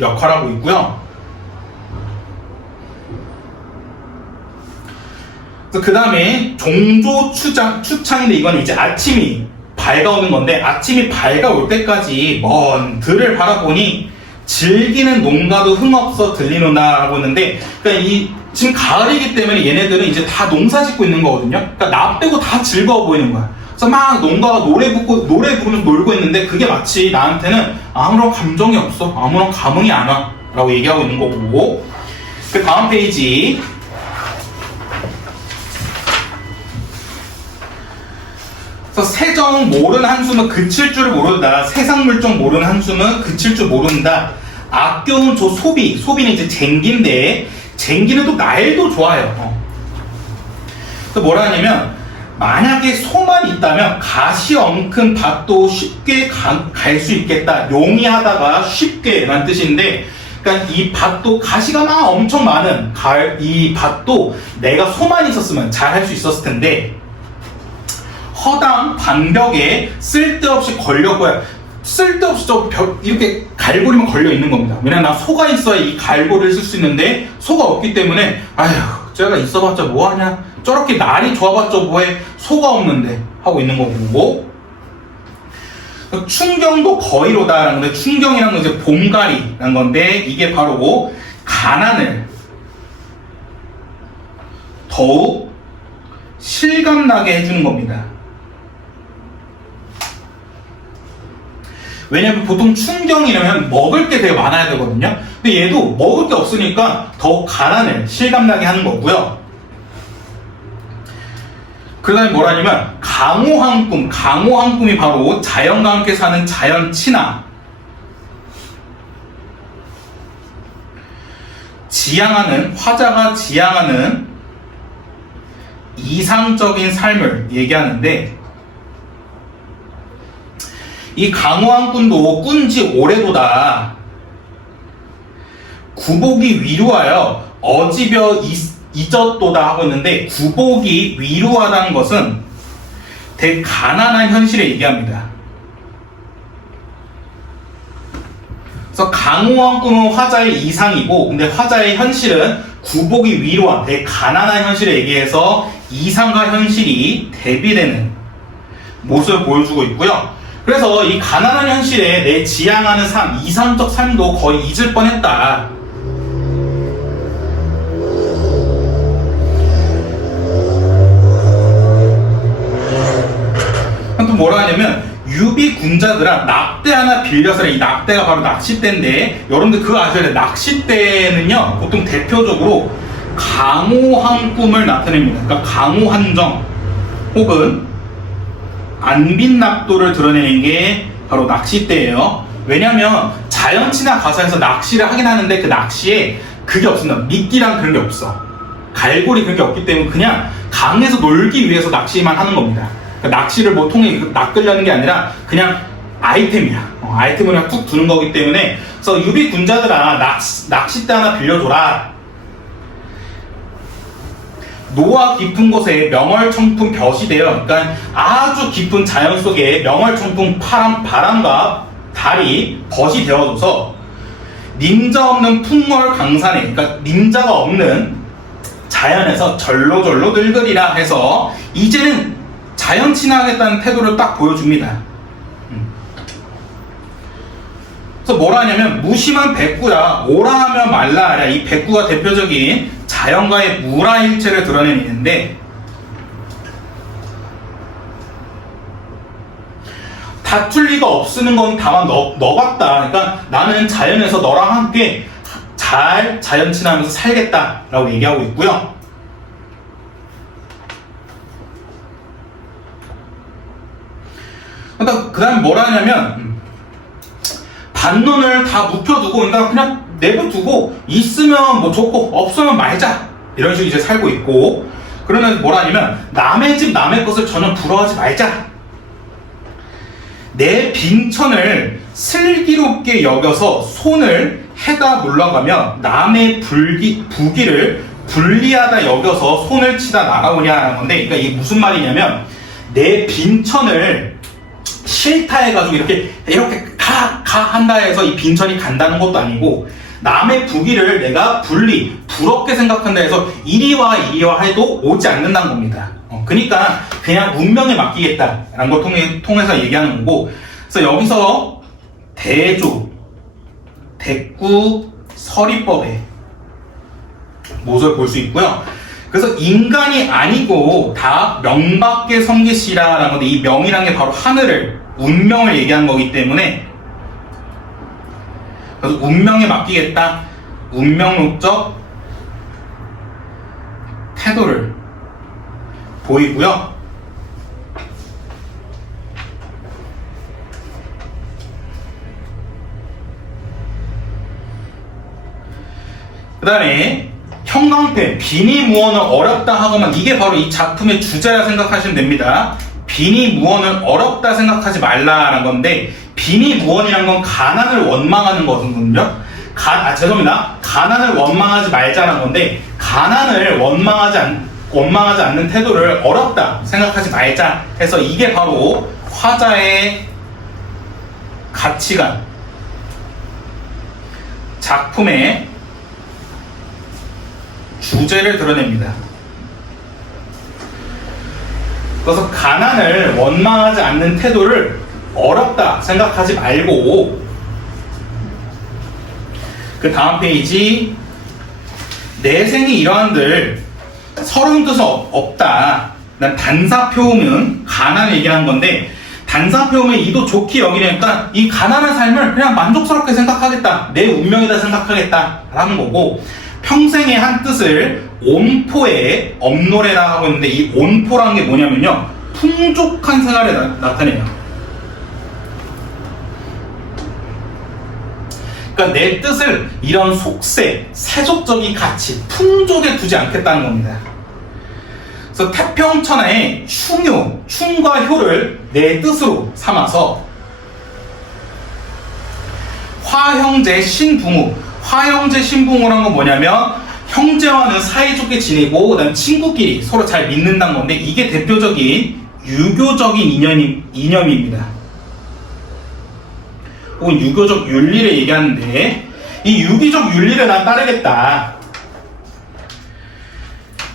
역할을 하고 있고요. 그 다음에 종조 추창인데, 이건 이제 아침이 밝아오는 건데, 아침이 밝아올 때까지 먼 들을 바라보니 즐기는 농가도 흥없어 들리노나 하고 있는데, 그러니까 지금 가을이기 때문에 얘네들은 이제 다 농사 짓고 있는 거거든요. 그러니까 나 빼고 다 즐거워 보이는 거야. 그래서 막 농가가 노래 부르면서 놀고 있는데, 그게 마치 나한테는 아무런 감정이 없어, 아무런 감흥이 안 와 라고 얘기하고 있는 거고. 그 다음 페이지, 그래서 세정 모른 한숨은 그칠 줄 모른다. 세상 물정 모른 한숨은 그칠 줄 모른다. 아껴온 저 소비는 이제 쟁기인데, 쟁기는 또 날도 좋아요. 또 뭐라 하냐면, 만약에 소만 있다면 가시 엉큰 밭도 쉽게 갈 수 있겠다. 용이하다가 쉽게 라는 뜻인데, 그러니까 이 밭도 가시가 막 엄청 많은 이 밭도 내가 소만 있었으면 잘 할 수 있었을 텐데, 허당 반벽에 쓸데없이 걸려고야. 쓸데없이 이렇게 갈고리만 걸려 있는 겁니다. 왜냐면 나 소가 있어야 이 갈고리를 쓸 수 있는데, 소가 없기 때문에 아휴, 제가 있어봤자 뭐하냐, 저렇게 날이 좋아봤자 뭐해, 소가 없는데 하고 있는 거고. 충경도 거의로다라는 건데, 충경이라는 건 이제 봄가리라는 건데, 이게 바로 가난을 더욱 실감나게 해주는 겁니다. 왜냐면 보통 충경이라면 먹을 게 되게 많아야 되거든요. 근데 얘도 먹을 게 없으니까 더욱 가난을 실감나게 하는 거고요. 그 다음에 뭐라냐면 강호한 꿈이 바로 자연과 함께 사는 자연 친화, 화자가 지향하는 이상적인 삶을 얘기하는데, 이 강호한 꾼도 꾼지 오래도다. 구복이 위루하여 어지벼 잊었도다 하고 있는데, 구복이 위루하다는 것은 되게 가난한 현실을 얘기합니다. 그래서 강호한 꿈은 화자의 이상이고, 근데 화자의 현실은 구복이 위루한 되게 가난한 현실을 얘기해서 이상과 현실이 대비되는 모습을 보여주고 있고요. 그래서 이 가난한 현실에 내 지향하는 삶, 이상적 삶도 거의 잊을 뻔했다. 뭐라 하냐면 유비군자들아 낚대 하나 빌려서라. 이 낚대가 바로 낚싯대인데 여러분들 그거 아셔야 돼요. 낚싯대는요 보통 대표적으로 강호한 꿈을 나타냅니다. 그러니까 강호한정 혹은 안빈낙도를 드러내는 게 바로 낚싯대예요. 왜냐면 자연친화 가사에서 낚시를 하긴 하는데 그 낚시에 그게 없습니다. 미끼랑 그런 게 없어. 갈고리 그런 게 없기 때문에 그냥 강에서 놀기 위해서 낚시만 하는 겁니다. 그러니까 낚시를 뭐 통해 낚으려는 게 아니라 그냥 아이템이야. 아이템을 그냥 툭 두는 거기 때문에 그래서 유비군자들아 낚싯대 하나 빌려줘라. 노화 깊은 곳에 명월청풍 볕이 되어 그러니까 아주 깊은 자연 속에 명월청풍 바람과 달이 덫이 되어줘서 님자 없는 풍월 강산에 그러니까 님자가 없는 자연에서 절로절로 늙으리라 해서 이제는 자연 친화하겠다는 태도를 딱 보여줍니다. 그래서 뭐라 하냐면 무심한 백구야 오라 하며 말라 하랴. 이 백구가 대표적인 자연과의 무라일체를 드러내는데 다툴 리가 없으는 건 다만 너 같다. 그러니까 나는 자연에서 너랑 함께 잘 자연 친화하면서 살겠다라고 얘기하고 있고요. 그러니까 그 다음에 뭐라 하냐면 반론을 다 묵혀두고 그러니까 그냥 내버두고 있으면 뭐 좋고 없으면 말자 이런 식으로 이제 살고 있고 그러면 뭐라 하냐면 남의 집 남의 것을 전혀 부러워하지 말자. 내 빈천을 슬기롭게 여겨서 손을 해다 물러가며 남의 부기를 불리하다 여겨서 손을 치다 나가오냐라는 건데 그러니까 이게 무슨 말이냐면 내 빈천을 싫다 해가지고 이렇게 가 한다 해서 이 빈천이 간다는 것도 아니고 남의 부기를 내가 부럽게 생각한다 해서 이리와 해도 오지 않는다는 겁니다. 그러니까 그냥 운명에 맡기겠다라는 걸 통해서 얘기하는 거고 그래서 여기서 대조, 대구, 서리법의 모습을 볼 수 있고요. 그래서 인간이 아니고 다 명밖에 섬기시라라는 건데 이 명이라는 게 바로 하늘을 운명을 얘기하는 거기 때문에 그래서 운명에 맡기겠다 운명론적 태도를 보이고요. 그 다음에 형광펜, 비니무언을 어렵다 하고만 이게 바로 이 작품의 주제라 생각하시면 됩니다. 비니무언을 어렵다 생각하지 말라라는 건데 비니무언이란 건 가난을 원망하는 거거든요. 죄송합니다. 가난을 원망하지 말자라는 건데 가난을 원망하지 않는 태도를 어렵다 생각하지 말자 해서 이게 바로 화자의 가치관, 작품의 주제를 드러냅니다. 그래서 가난을 원망하지 않는 태도를 어렵다 생각하지 말고 그 다음 페이지 내생이 이러한들 서러운 뜻은 없다. 난 단사표음은 가난을 얘기하는 건데 단사표음의 이도 좋게 여기니까 이 가난한 삶을 그냥 만족스럽게 생각하겠다. 내 운명이다 생각하겠다 라는 거고 평생의 한 뜻을 온포에 업노래라 하고 있는데 이 온포라는 게 뭐냐면요 풍족한 생활을 나타내요. 그러니까 내 뜻을 이런 속세, 세속적인 가치, 풍족에 두지 않겠다는 겁니다. 그래서 태평천하의 충과 효를 내 뜻으로 삼아서 화형제 신붕우란 건 뭐냐면 형제와는 사이좋게 지내고 그다음 친구끼리 서로 잘 믿는다는 건데 이게 대표적인 유교적인 이념입니다. 혹은 유교적 윤리를 얘기하는데 이 유기적 윤리를 난 따르겠다.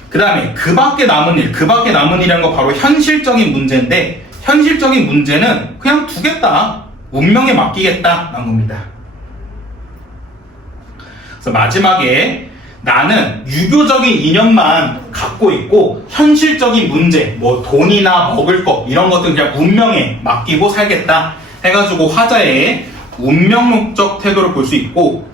그 다음에 그 밖에 남은 일이라는 거 바로 현실적인 문제인데 현실적인 문제는 그냥 두겠다. 운명에 맡기겠다라는 겁니다. 그래서 마지막에 나는 유교적인 이념만 갖고 있고 현실적인 문제, 뭐 돈이나 먹을 거 이런 것들 그냥 운명에 맡기고 살겠다 해가지고 화자의 운명론적 태도를 볼 수 있고,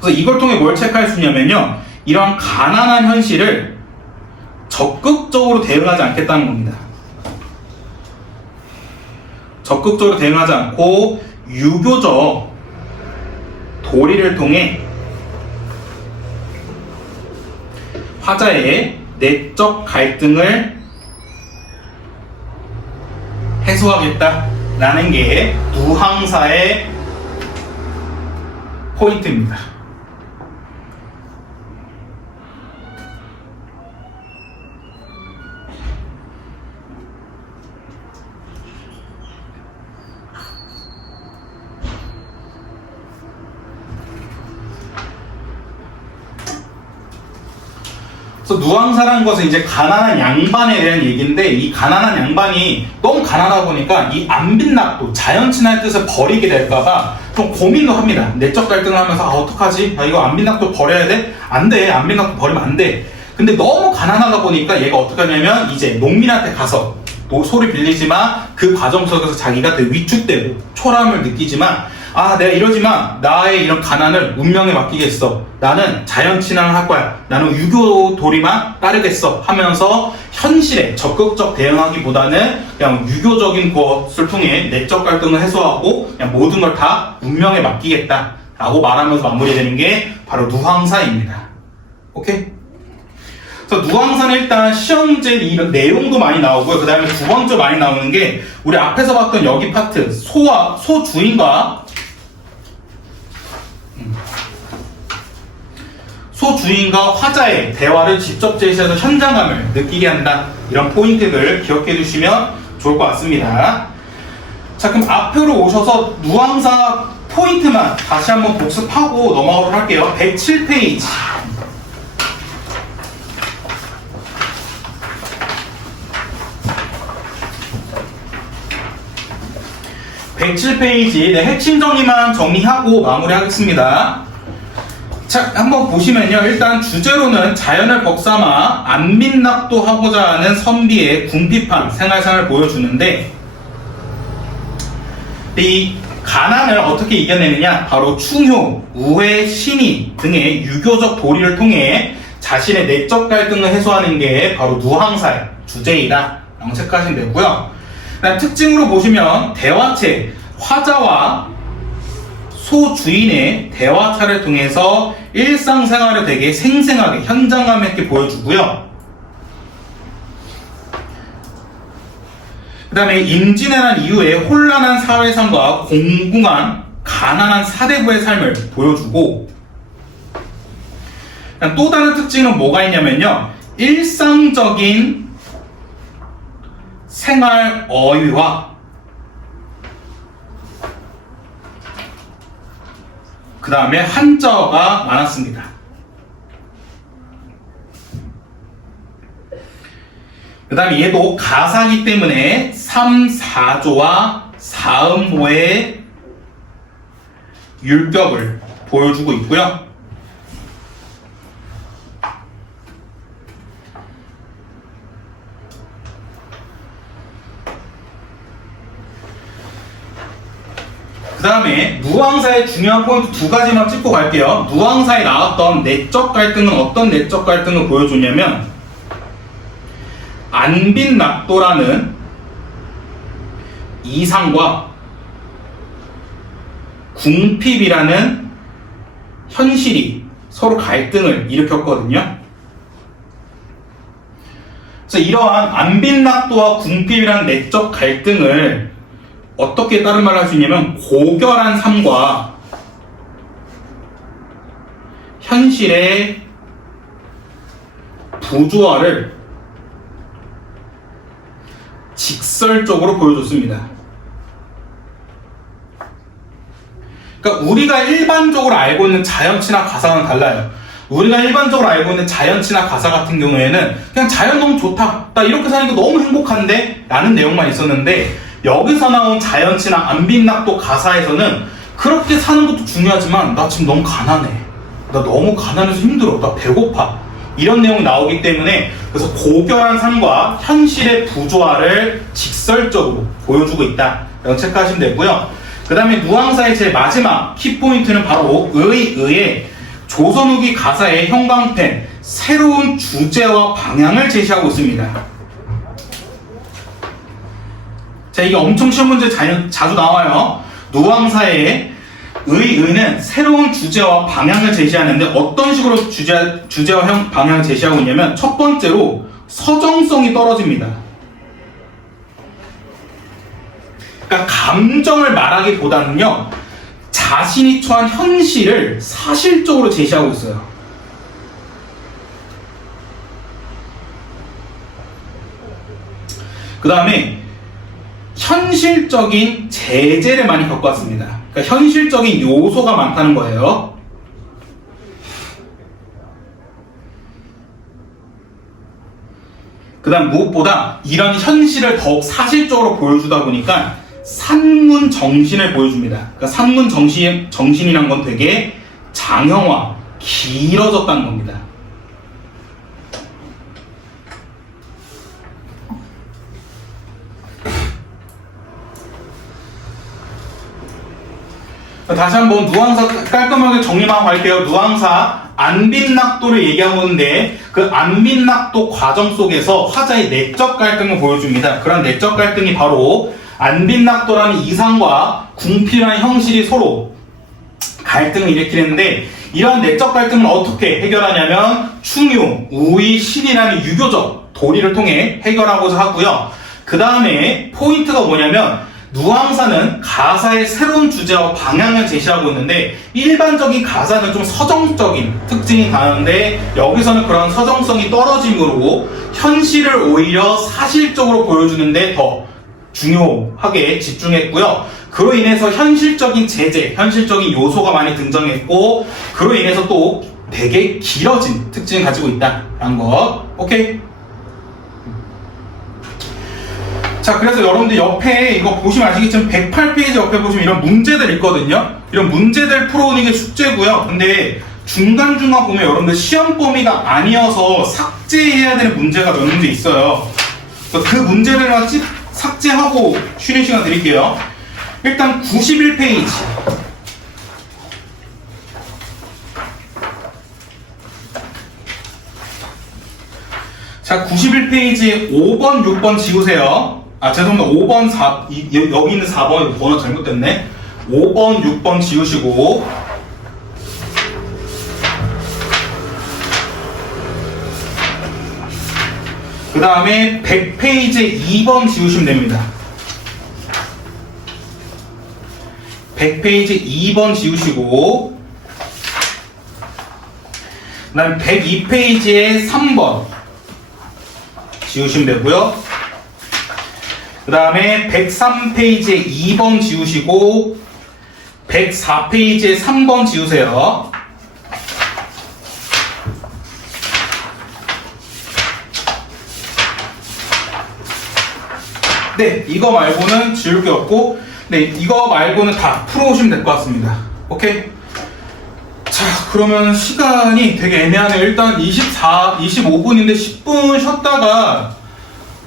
그래서 이걸 통해 뭘 체크할 수 있냐면요, 이러한 가난한 현실을 적극적으로 대응하지 않겠다는 겁니다. 적극적으로 대응하지 않고 유교적 도리를 통해 화자의 내적 갈등을 해소하겠다라는 게 누항사의 포인트입니다. 그래서 누항사라는 것은 이제 가난한 양반에 대한 얘기인데, 이 가난한 양반이 너무 가난하다 보니까 이 안빈낙도, 자연친화의 뜻을 버리게 될까봐 좀 고민도 합니다. 내적 갈등을 하면서 어떡하지? 이거 안빈낙도 버려야 돼? 안 돼. 안빈낙도 버리면 안 돼. 근데 너무 가난하다 보니까 얘가 어떻게 하냐면 이제 농민한테 가서 소리 빌리지만 그 과정 속에서 자기가 되게 위축되고 초라함을 느끼지만, 내가 이러지만 나의 이런 가난을 운명에 맡기겠어. 나는 자연친화를 할 거야. 나는 유교 도리만 따르겠어. 하면서 현실에 적극적 대응하기보다는 그냥 유교적인 것을 통해 내적 갈등을 해소하고 그냥 모든 걸 다 운명에 맡기겠다 라고 말하면서 마무리되는 게 바로 누황사입니다. 오케이? 그래서 누황사는 일단 시험제 이런 내용도 많이 나오고요. 그 다음에 두 번째 많이 나오는 게 우리 앞에서 봤던 여기 파트 소주인과 화자의 대화를 직접 제시해서 현장감을 느끼게 한다. 이런 포인트를 기억해 두시면 좋을 것 같습니다. 자, 그럼 앞으로 오셔서 누황사 포인트만 다시 한번 복습하고 넘어가도록 할게요. 107페이지. 107페이지 핵심 정리만 정리하고 마무리하겠습니다. 자, 한번 보시면요. 일단 주제로는 자연을 벅삼아 안민낙도 하고자 하는 선비의 궁핍한 생활상을 보여주는데, 이 가난을 어떻게 이겨내느냐? 바로 충효, 우회, 신의 등의 유교적 도리를 통해 자신의 내적 갈등을 해소하는 게 바로 누황사의 주제이다 라고 체크하시면 되고요. 특징으로 보시면 대화체, 화자와 소주인의 대화차를 통해서 일상생활을 되게 생생하게 현장감 있게 보여주고요. 그 다음에 임진왜란 이후에 혼란한 사회상과 공공한 가난한 사대부의 삶을 보여주고, 또 다른 특징은 뭐가 있냐면요, 일상적인 생활 어휘와 그 다음에 한자어가 많았습니다. 그 다음에 얘도 가사기 때문에 3, 4조와 4음보의 율격을 보여주고 있고요. 그 다음에 누황사의 중요한 포인트 두 가지만 짚고 갈게요. 누황사에 나왔던 내적 갈등은 어떤 내적 갈등을 보여주냐면, 안빈낙도라는 이상과 궁핍이라는 현실이 서로 갈등을 일으켰거든요. 그래서 이러한 안빈낙도와 궁핍이라는 내적 갈등을 어떻게 다른 말로 할 수 있냐면, 고결한 삶과 현실의 부조화를 직설적으로 보여줬습니다. 그러니까 우리가 일반적으로 알고 있는 자연친화 가사와는 달라요. 우리가 일반적으로 알고 있는 자연친화 가사 같은 경우에는 그냥 자연 너무 좋다, 나 이렇게 사니까 너무 행복한데? 라는 내용만 있었는데, 여기서 나온 자연친화 안빈낙도 가사에서는 그렇게 사는 것도 중요하지만 나 지금 너무 가난해, 나 너무 가난해서 힘들어, 나 배고파, 이런 내용이 나오기 때문에 그래서 고결한 삶과 현실의 부조화를 직설적으로 보여주고 있다 라고 체크하시면 되고요. 그 다음에 누앙사의 제일 마지막 키포인트는 바로 의의 조선 후기 가사의 형광펜 새로운 주제와 방향을 제시하고 있습니다. 자, 이게 엄청 시험 문제 자주 나와요. 누앙사의 의는 새로운 주제와 방향을 제시하는데 어떤 식으로 주제와 방향을 제시하고 있냐면 첫 번째로 서정성이 떨어집니다. 그러니까 감정을 말하기보다는요, 자신이 처한 현실을 사실적으로 제시하고 있어요. 그 다음에 현실적인 제재를 많이 겪고 왔습니다. 그러니까 현실적인 요소가 많다는 거예요. 그 다음 무엇보다 이런 현실을 더욱 사실적으로 보여주다 보니까 산문 정신을 보여줍니다. 그러니까 산문 정신이란 건 되게 장형화, 길어졌다는 겁니다. 다시 한번 누앙사 깔끔하게 정리만 할게요. 누앙사 안빈낙도를 얘기하고 있는데 그 안빈낙도 과정 속에서 화자의 내적 갈등을 보여줍니다. 그런 내적 갈등이 바로 안빈낙도라는 이상과 궁필이라는 형식이 서로 갈등을 일으키는데 이러한 내적 갈등은 어떻게 해결하냐면 충유, 우의, 신이라는 유교적 도리를 통해 해결하고자 하고요. 그 다음에 포인트가 뭐냐면 누앙사는 가사의 새로운 주제와 방향을 제시하고 있는데 일반적인 가사는 좀 서정적인 특징이 강한데 여기서는 그런 서정성이 떨어짐으로 현실을 오히려 사실적으로 보여주는데 더 중요하게 집중했고요. 그로 인해서 현실적인 제재, 현실적인 요소가 많이 등장했고 그로 인해서 또 되게 길어진 특징을 가지고 있다라는 거. 오케이? 자, 그래서 여러분들 옆에 이거 보시면 아시겠지만 108페이지 옆에 보시면 이런 문제들 있거든요. 이런 문제들 풀어오는 게 숙제고요. 근데 중간중간 보면 여러분들 시험 범위가 아니어서 삭제해야 되는 문제가 몇 문제 있어요. 그 문제들만 삭제하고 쉬는 시간 드릴게요. 일단 91페이지. 자, 91페이지 5번, 6번 지우세요. 아, 죄송합니다. 5번, 4, 여기 있는 4번 번호 잘못됐네. 5번, 6번 지우시고 그 다음에 100페이지 2번 지우시면 됩니다. 100페이지 2번 지우시고 그 다음에 102페이지에 3번 지우시면 되고요. 그 다음에 103페이지에 2번 지우시고 104페이지에 3번 지우세요. 네, 이거 말고는 지울 게 없고 네, 이거 말고는 다 풀어오시면 될 것 같습니다. 오케이? 자, 그러면 시간이 되게 애매하네요. 일단 25분인데 10분 쉬었다가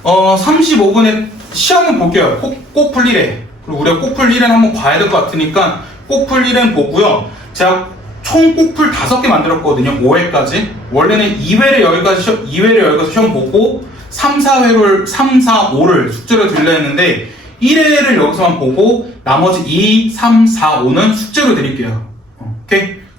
35분에 시험은 볼게요. 꼭 풀 1회. 그리고 우리가 꼭 풀 1회는 한번 봐야 될 것 같으니까 꼭 풀 1회는 보고요. 제가 총 꼭 풀 5개 만들었거든요. 5회까지. 원래는 2회를 여기까지 시험 보고 3, 4, 5를 숙제로 드리려 했는데 1회를 여기서만 보고 나머지 2, 3, 4, 5는 숙제로 드릴게요.